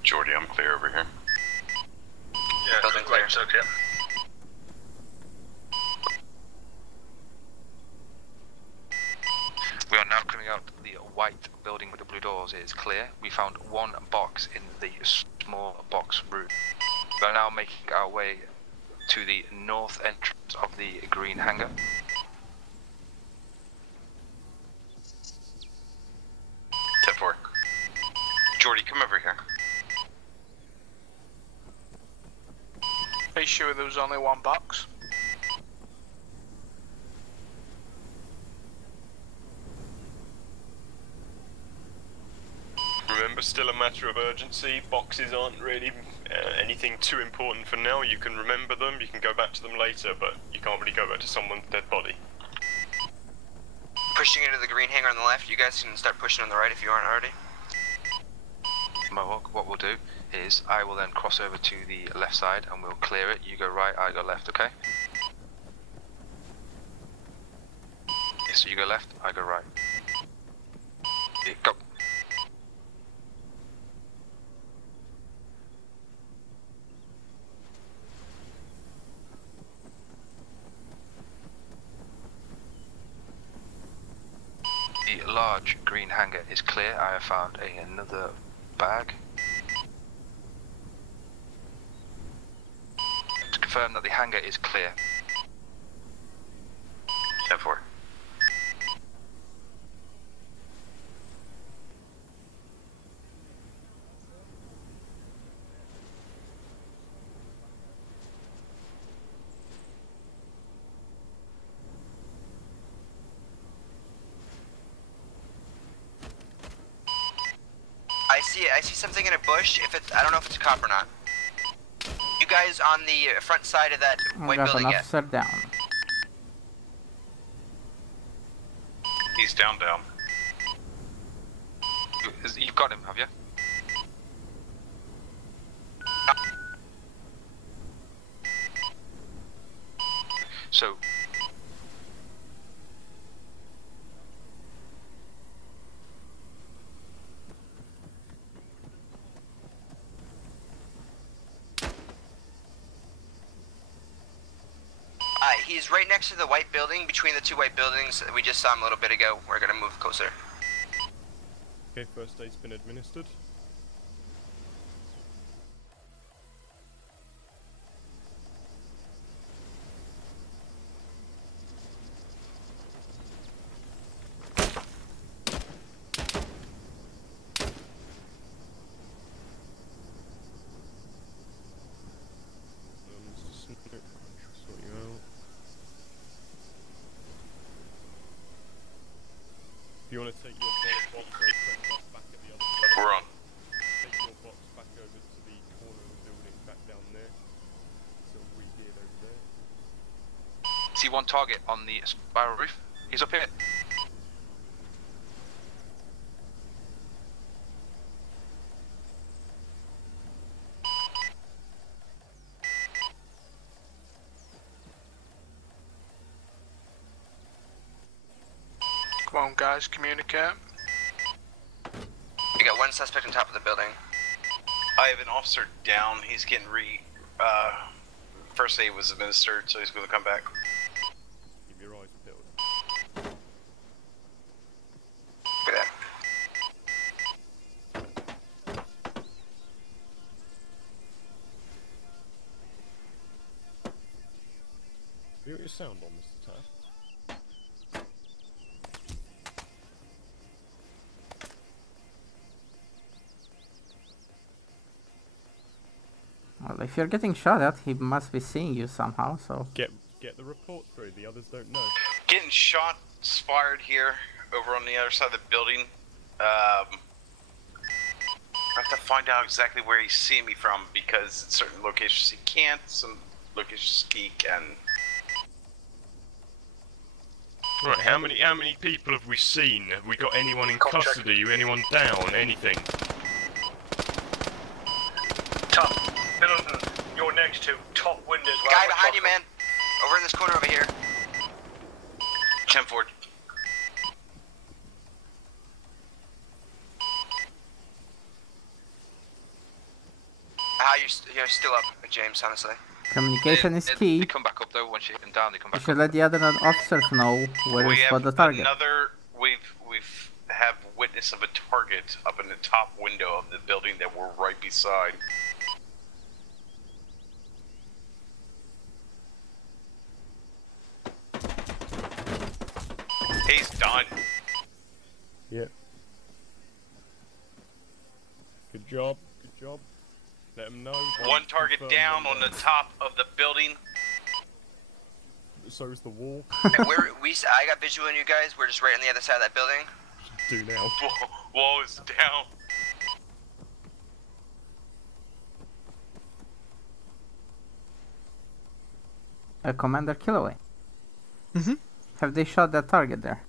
Jordy, I'm clear over here. Yeah, building clear. So clear. We are now coming out the white building with the blue doors. It is clear. We found one box in the small box room. We are now making our way to the north entrance of the green hangar. Step 4. Jordy, come over here. Are you sure there was only one box? Remember, still a matter of urgency. Boxes aren't really anything too important for now. You can remember them, you can go back to them later, but you can't really go back to someone's dead body. Pushing into the green hangar on the left. You guys can start pushing on the right if you aren't already. Mohawk, what we'll do is I will then cross over to the left side and we'll clear it. You go right, I go left, okay? Yeah, so you go left, I go right. Yeah, go. The large green hangar is clear. I have found another bag. To confirm that the hangar is clear. 10-4. I see something in a bush. If it's, I don't know if it's a cop or not. You guys on the front side of that white Got building an yet? officer down. He's down. You've got him, have you? So he's right next to the white building, between the two white buildings. We just saw him a little bit ago. We're gonna move closer. Okay, first aid's been administered. If you want to take your box back at the other side. We're on. Take your box back over to the corner of the building, back down there. So we did over there. see one target on the spiral roof. He's up here. Come on, guys, communicate. We got one suspect on top of the building. I have an officer down. He's getting first aid was administered, so he's going to come back. Keep your eyes peeled. Look at that. sound on, Mr. Taff? Well, if you're getting shot at, he must be seeing you somehow, so... Get the report through, the others don't know. Getting shot, fired here, over on the other side of the building. I have to find out exactly where he's seeing me from, because at certain locations he can't, some locations he can. Right, how many people have we seen? Have we got anyone in custody? Anyone down? Anything? Top building you're next to, top windows. Guy behind you, man. Over in this corner over here. 10-4. You're still up, James, honestly. Communication is key. They come back up though once you hit them down. They come You back should up. let the other officers know where is for the target. We've have witness of a target up in the top window of the building that we're right beside. He's done. Yep. Good job. Good job. Let them know. One target down on the top of the building. So is the wall. I got visual on you guys. We're just right on the other side of that building. Do now. Wall is down. Commander Killaway. Have they shot that target there?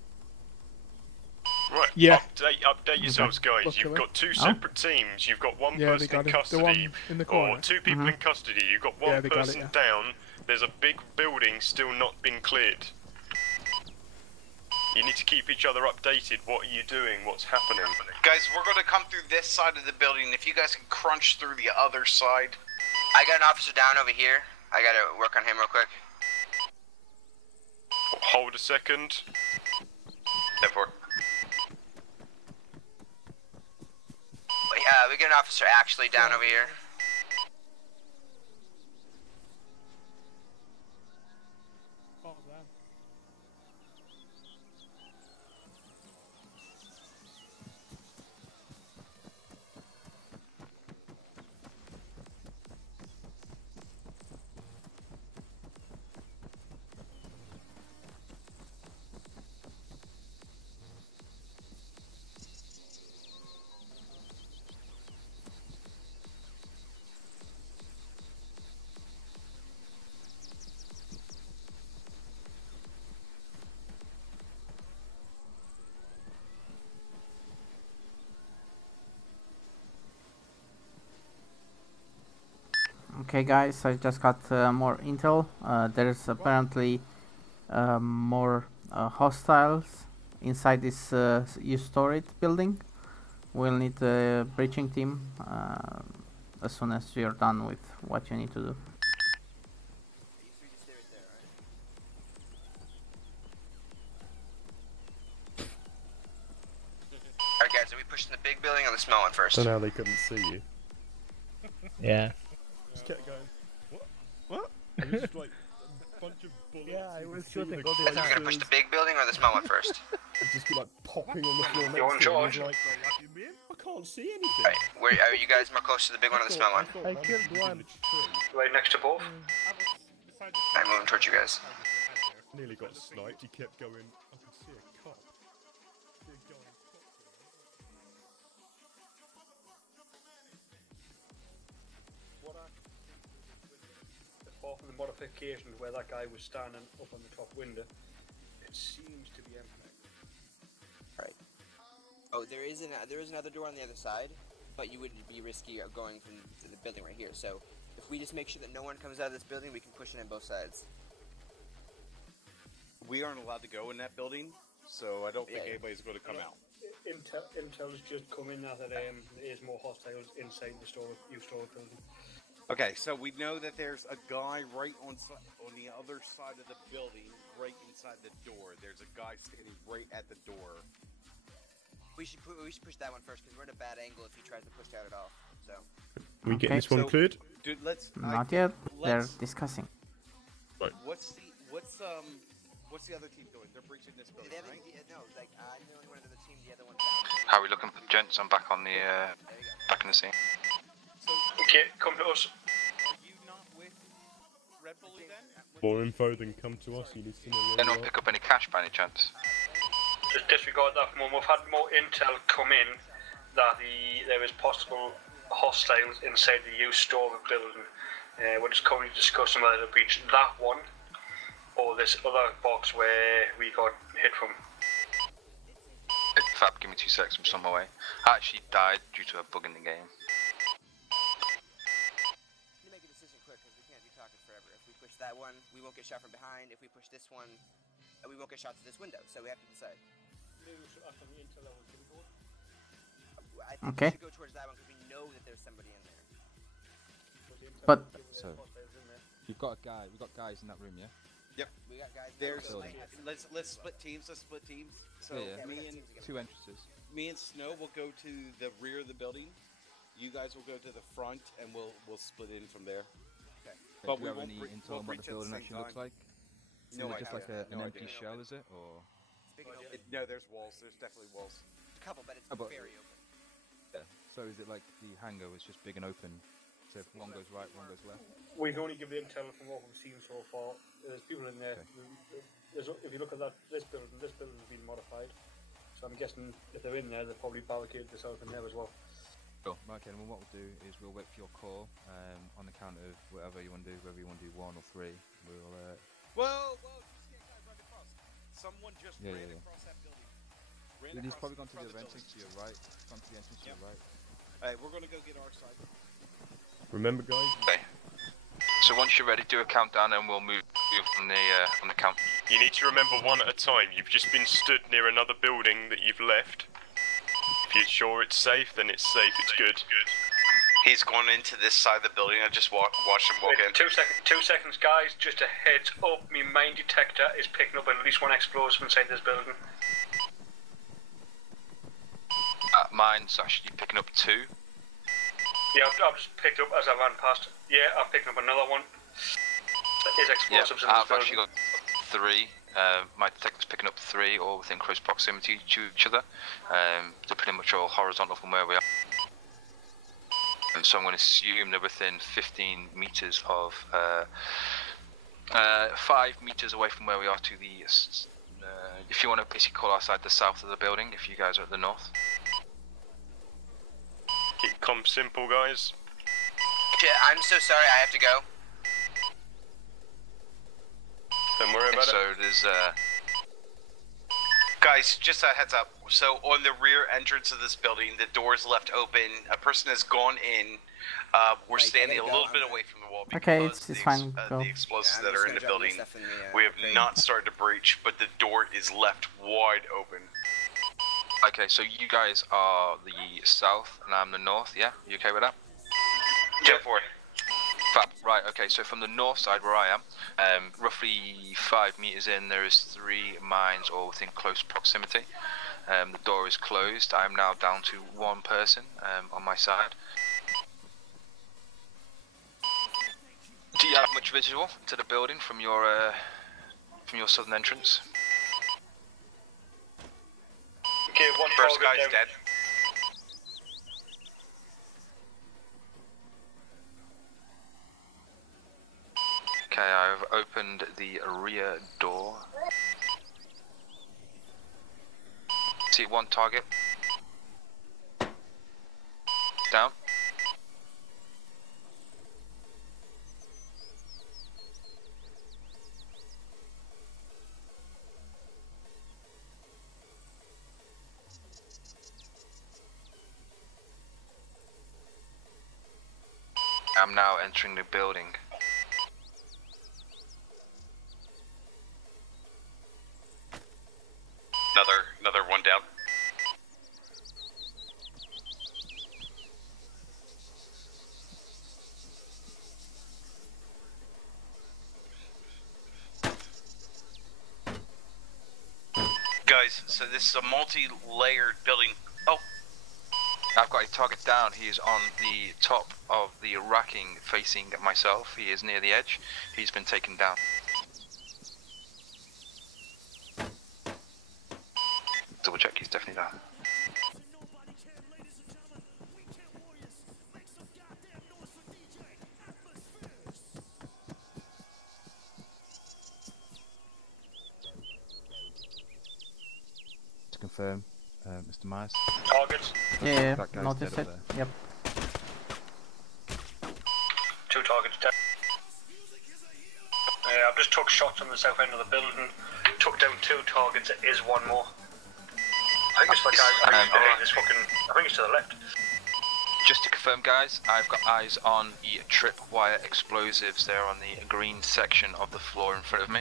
Right. Yeah. Update yourselves, guys. Luckily. You've got two separate teams. You've got one Yeah, they person got in it. The custody, one in the corner. or two people in custody. You've got one Yeah, they got it, person yeah. down. There's a big building still not been cleared. You need to keep each other updated. What are you doing? What's happening? Guys, we're gonna come through this side of the building. If you guys can crunch through the other side. I got an officer down over here. I gotta work on him real quick. Hold a second. 10-4. We get an officer actually down over here. Oh, man. Okay guys, I just got more intel. There's apparently more hostiles inside this you store it building. We'll need a breaching team as soon as you're done with what you need to do. Alright guys, are we pushing the big building or the small one first? So now they couldn't see you. Yeah. Just kept going. What? It was just like a bunch of bullets. Yeah, I was shooting shooting all the Are we gonna push the big building or the small one first? Just be like popping on the floor next You're in to him. charge. He's like, I can't see anything. Alright, where are you guys more close to the big one or the small one? I killed one. Right next to both. I'm moving towards you guys. Nearly got sniped. He kept going. I can see a cop. See a guy in cop What I apart from the modification where that guy was standing up on the top window, it seems to be empty. Right. Oh, there is another door on the other side, but you would be risky of going from the building right here. So if we just make sure that no one comes out of this building, we can push it on both sides. We aren't allowed to go in that building, so I don't think anybody's going to come out. Intel's just come in now that there is more hostiles inside the storage building. Okay, so we know that there's a guy right on the other side of the building, right inside the door. There's a guy standing right at the door. We should push that one first because we're at a bad angle if he tries to push out at all. So. We get Okay. this one cleared? Dude, let's. Not yet. They're discussing. Right. What's what's the other team doing? They're breaching this building, right? No, like I'm the only one of the team. The other one. How are we looking, gents? I'm back on the back in the scene. Okay, come to us. Are you not with Red Bully then? More info, then come to us. You need to know where Anyone we are. pick up any cash by any chance? Just disregard that for a moment. We've had more intel come in that there is possible hostiles inside the used store building. We're just currently discussing whether to breach that one or this other box where we got hit from. Fab, give me 2 seconds, I'm just on my way. I actually died due to a bug in the game. Make a decision quick because we can't be talking forever. If we push that one, we won't get shot from behind. If we push this one, we won't get shot through this window. So we have to decide. I think we should go towards that one because we know that there's somebody in there. But So, we've got guys in that room, yeah? Yep. We got guys. There's. Building. Let's split teams. So Yeah. me and 2 entrances. me and Snow will go to the rear of the building. You guys will go to the front, and we'll split in from there. Okay. But do we you have won't any bre- intel we'll on what breach the at the building same actually looks time. like? No Is it just like idea. an No empty idea. shell, is it? Or No, there's walls. There's definitely walls. A couple, but it's Oh, but- very open. yeah. So is it like the hangar was just big and open? So if one goes right, one goes left? We can only give the intel from what we've seen so far. There's people in there. If you look at this building's been modified. So I'm guessing if they're in there, they'll probably barricade themselves in there as well. Cool. Okay, well what we'll do is we'll wait for your call on the count of whatever you want to do, whether you want to do 1 or 3. We'll Whoa! You see a guy run across. Someone just Yeah, ran yeah, yeah. across that building. He's probably gone to the other entrance to your right. Gone to the entrance to your right. Alright, we're gonna go get our side. Remember, guys? Okay. So once you're ready, do a countdown and we'll move on the count. You need to remember one at a time. You've just been stood near another building that you've left. If you're sure it's safe, then it's safe. It's good. He's going into this side of the building. I just watched him walk in. 2 seconds, guys. Just a heads up. My mine detector is picking up at least one explosive inside this building. Mine's actually picking up 2. Yeah, I've just picked up as I ran past. Yeah, I'm picking up another one. That is explosives in this I've building. actually got 3. My detector's picking up 3, all within close proximity to each other. They're pretty much all horizontal from where we are. And so I'm going to assume they're within 15 meters of, 5 meters away from where we are to the, if you want to basically call our side the south of the building, if you guys are at the north. Keep comms simple, guys. Yeah, I'm so sorry. I have to go. Don't worry about So it. there's, Guys, just a heads up. So on the rear entrance of this building, the door's left open. A person has gone in. We're standing a little bit away from the wall because Okay, it's fine. Go. the explosives Yeah, that are in the building. We have not started to breach, but the door is left wide open. okay, so you guys are the south and I'm the north, yeah? You okay with that? Go for it. Fab. Right, okay, so from the north side where I am, roughly 5 meters in, there is 3 mines all within close proximity. The door is closed. I'm now down to 1 person on my side. Do you have much visual to the building from your southern entrance? Okay, one First target guy's down. dead. Okay, I've opened the rear door. See 1 target. Down. I'm now entering the building. Another one down. Guys, so this is a multi-layered building. Oh, I've got a target down. He is on the top of the racking facing myself. He is near the edge. He's been taken down. confirm, Mr. Myers? Targets? Yeah, That guy's noticed dead it. up there. Yep. 2 targets dead. I've just took shots on the south end of the building. Took down 2 targets. It is 1 more. I think it's the guy. I think it's to the left. Just to confirm, guys, I've got eyes on the tripwire explosives there on the green section of the floor in front of me.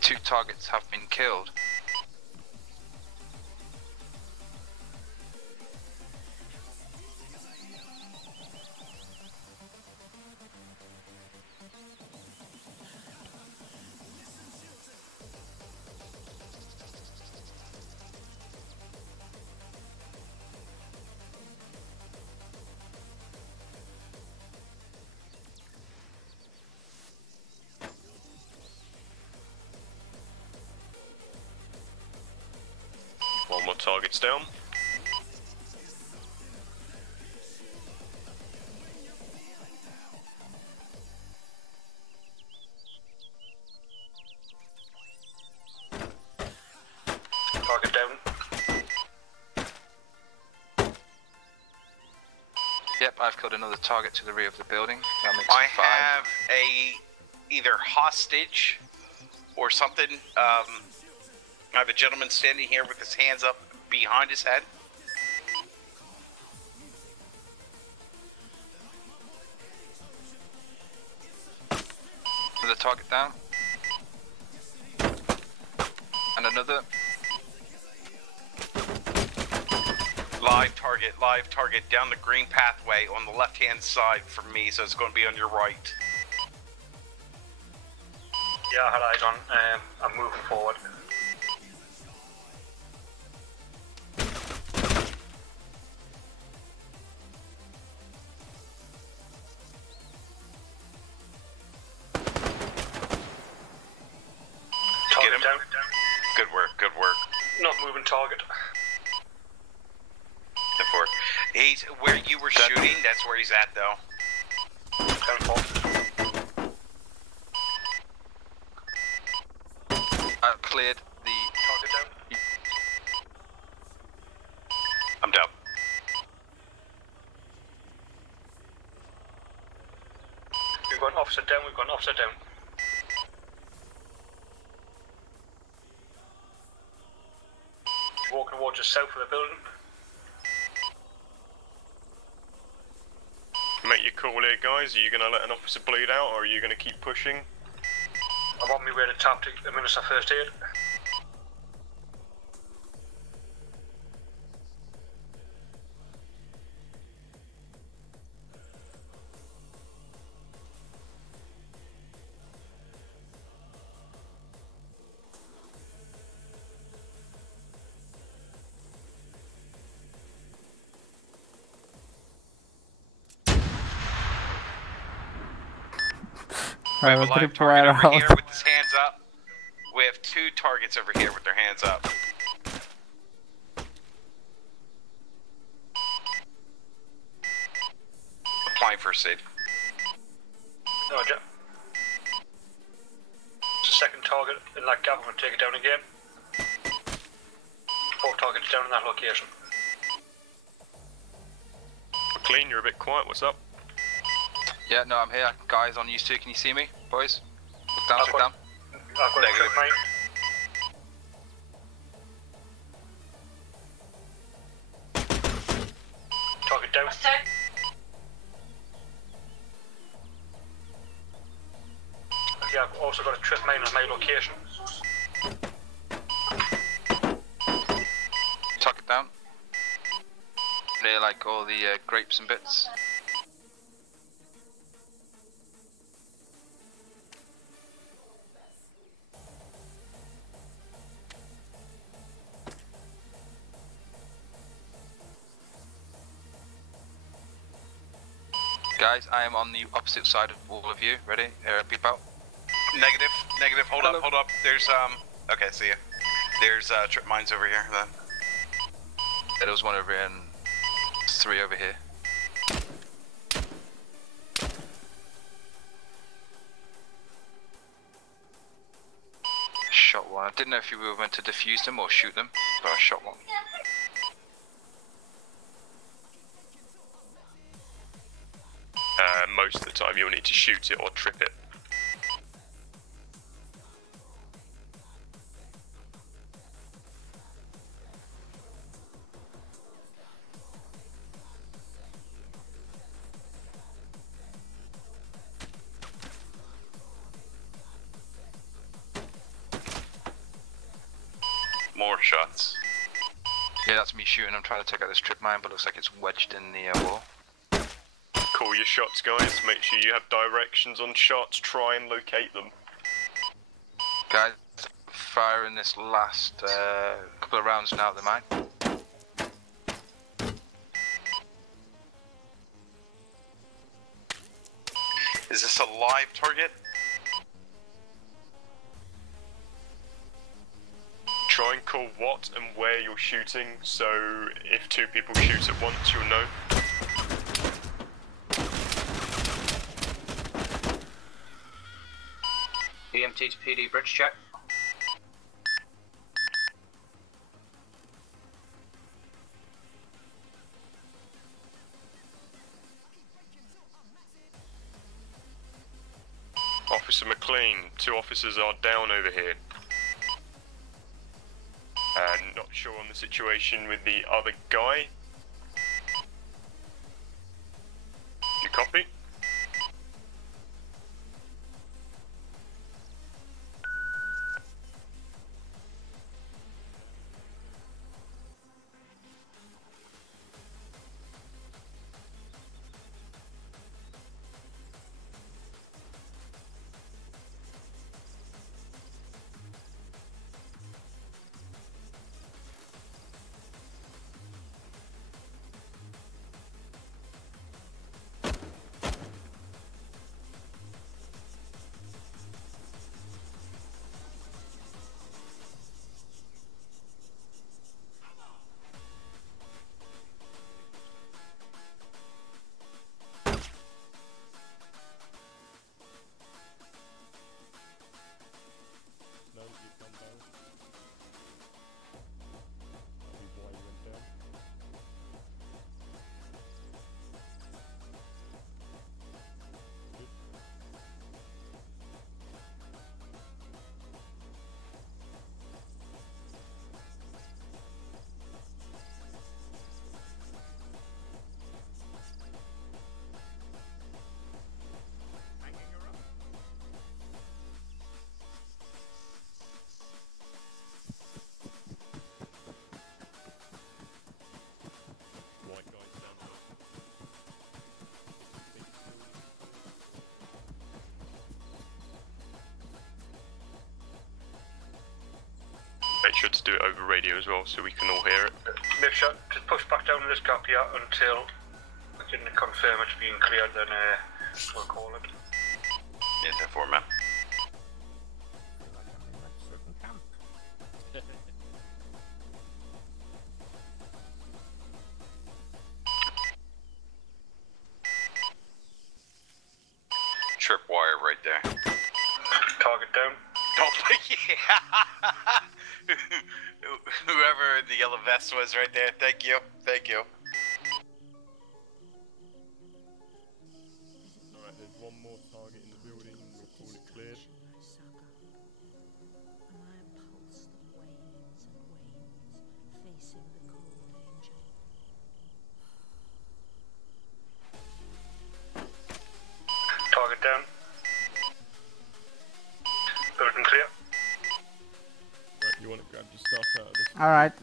Two targets have been killed. One more target's down. Target down. Yep, I've killed another target to the rear of the building. That makes I it 5. have either hostage or something. I have a gentleman standing here with his hands up behind his head. Another target down. And another. Live target down the green pathway on the left-hand side from me, so it's going to be on your right. Yeah, I had eyes on. I'm moving forward. Get him down. Good work, good work. Not moving target. He's where you were shooting, that's where he's at though. I've cleared the target down. I'm down. We've got an officer down, we've got an officer down. Walking towards the south of the building. Make your call here, guys. Are you going to let an officer bleed out, or are you going to keep pushing? I'm on my way to tap to administer first aid. We have a Alright, live we'll target over out. here with his hands up. We have 2 targets over here with their hands up. Applying first aid. Roger. It's the second target in that gap, I'm going to take it down again. 4 targets down in that location. McLean, you're a bit quiet. What's up? Yeah, no, I'm here. Guys on you two, can you see me, boys? Look down, look down. I've got a trip mine. Target down. Okay, I've also got a trip mine on my location. Target down. Near like all the grapes and bits. Guys, I am on the opposite side of all of you. Ready? Peep out. Negative, negative, hold up, There's, okay, see ya. There's, trip mines over here then. there was one over here and 3 over here. Shot one. I didn't know if you were meant to defuse them or shoot them, but I shot one. Most of the time you'll need to shoot it or trip it. More shots. Yeah, that's me shooting. I'm trying to take out this trip mine, but looks like it's wedged in the wall. Call your shots, guys. Make sure you have directions on shots. Try and locate them. Guys, firing this last couple of rounds now at the mine. Is this a live target? Try and call what and where you're shooting, so if 2 people shoot at once, you'll know. EMT to PD, bridge check. Officer McLean, 2 officers are down over here. Not sure on the situation with the other guy. You copy? Make sure to do it over radio as well so we can all hear it. Make sure to push back down in this gap here until we can confirm it's being cleared, then we'll call it. Yeah, 10-4, man. Tripwire right there. Target down. Oh, yeah. Whoever the yellow vest was right there. Thank you. Thank you. Alright, there's one more target in the building. We'll call it cleared. Target down. Building clear. Right, you want to grab your stuff out of this? Alright,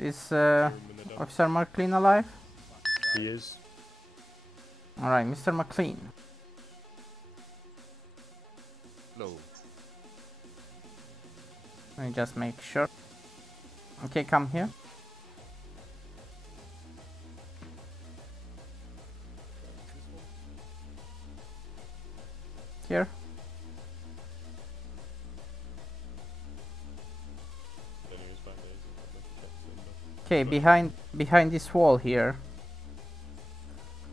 is Officer McLean alive? He is. Alright, Mr. McLean. Hello. Let me just make sure. Okay, come here. Here. Okay, behind this wall here.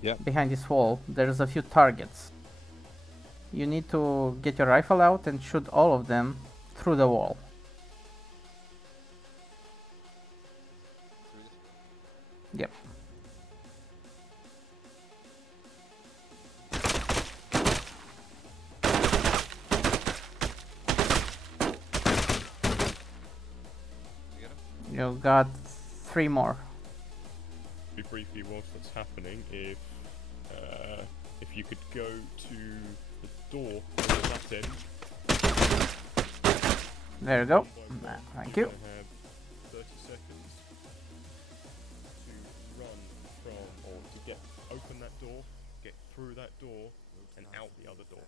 Yep. Behind this wall, there's a few targets. You need to get your rifle out and shoot all of them through the wall. Yep. You got 3 more. Be briefly whilst that's happening, if you could go to the door on that end. There you go. Thank you. I have 30 seconds to run from, or to open that door, get through that door, and out the other door.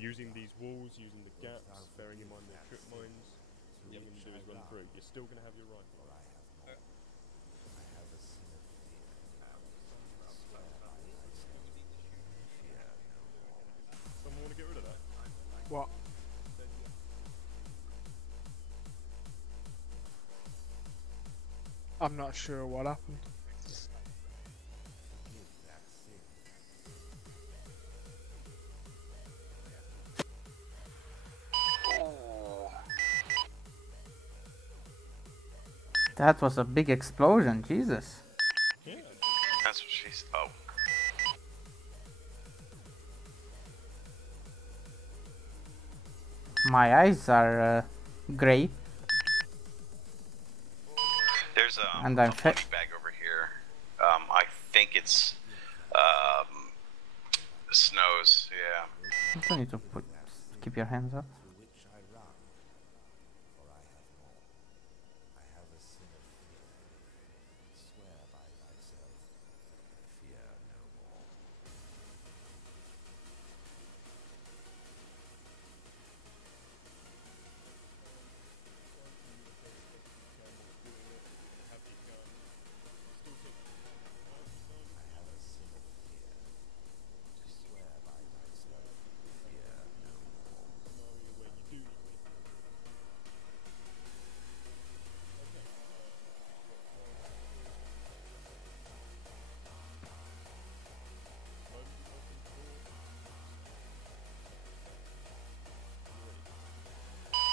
Using these walls, using the gaps, bearing in mind the trip mines, all you're going to do is run through. You're still going to have your rifle. Someone want to get rid of that? What? I'm not sure what happened. That was a big explosion, Jesus. Yeah. That's what she's. Oh. My eyes are grey. There's And a I'm money bag over here. I think it's Snows. Yeah. You don't need to keep your hands up.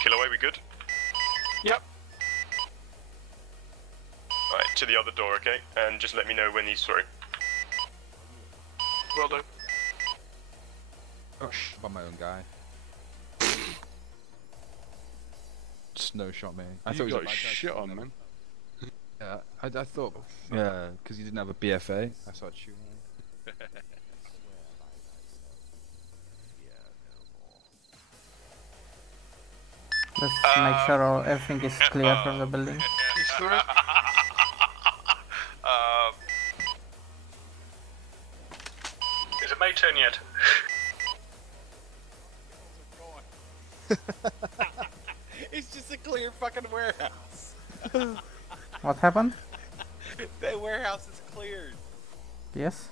Killaway, we good? Yep. Alright, to the other door, okay? And just let me know when he's through. Will do. Oh, by my own guy. Snow shot me. I thought You he was got a bad guy. shit on, man. Yeah, I thought, yeah, because he didn't have a BFA. I started shooting him. Let's make sure everything is clear from the building. Is it my turn yet? It's just a clear fucking warehouse. What happened? The warehouse is cleared. Yes?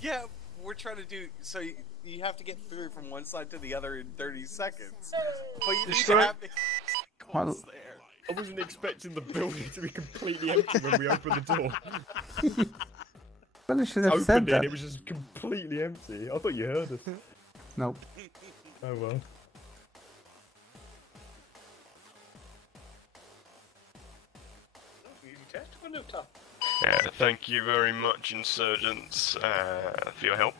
Yeah, we're trying to do so. You have to get through from one side to the other in 30 seconds. But you need to have the Well, there. I wasn't expecting the building to be completely empty when we opened the door. well, you should have Opened said it, that. it was just completely empty. I thought you heard us. Nope. Oh well. Easy test for no top. Thank you very much, insurgents, for your help.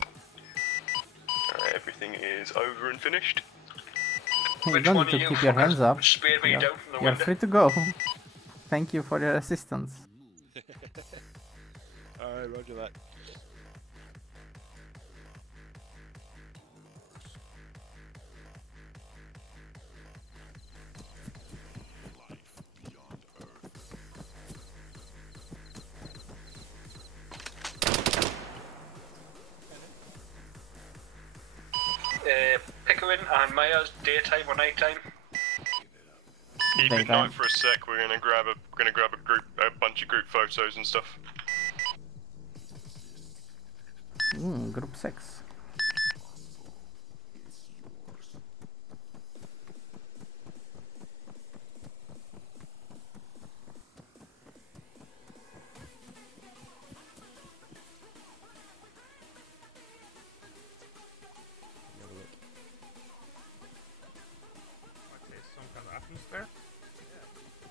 Everything is over and finished. You don't need to keep your hands up. Speared me You're, down from the you're window. free to go. Thank you for your assistance. Alright, roger that. Pickering and Myers, daytime or nighttime? Keep it Daytime. night for a sec. We're gonna grab a bunch of group photos and stuff. Group 6.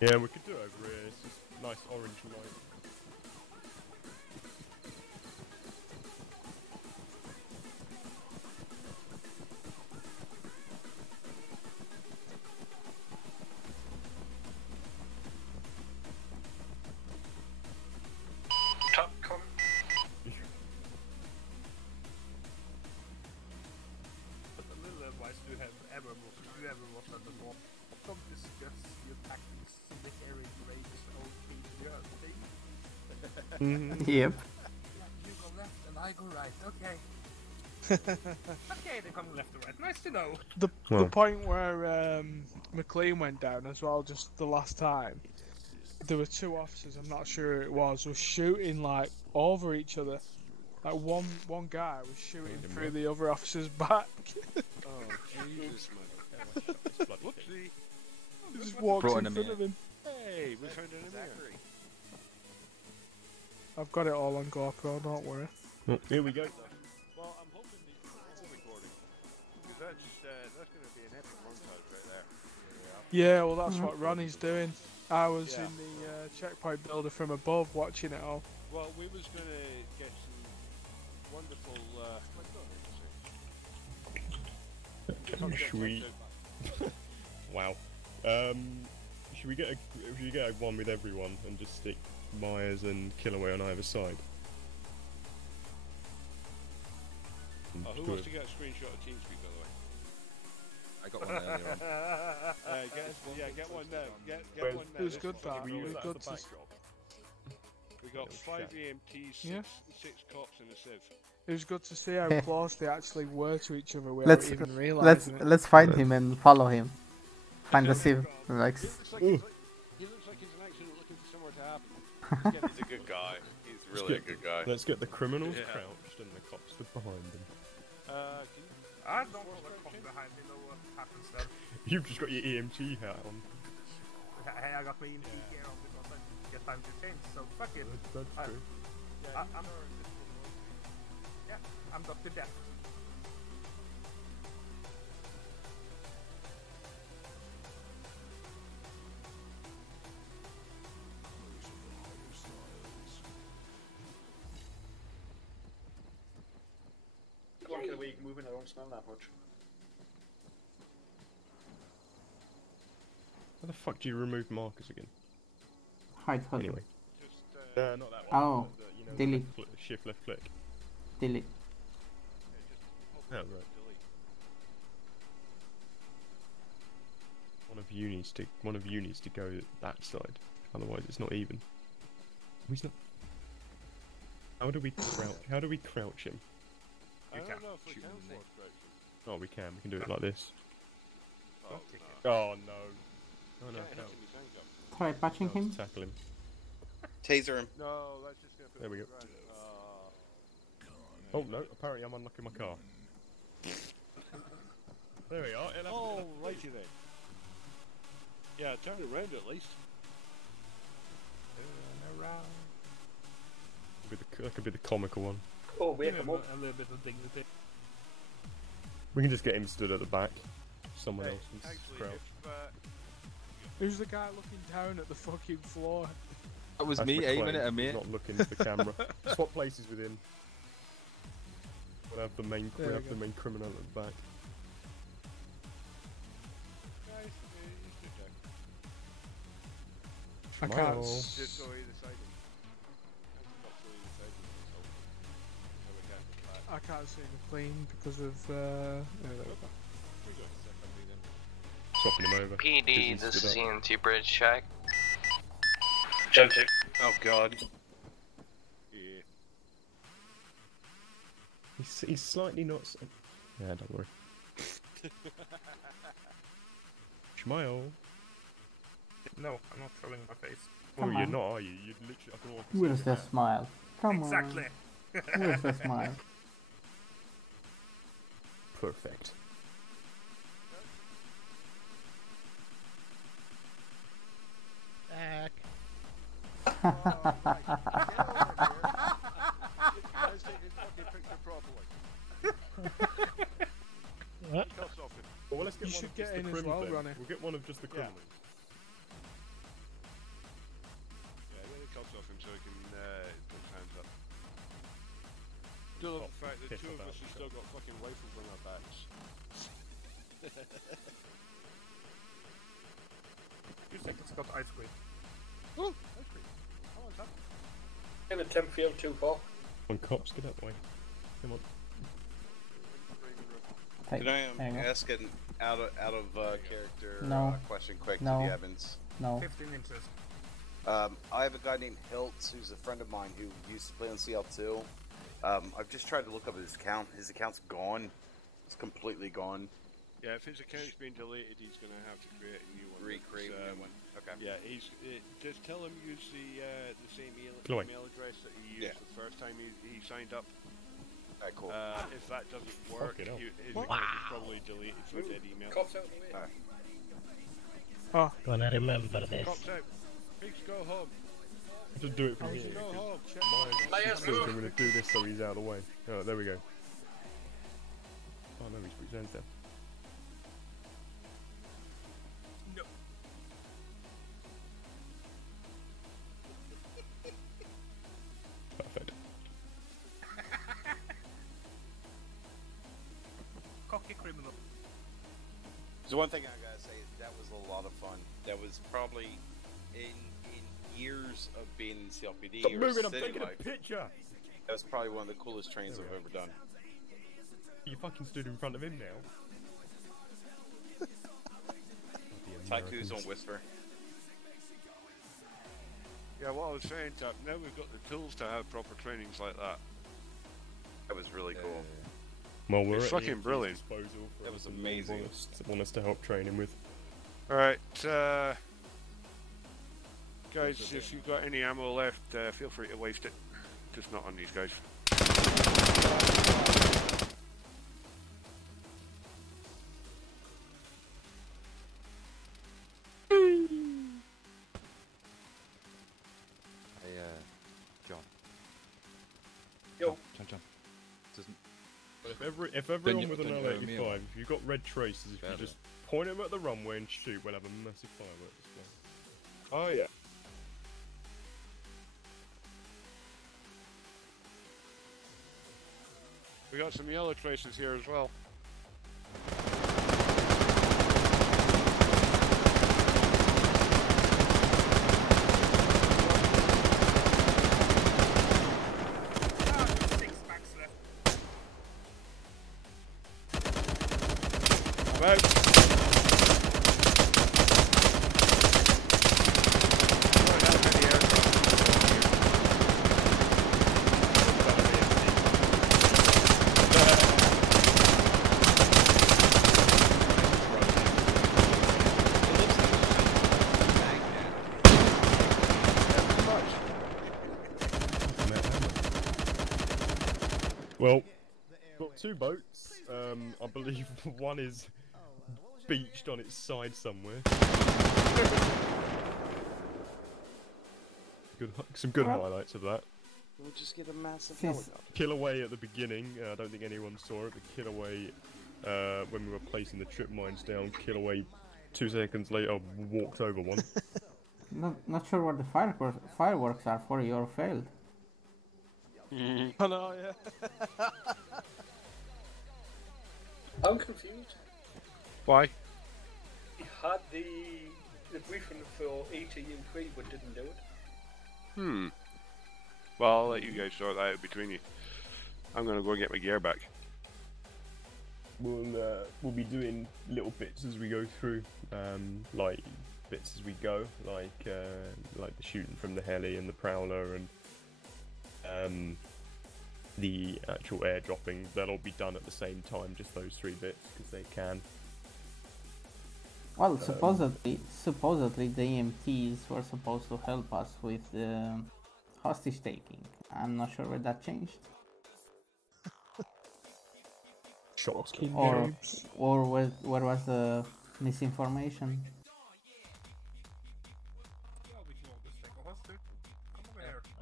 Yeah, we could do it over here. It's just nice orange light. Top com. But a little advice to have ever watched that before. Don't discuss your tactics in the area range of thing. Yep. You go left and I go right. Okay. Okay, they're coming left and right. Nice to know. The Well. point where McLean went down as well, just the last time, there were two officers, I'm not sure who it was, were shooting like over each other. Like one guy was shooting through the other officer's back. Oh, Jesus, man. Whoopsie. He just walked Brought in him front in. of him. Hey, we found an enemy. I've got it all on GoPro, don't worry. Oh, here we go. Well, I'm hoping that you're all recording. Because that's going to be an epic montage right there. Yeah, well that's what Ronnie's doing. I was in the checkpoint builder from above watching it all. Well, we was going to get some wonderful... Should we? Wow. Should we get a one with everyone and just stick Myers and Killaway on either side? Who wants to get a screenshot of TeamSpeak, by the way? I got one earlier on. Get one now. Get one now. It was This good, one. that. It was good to We got 5 EMTs, Yeah. 6 cops, and a civ. It was good to see how close they actually were to each other without Let's even realizing it. let's find him and follow him. Find the sieve. Like, He looks like he's an accident looking for somewhere to happen. He's a good guy. He's really a good guy. Let's get the criminals Yeah. crouched and the cops stood behind them. I don't know what comes behind me, know what happens then. You've just got your EMT hat on. Hey, I got my EMT gear on because I didn't get time to change, so fuck it. That's true. I'm Dr. Death. One kill a week moving, I don't smell that much. How the fuck do you remove markers again? hide hold. Anyway. Not that one. Oh, delete. Shift left click. Delete. Oh, right. One of you needs to go that side. Otherwise, it's not even. He's not. How do we crouch him? I don't know if we can force crouch him. Oh, we can. We can do it like this. Oh, Oh no. Oh no. Can't hit No. him, he's handcuffed. Try patching him. Tackle him. Taser him. No, that's just going to put There we him go. around. Oh no, apparently I'm unlocking my car. There we are. Oh, righty then. Yeah, turn it around at least. Turn around. That could be the comical one. Oh, wake him up. A little bit of dignity. We can just get him stood at the back. Someone else can Actually, crouch. if, Who's the guy looking down at the fucking floor? That was That's me McClane. aiming at him, He's mate. not looking at the camera. Swap places with him. We'll have the main. There We'll we have the go. main criminal at the back. guys, I Smile. can't. just go either side of him. Not go either side of him, so. There we go. I can't see McLean because of. There we go. We got a second lead then. Swapping him over. PD, He's this stood is up. EMT Bridge check. Jump to. Oh god. Yeah. He's slightly not. Yeah, don't worry. Smile. No, I'm not throwing my face. Oh, Come you're on. not, are you? You'd literally. I can almost Where's see the your hand. smile? Come Exactly. on. Where's the smile? Perfect. Back. Let's take this fucking picture properly. What? Cuffs off him. Well, let's get You one should of get just the in as criminals well, then. Ronnie. We'll get one of just the Yeah. criminals. still love the fact that two of us have still got fucking rifles on our backs. Few seconds, got ice cream. Ooh, ice cream. Oh, what's up? In a temp field too, Paul. On cops, get out the way. Come on. Can I ask an out of character No. question quick No. to the Evans? No. 15 inches. I have a guy named Hiltz who's a friend of mine who used to play on CL2. I've just tried to look up his account. His account's gone. It's completely gone. Yeah, if his account's been deleted, he's going to have to create a new one. Recreate a new one. Okay. Yeah, just tell him use the same Chloe. email address that he used the first time he signed up. Alright, cool. If that doesn't work, Fucking hell. his account is probably deleted from dead email. Cops out the way. Oh. Gonna remember this. Cops out. Pigs go home. Just do it from Pigs here. go 'cause home. Check My Layers sister's move. going to do this so he's out of the way. Oh, there we go. Oh no, he's put his hands down. No. Perfect. Cocky criminal. So one thing I gotta say is that was a lot of fun. That was probably in years of being in CLPD Stop or moving, I'm city taking a life, picture! that was probably one of the coolest trains I've ever done. You fucking stood in front of him now. Tycoon's on Whisper. Yeah, what I was saying, Tap, now we've got the tools to have proper trainings like that. That was really cool. Well, we're It's at fucking EMT's brilliant. disposal for That was anything amazing. they want us to help train him with. Alright, guys, if you've got any ammo left, feel free to waste it. Just not on these guys. Hey, John. Yo. John. Doesn't. But if everyone with an don't you owe me L85, one? if you've got red traces, if you Better. just point them at the runway and shoot, we'll have a massive fireworks display. Oh yeah. We got some yellow traces here as well. Six packs left. Well, got two boats. I believe one is beached on its side somewhere. Some good highlights of that. We'll just get a massive Yes. helicopter. Kill away at the beginning. I don't think anyone saw it, but kill away when we were placing the trip mines down. Kill away 2 seconds later walked over one. Not sure what the fireworks are for your failed. I know, yeah. I'm confused. Why? He had the briefing for ETU3 but didn't do it. Well, I'll let you guys sort that out between you. I'm gonna go get my gear back. We'll be doing little bits as we go through, like bits as we go, like the shooting from the heli and the prowler and the actual airdropping. They'll all be done at the same time, just those 3 bits because they can. Well, supposedly the EMTs were supposed to help us with the hostage taking. I'm not sure where that changed. Shots. Or where was the misinformation?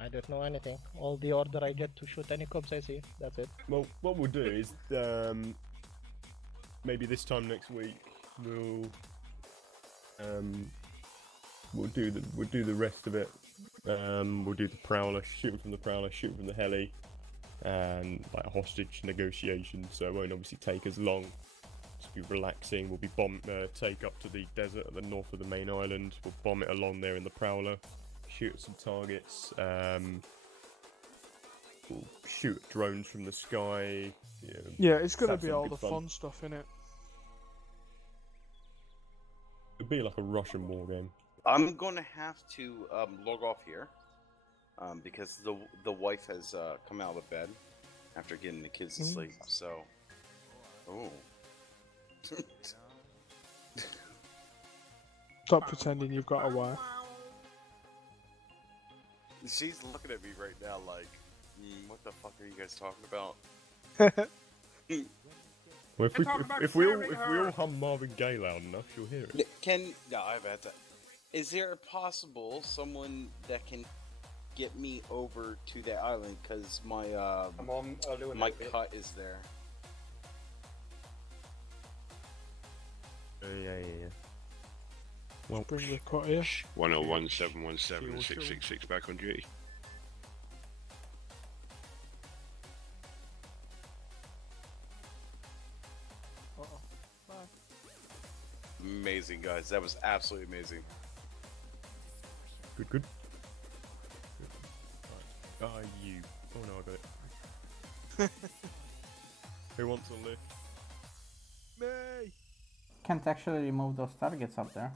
I don't know anything. All the order I get to shoot any cops I see. That's it. Well, what we'll do is maybe this time next week we'll do the rest of it. We'll do the prowler, shooting from the prowler, shooting from the heli, and like a hostage negotiation, so it won't obviously take as long. Just be relaxing. We'll be take up to the desert at the north of the main island. We'll bomb it along there in the Prowler, shoot at some targets. We'll shoot at drones from the sky. Yeah, it's gonna have be some all good the fun stuff in it. It'll be like a Russian war game. I'm going to have to log off here because the wife has come out of bed after getting the kids to sleep. So, Stop pretending you've got a wife. She's looking at me right now like, what the fuck are you guys talking about? Well, if we all hum Marvin Gaye loud enough, you'll hear it. I've had that. Is there possible someone that can get me over to that island? Because my my cut is there. Yeah. Well, bring the cut here. 101 717 666 back on duty. Amazing, guys. That was absolutely amazing. Good. You. Oh no, I got it. Who wants a lift? Me! Can't actually remove those targets up there.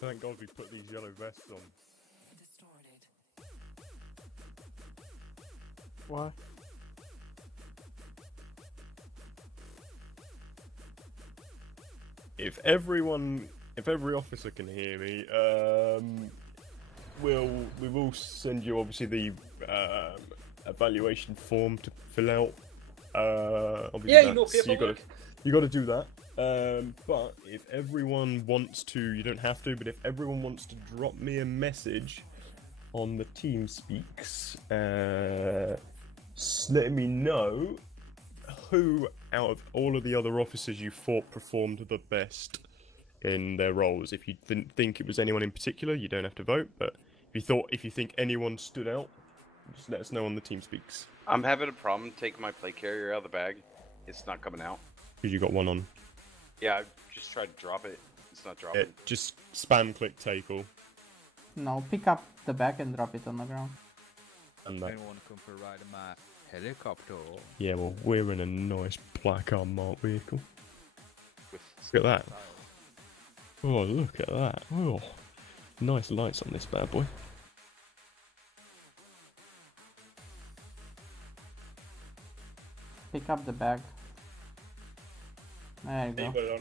Thank God we put these yellow vests on. Why? If every officer can hear me, we will send you obviously the evaluation form to fill out. Obviously paperwork. You got to do that. But if everyone wants to, you don't have to. But if everyone wants to drop me a message on the TeamSpeaks, letting me know who out of all of the other officers you thought performed the best in their roles. If you didn't think it was anyone in particular, you don't have to vote. But if you think anyone stood out, just let us know on the TeamSpeaks. I'm having a problem taking my plate carrier out of the bag. It's not coming out. Because you got one on. Yeah, I just tried to drop it. It's not dropping. Just spam click take all. No, pick up the bag and drop it on the ground. And anyone want to come for a ride in my helicopter? Yeah, well, we're in a nice black unmarked vehicle. Look at that. Oh, look at that. Oh, nice lights on this bad boy. Pick up the bag. There you go.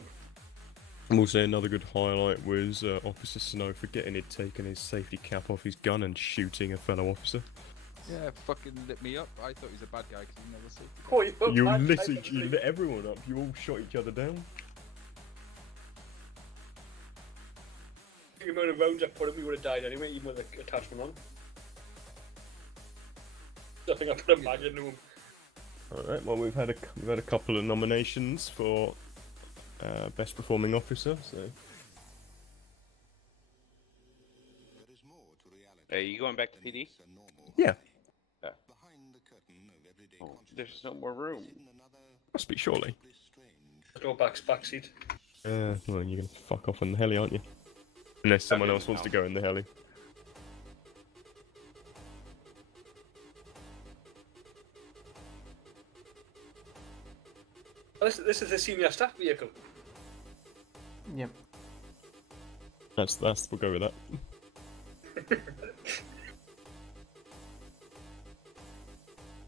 We'll say another good highlight was Officer Snow forgetting he'd taken his safety cap off his gun and shooting a fellow officer. Yeah, fucking lit me up. I thought he was a bad guy because he never saved. You lit everyone up. You all shot each other down. The amount of rounds I put him, he would have died anyway, even with the attachment on. I think I put a mag into him. Alright, well we've had a couple of nominations for best performing officer, so. Are you going back to PD? Yeah. Oh, there's no more room. Must be, surely. Go back seat. Well, you're gonna fuck off in the heli, aren't you? Unless someone else wants to go in the heli. Oh, this is the senior staff vehicle. Yep. We'll go with that.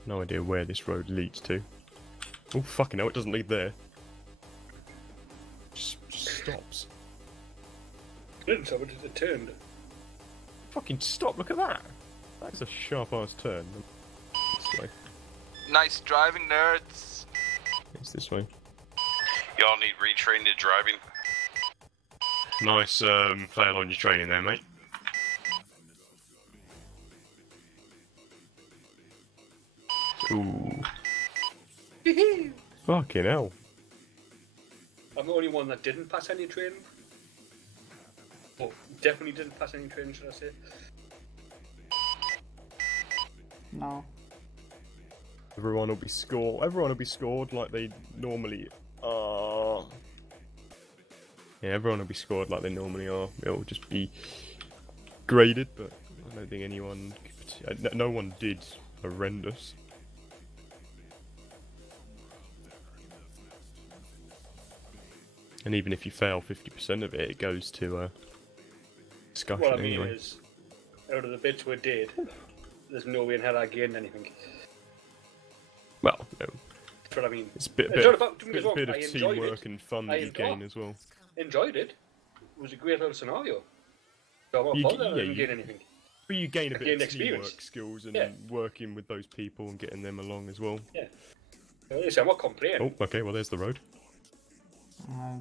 No idea where this road leads to. Oh fucking hell, it doesn't lead there. Just stops. It didn't stop, it turned. Fucking stop, look at that! That's a sharp ass turn. This way. Nice driving, nerds. It's this way. Y'all need retrained to driving. Nice fail on your training there, mate. Ooh. Fucking hell. I'm the only one that didn't pass any training. definitely didn't pass any training, should I say? No. Everyone will be scored. Everyone will be scored like they normally are. Yeah, everyone will be scored like they normally are. It'll just be graded, but I don't think anyone. No one did horrendous. And even if you fail 50% of it, it goes to discussion What I mean anyway. is, out of the bits we did, there's no way in hell I gained anything. Well, no. That's what I mean. It's a bit, It's not about, don't get me bit wrong, of I enjoyed teamwork it. and fun I that you gain as well. Enjoyed it. It was a great little scenario. So I'm not You bothered g- I yeah, didn't you- gain anything. But you gain I a bit gained of experience. teamwork skills and Yeah. working with those people and getting them along as well. Yeah. Listen, I'm not complaining. Oh, okay, well there's the road.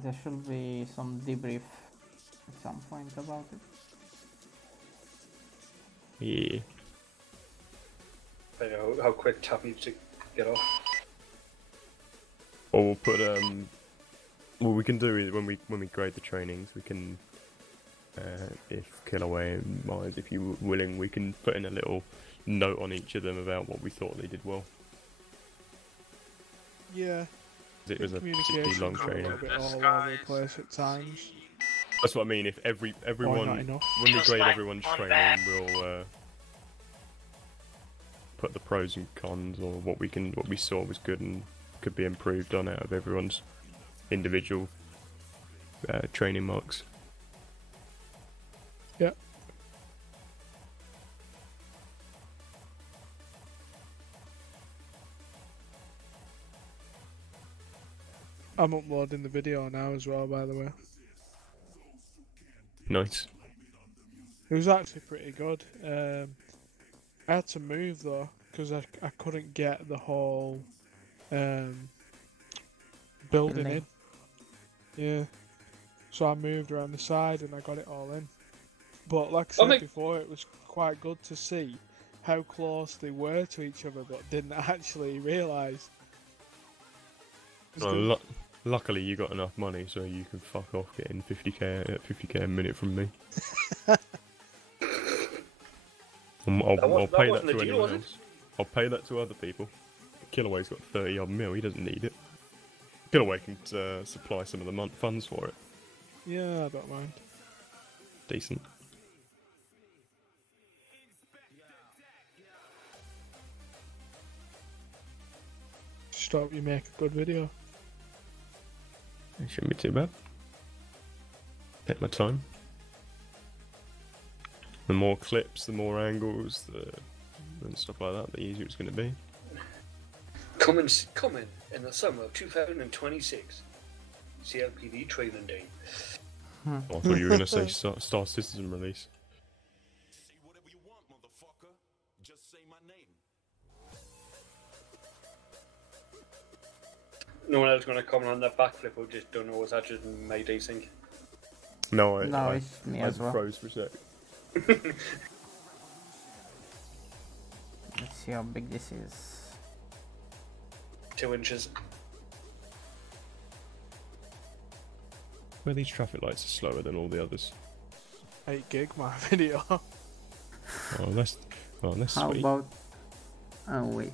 There should be some debrief at some point about it. Yeah. I don't know how quick Tap needs to get off. Or we'll put what we can do is when we grade the trainings, we can if Killaway minds, if you're willing, we can put in a little note on each of them about what we thought they did well. Yeah. It was a particularly Communication's long a training. little bit all over the place at times. That's what I mean. If everyone, not enough. when we Just grade like everyone's on training, that. we'll put the pros and cons, or what we saw was good and could be improved on out of everyone's individual training marks. Yeah. I'm uploading the video now as well, by the way. Nice. It was actually pretty good. I had to move though, because I couldn't get the whole building Building. in. Yeah. So I moved around the side and I got it all in. But like I said before, it was quite good to see how close they were to each other, but didn't actually realise. Well, luckily, you got enough money, so you can fuck off getting 50k a minute from me. I'll pay that to anyone else. I'll pay that to other people. Killaway's got 30 odd mil. He doesn't need it. Killaway can supply some of the funds for it. Yeah, I don't mind. Decent. Just hope you make a good video. It shouldn't be too bad. Take my time. The more clips, the more angles, and stuff like that, the easier it's going to be. Coming in the summer of 2026. CLPD training day. I thought you were going to say Star Citizen release. No one else going to comment on that backflip or just don't know what's that just my desync? No, it's me as well. froze for a sec. Let's see how big this is. 2 inches. Where these traffic lights are slower than all the others. 8 gig my video. Oh, that's How sweet. about... Oh, wait.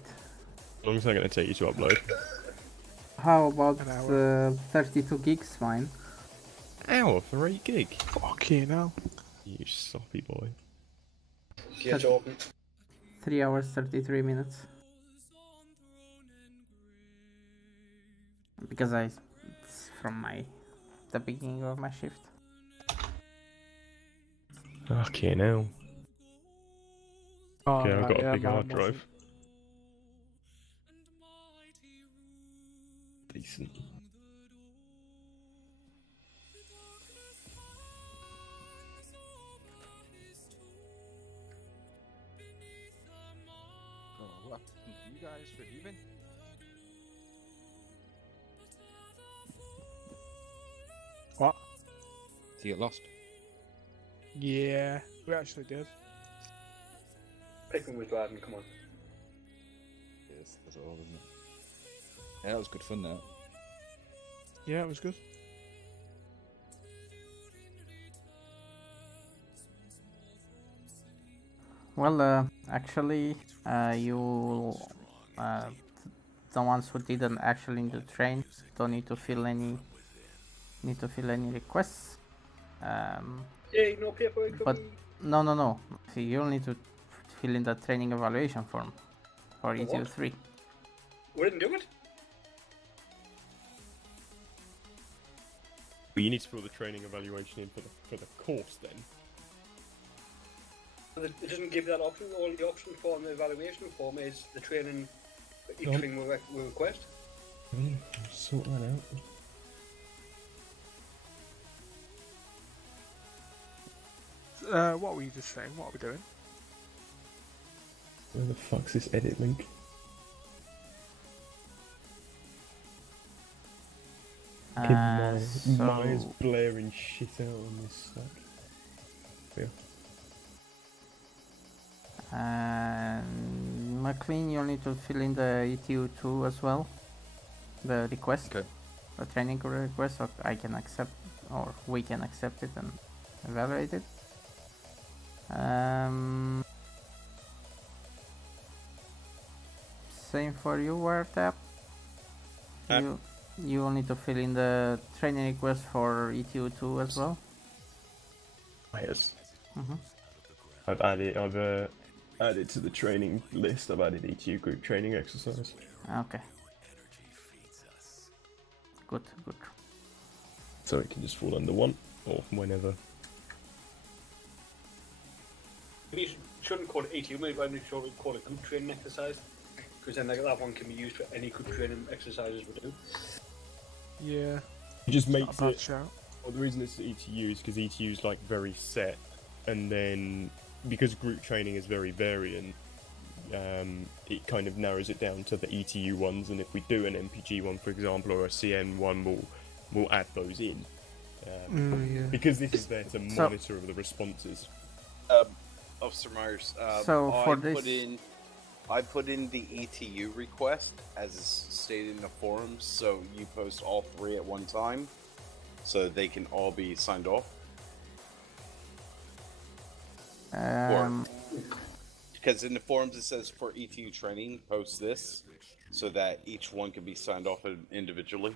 How long is that going to take you to upload? How about An hour. 32 gigs, fine. Hour for 8 gig? Fucking hell. You soppy boy. Get open. 3 hours, 33 minutes. Because it's from the beginning of my shift. Okay, now. Oh, Okay, I've right, got yeah, a big mine hard wasn't. drive. Decent. Oh, what happened to you guys for leaving? What? Did you get lost? Yeah, we actually did. Pick him with Gladden, come on. Yes, that's all, isn't it? Yeah, that was good fun, though. Yeah, it was good. Well, actually, you, the ones who didn't actually need to train, don't need to fill any requests. Hey, no paperwork for But me. no. See, you'll need to fill in the training evaluation form for For what? ETU3. We didn't do it. But you need to fill the training evaluation in for the course then. It doesn't give that option. All the option for the evaluation form is the training, each Nope. thing we request. Sort that out. What were you just saying? What are we doing? Where the fuck's this edit link? Maya's blaring shit out on this stack. Yeah. And McLean, you'll need to fill in the ETU2 as well. The request. Okay. The training request, so I can accept, or we can accept it and evaluate it. Same for you, Wiretap. You will need to fill in the training request for ETU2 as well. Yes. Mhm. I've added to the training list. I've added ETU group training exercise. Okay. Good. So it can just fall under one or whenever. Maybe you shouldn't call it ETU, maybe I should call it group training exercise. Because then that one can be used for any group training exercises we do. Yeah. It just It's not makes a bad it. shout. Well, the reason it's ETU is because ETU is like very set, and then because group training is very variant, it kind of narrows it down to the ETU ones. And if we do an MPG one, for example, or a CN one, we'll add those in. Yeah. Because this is there to monitor the responses. Officer Myers, So for I put in the ETU request as is stated in the forums, so you post all three at one time, so they can all be signed off. Because in the forums it says for ETU training, post this, so that each one can be signed off individually.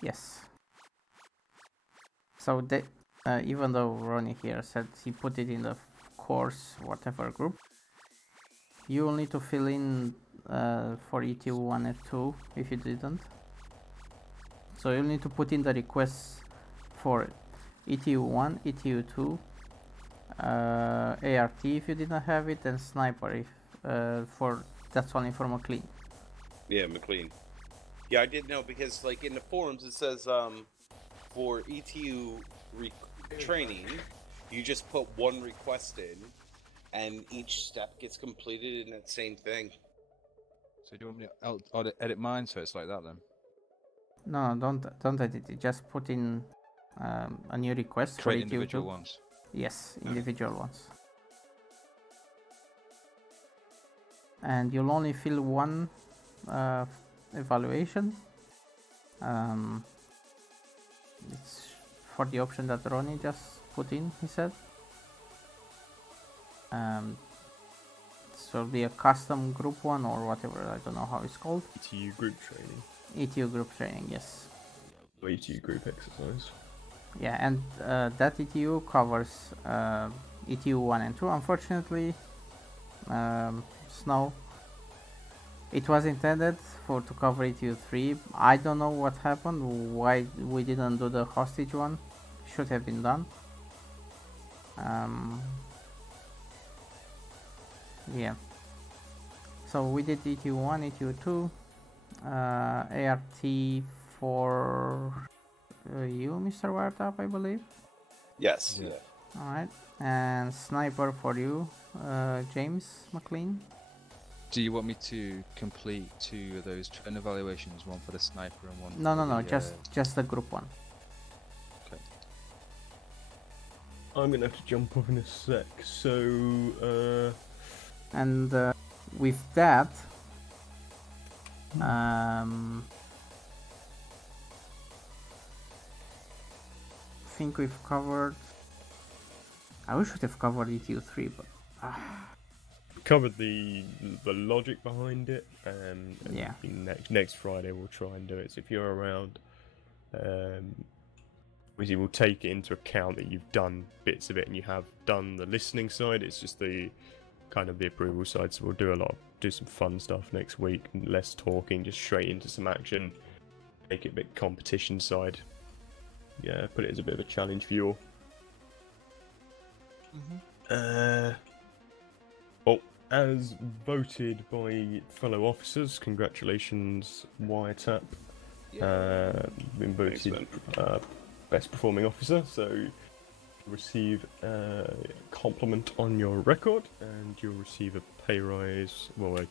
Yes. So even though Ronnie here said he put it in the course whatever group, you will need to fill in for ETU 1 and 2 if you didn't. So you'll need to put in the requests for ETU 1, ETU 2, ART if you didn't have it, and Sniper if that's only for McLean. Yeah, McLean. Yeah, I did know because, like, in the forums it says for ETU training, you just put one request in, and each step gets completed in that same thing. So do you want me to edit mine so it's like that then? No, don't edit it. Just put in a new request Create for ETU individual 2. ones. Yes, individual ones. And you'll only fill one evaluation. It's for the option that Ronnie just put in, he said. So it'll be a custom group one or whatever, I don't know how it's called. ETU group training. ETU group training, yes. Or ETU group exercise. Yeah, and that ETU covers ETU 1 and 2. Unfortunately, Snow, it was intended to cover ETU 3. I don't know what happened, why we didn't do the hostage one. Should have been done. Yeah. So we did ETU 1, ETU 2, ART for you, Mr. Wiretap, I believe. Yes. Yeah. Alright. And Sniper for you, James McLean. Do you want me to complete 2 of those training evaluations, one for the sniper and one No, for no, the, just the group one. Okay. I'm gonna have to jump off in a sec. So, And with that, I think we've covered. I wish we'd have covered ETU 3, but covered the logic behind it. And Yeah. Next Friday we'll try and do it. So if you're around, obviously we'll take it into account that you've done bits of it and you have done the listening side. It's just the kind of the approval side. So we'll do some fun stuff next week. Less talking, just straight into some action. Make it a bit competition side. Yeah, put it as a bit of a challenge for you all. Well, as voted by fellow officers, congratulations, Wiretap. Been voted best performing officer, so you'll receive a compliment on your record, and you'll receive a pay rise, well, a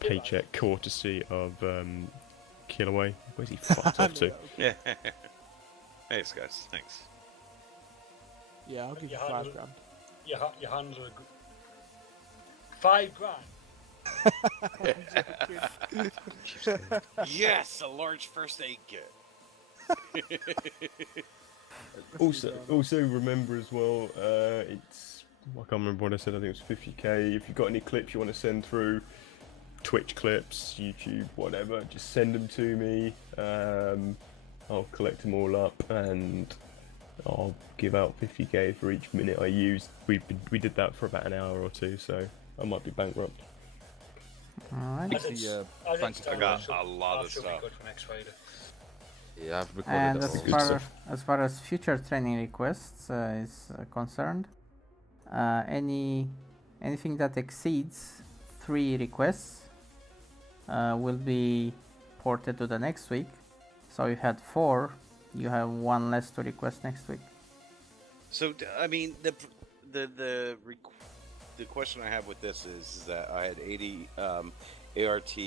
paycheck courtesy of Killaway. Where's he fucked off to? Yeah. Thanks, guys. Thanks. Yeah, I'll give you handle- $5 grand. Your handler $5 grand. Yes, a large first aid kit. Also remember as well, it's, I can't remember what I said, I think it was 50k. If you've got any clips you want to send through, Twitch clips, YouTube, whatever, just send them to me. I'll collect them all up and I'll give out 50k for each minute I use. We did that for about an hour or two, so I might be bankrupt. Alright. I got a lot of stuff. Yeah, I've recorded And all. as far as future training requests is concerned, anything that exceeds 3 requests will be ported to the next week. So you had 4, you have 1 less to request next week. So I mean, the question I have with this is that I had 80 ART,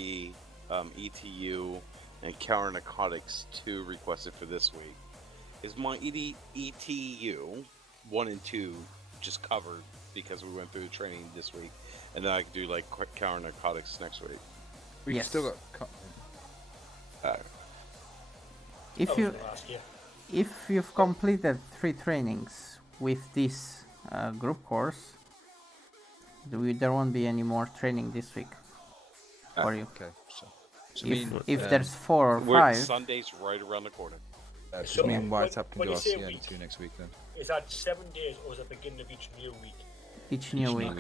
ETU, and counter narcotics 2 requested for this week. Is my ETU 1 and 2 just covered because we went through the training this week, and then I can do like counter narcotics next week? We've still got. If you've completed 3 trainings with this group course, there won't be any more training this week for you. Okay. So if there's 4 or 5, Sunday's right around the corner. So me and Wiretap can when do you our say CN2 week, next week then. Is that 7 days or is it the beginning of each new week? Each new week.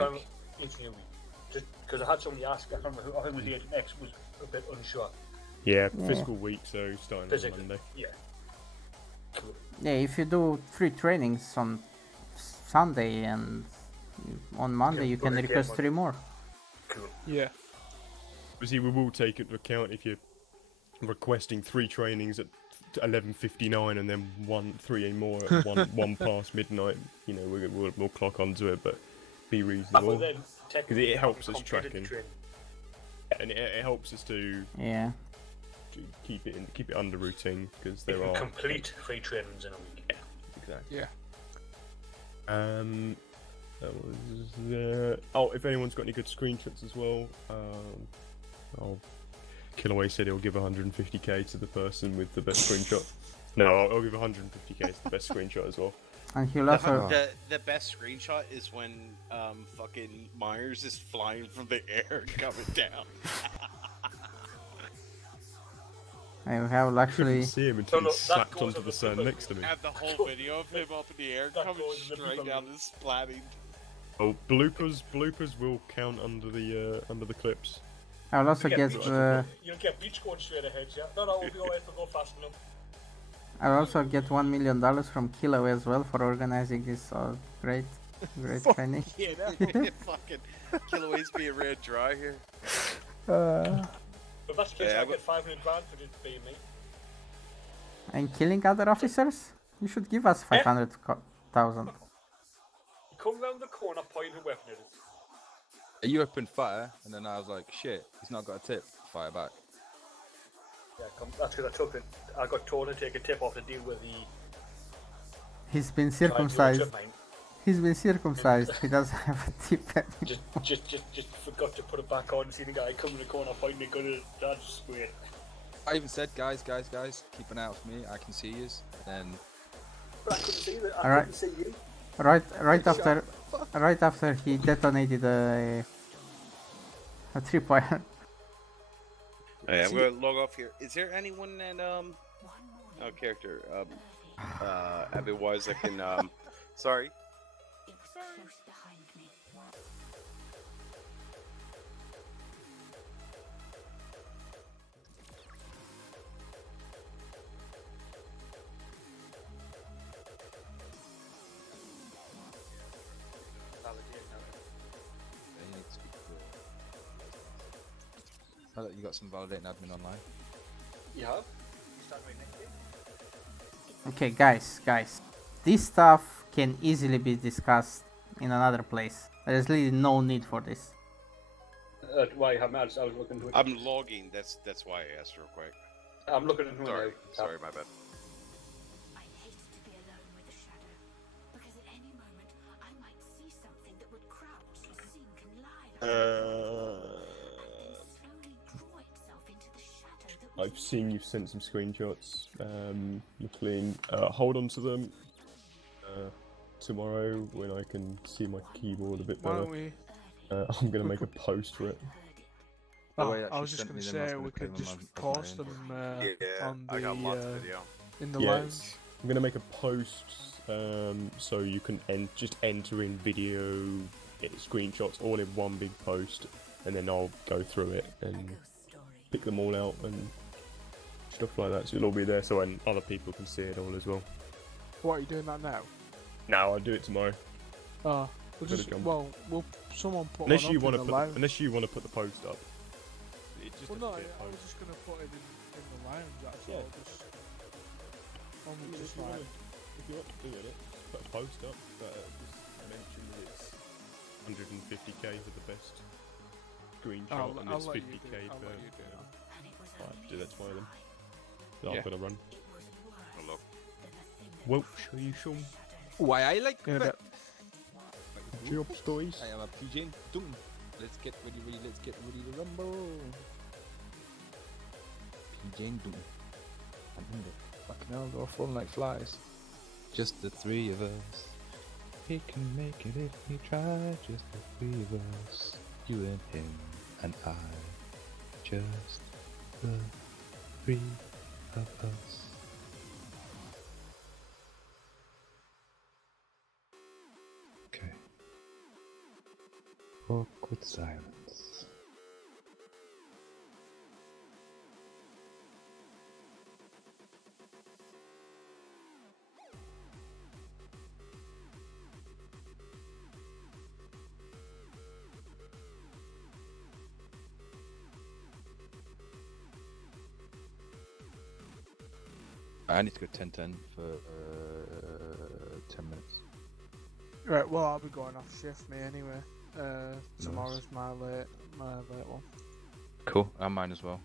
Each new week. Just because I had somebody ask, I can't remember who, I think it was the X was a bit unsure. Yeah, fiscal week, so starting Physical, on Monday. Yeah. Cool. Yeah, if you do 3 trainings on Sunday and on Monday, you can request 3 more. Cool. Yeah. Obviously, we will take into account if you're requesting 3 trainings at 11:59 and then 3 more at 1 past midnight. You know, we'll clock onto it, but be reasonable because it helps us tracking, and it helps us to keep it under routine because there are complete 3 trainings in a week. Yeah, exactly. Yeah. That was if anyone's got any good screenshots as well, Killaway said he'll give 150k to the person with the best screenshot. No, I'll give 150k to the best screenshot as well. And he'll also The best screenshot is when fucking Myers is flying from the air and coming down. I have actually See him until he slapped onto the sun next to me. Have the whole video of him up in the air coming straight down and splatting. Oh, bloopers will count under the clips. I'll also get You'll get beach going straight ahead, yeah? No, we'll be alright if we go fast enough. I'll also get $1 million from Kilo as well for organizing this great training. Yeah, that fucking Killaway's being red dry here. But that's the case, I get 500 grand for it being me. And killing other officers? You should give us 500,000. Come round the corner, point a weapon at us. You opened fire, and then I was like, shit, he's not got a tip. Fire back. Yeah, that's because I took it. I got told to take a tip off to deal with the. He's been circumcised. He's been circumcised. He doesn't have a tip anymore. Just forgot to put it back on. See the guy coming in the corner pointing a gun at it. That's weird. I even said, guys, keep an eye out for me. I can see yous. And but I couldn't see that. Alright. Couldn't see you. Right after he detonated a A 3-point. Hey, I'm gonna log off here. Is there anyone that character otherwise that can sorry. You got some validating admin online. You have? Okay, guys. This stuff can easily be discussed in another place. There's really no need for this. Why? I was looking into it. I'm logging. That's why I asked real quick. I'm looking into it now. Sorry, my bad. I've seen you've sent some screenshots, McLean. Hold on to them tomorrow when I can see my keyboard a bit Why better. don't we? I'm going to make a post for it. Oh, I was just going to say we could just post them on the in the lounge. I'm going to make a post so you can just enter in video screenshots all in one big post, and then I'll go through it and pick them all out and stuff like that. So it'll all be there, so when other people can see it all as well. What, are you doing that now? No, I'll do it tomorrow. Oh, we'll someone put unless one you up want in to the put lounge. unless you want to put the post up. It just Well, no, has to be a I was post. just going to put it in the lounge. That's all. Just only If just you like. if you're up doing it, just put a post up. But just mention that it's 150k for the best screenshot, and it's 50k for. Alright, do that tomorrow then. So I'm gonna run. Hello. Well, show you some. Why I like that. Job stories. I am a PJ Doom. Let's get ready, let's get ready to rumble. PJ Doom. I'm in there. Fucking hell, they're all falling like flies. Just the three of us. We can make it if we try. Just the three of us. You and him and I. Just the three of us. Okay. Awkward silence. I need to go 10-10 for 10 minutes. Right, well, I'll be going off shift, me anyway. Tomorrow's my late one. Cool, and mine as well.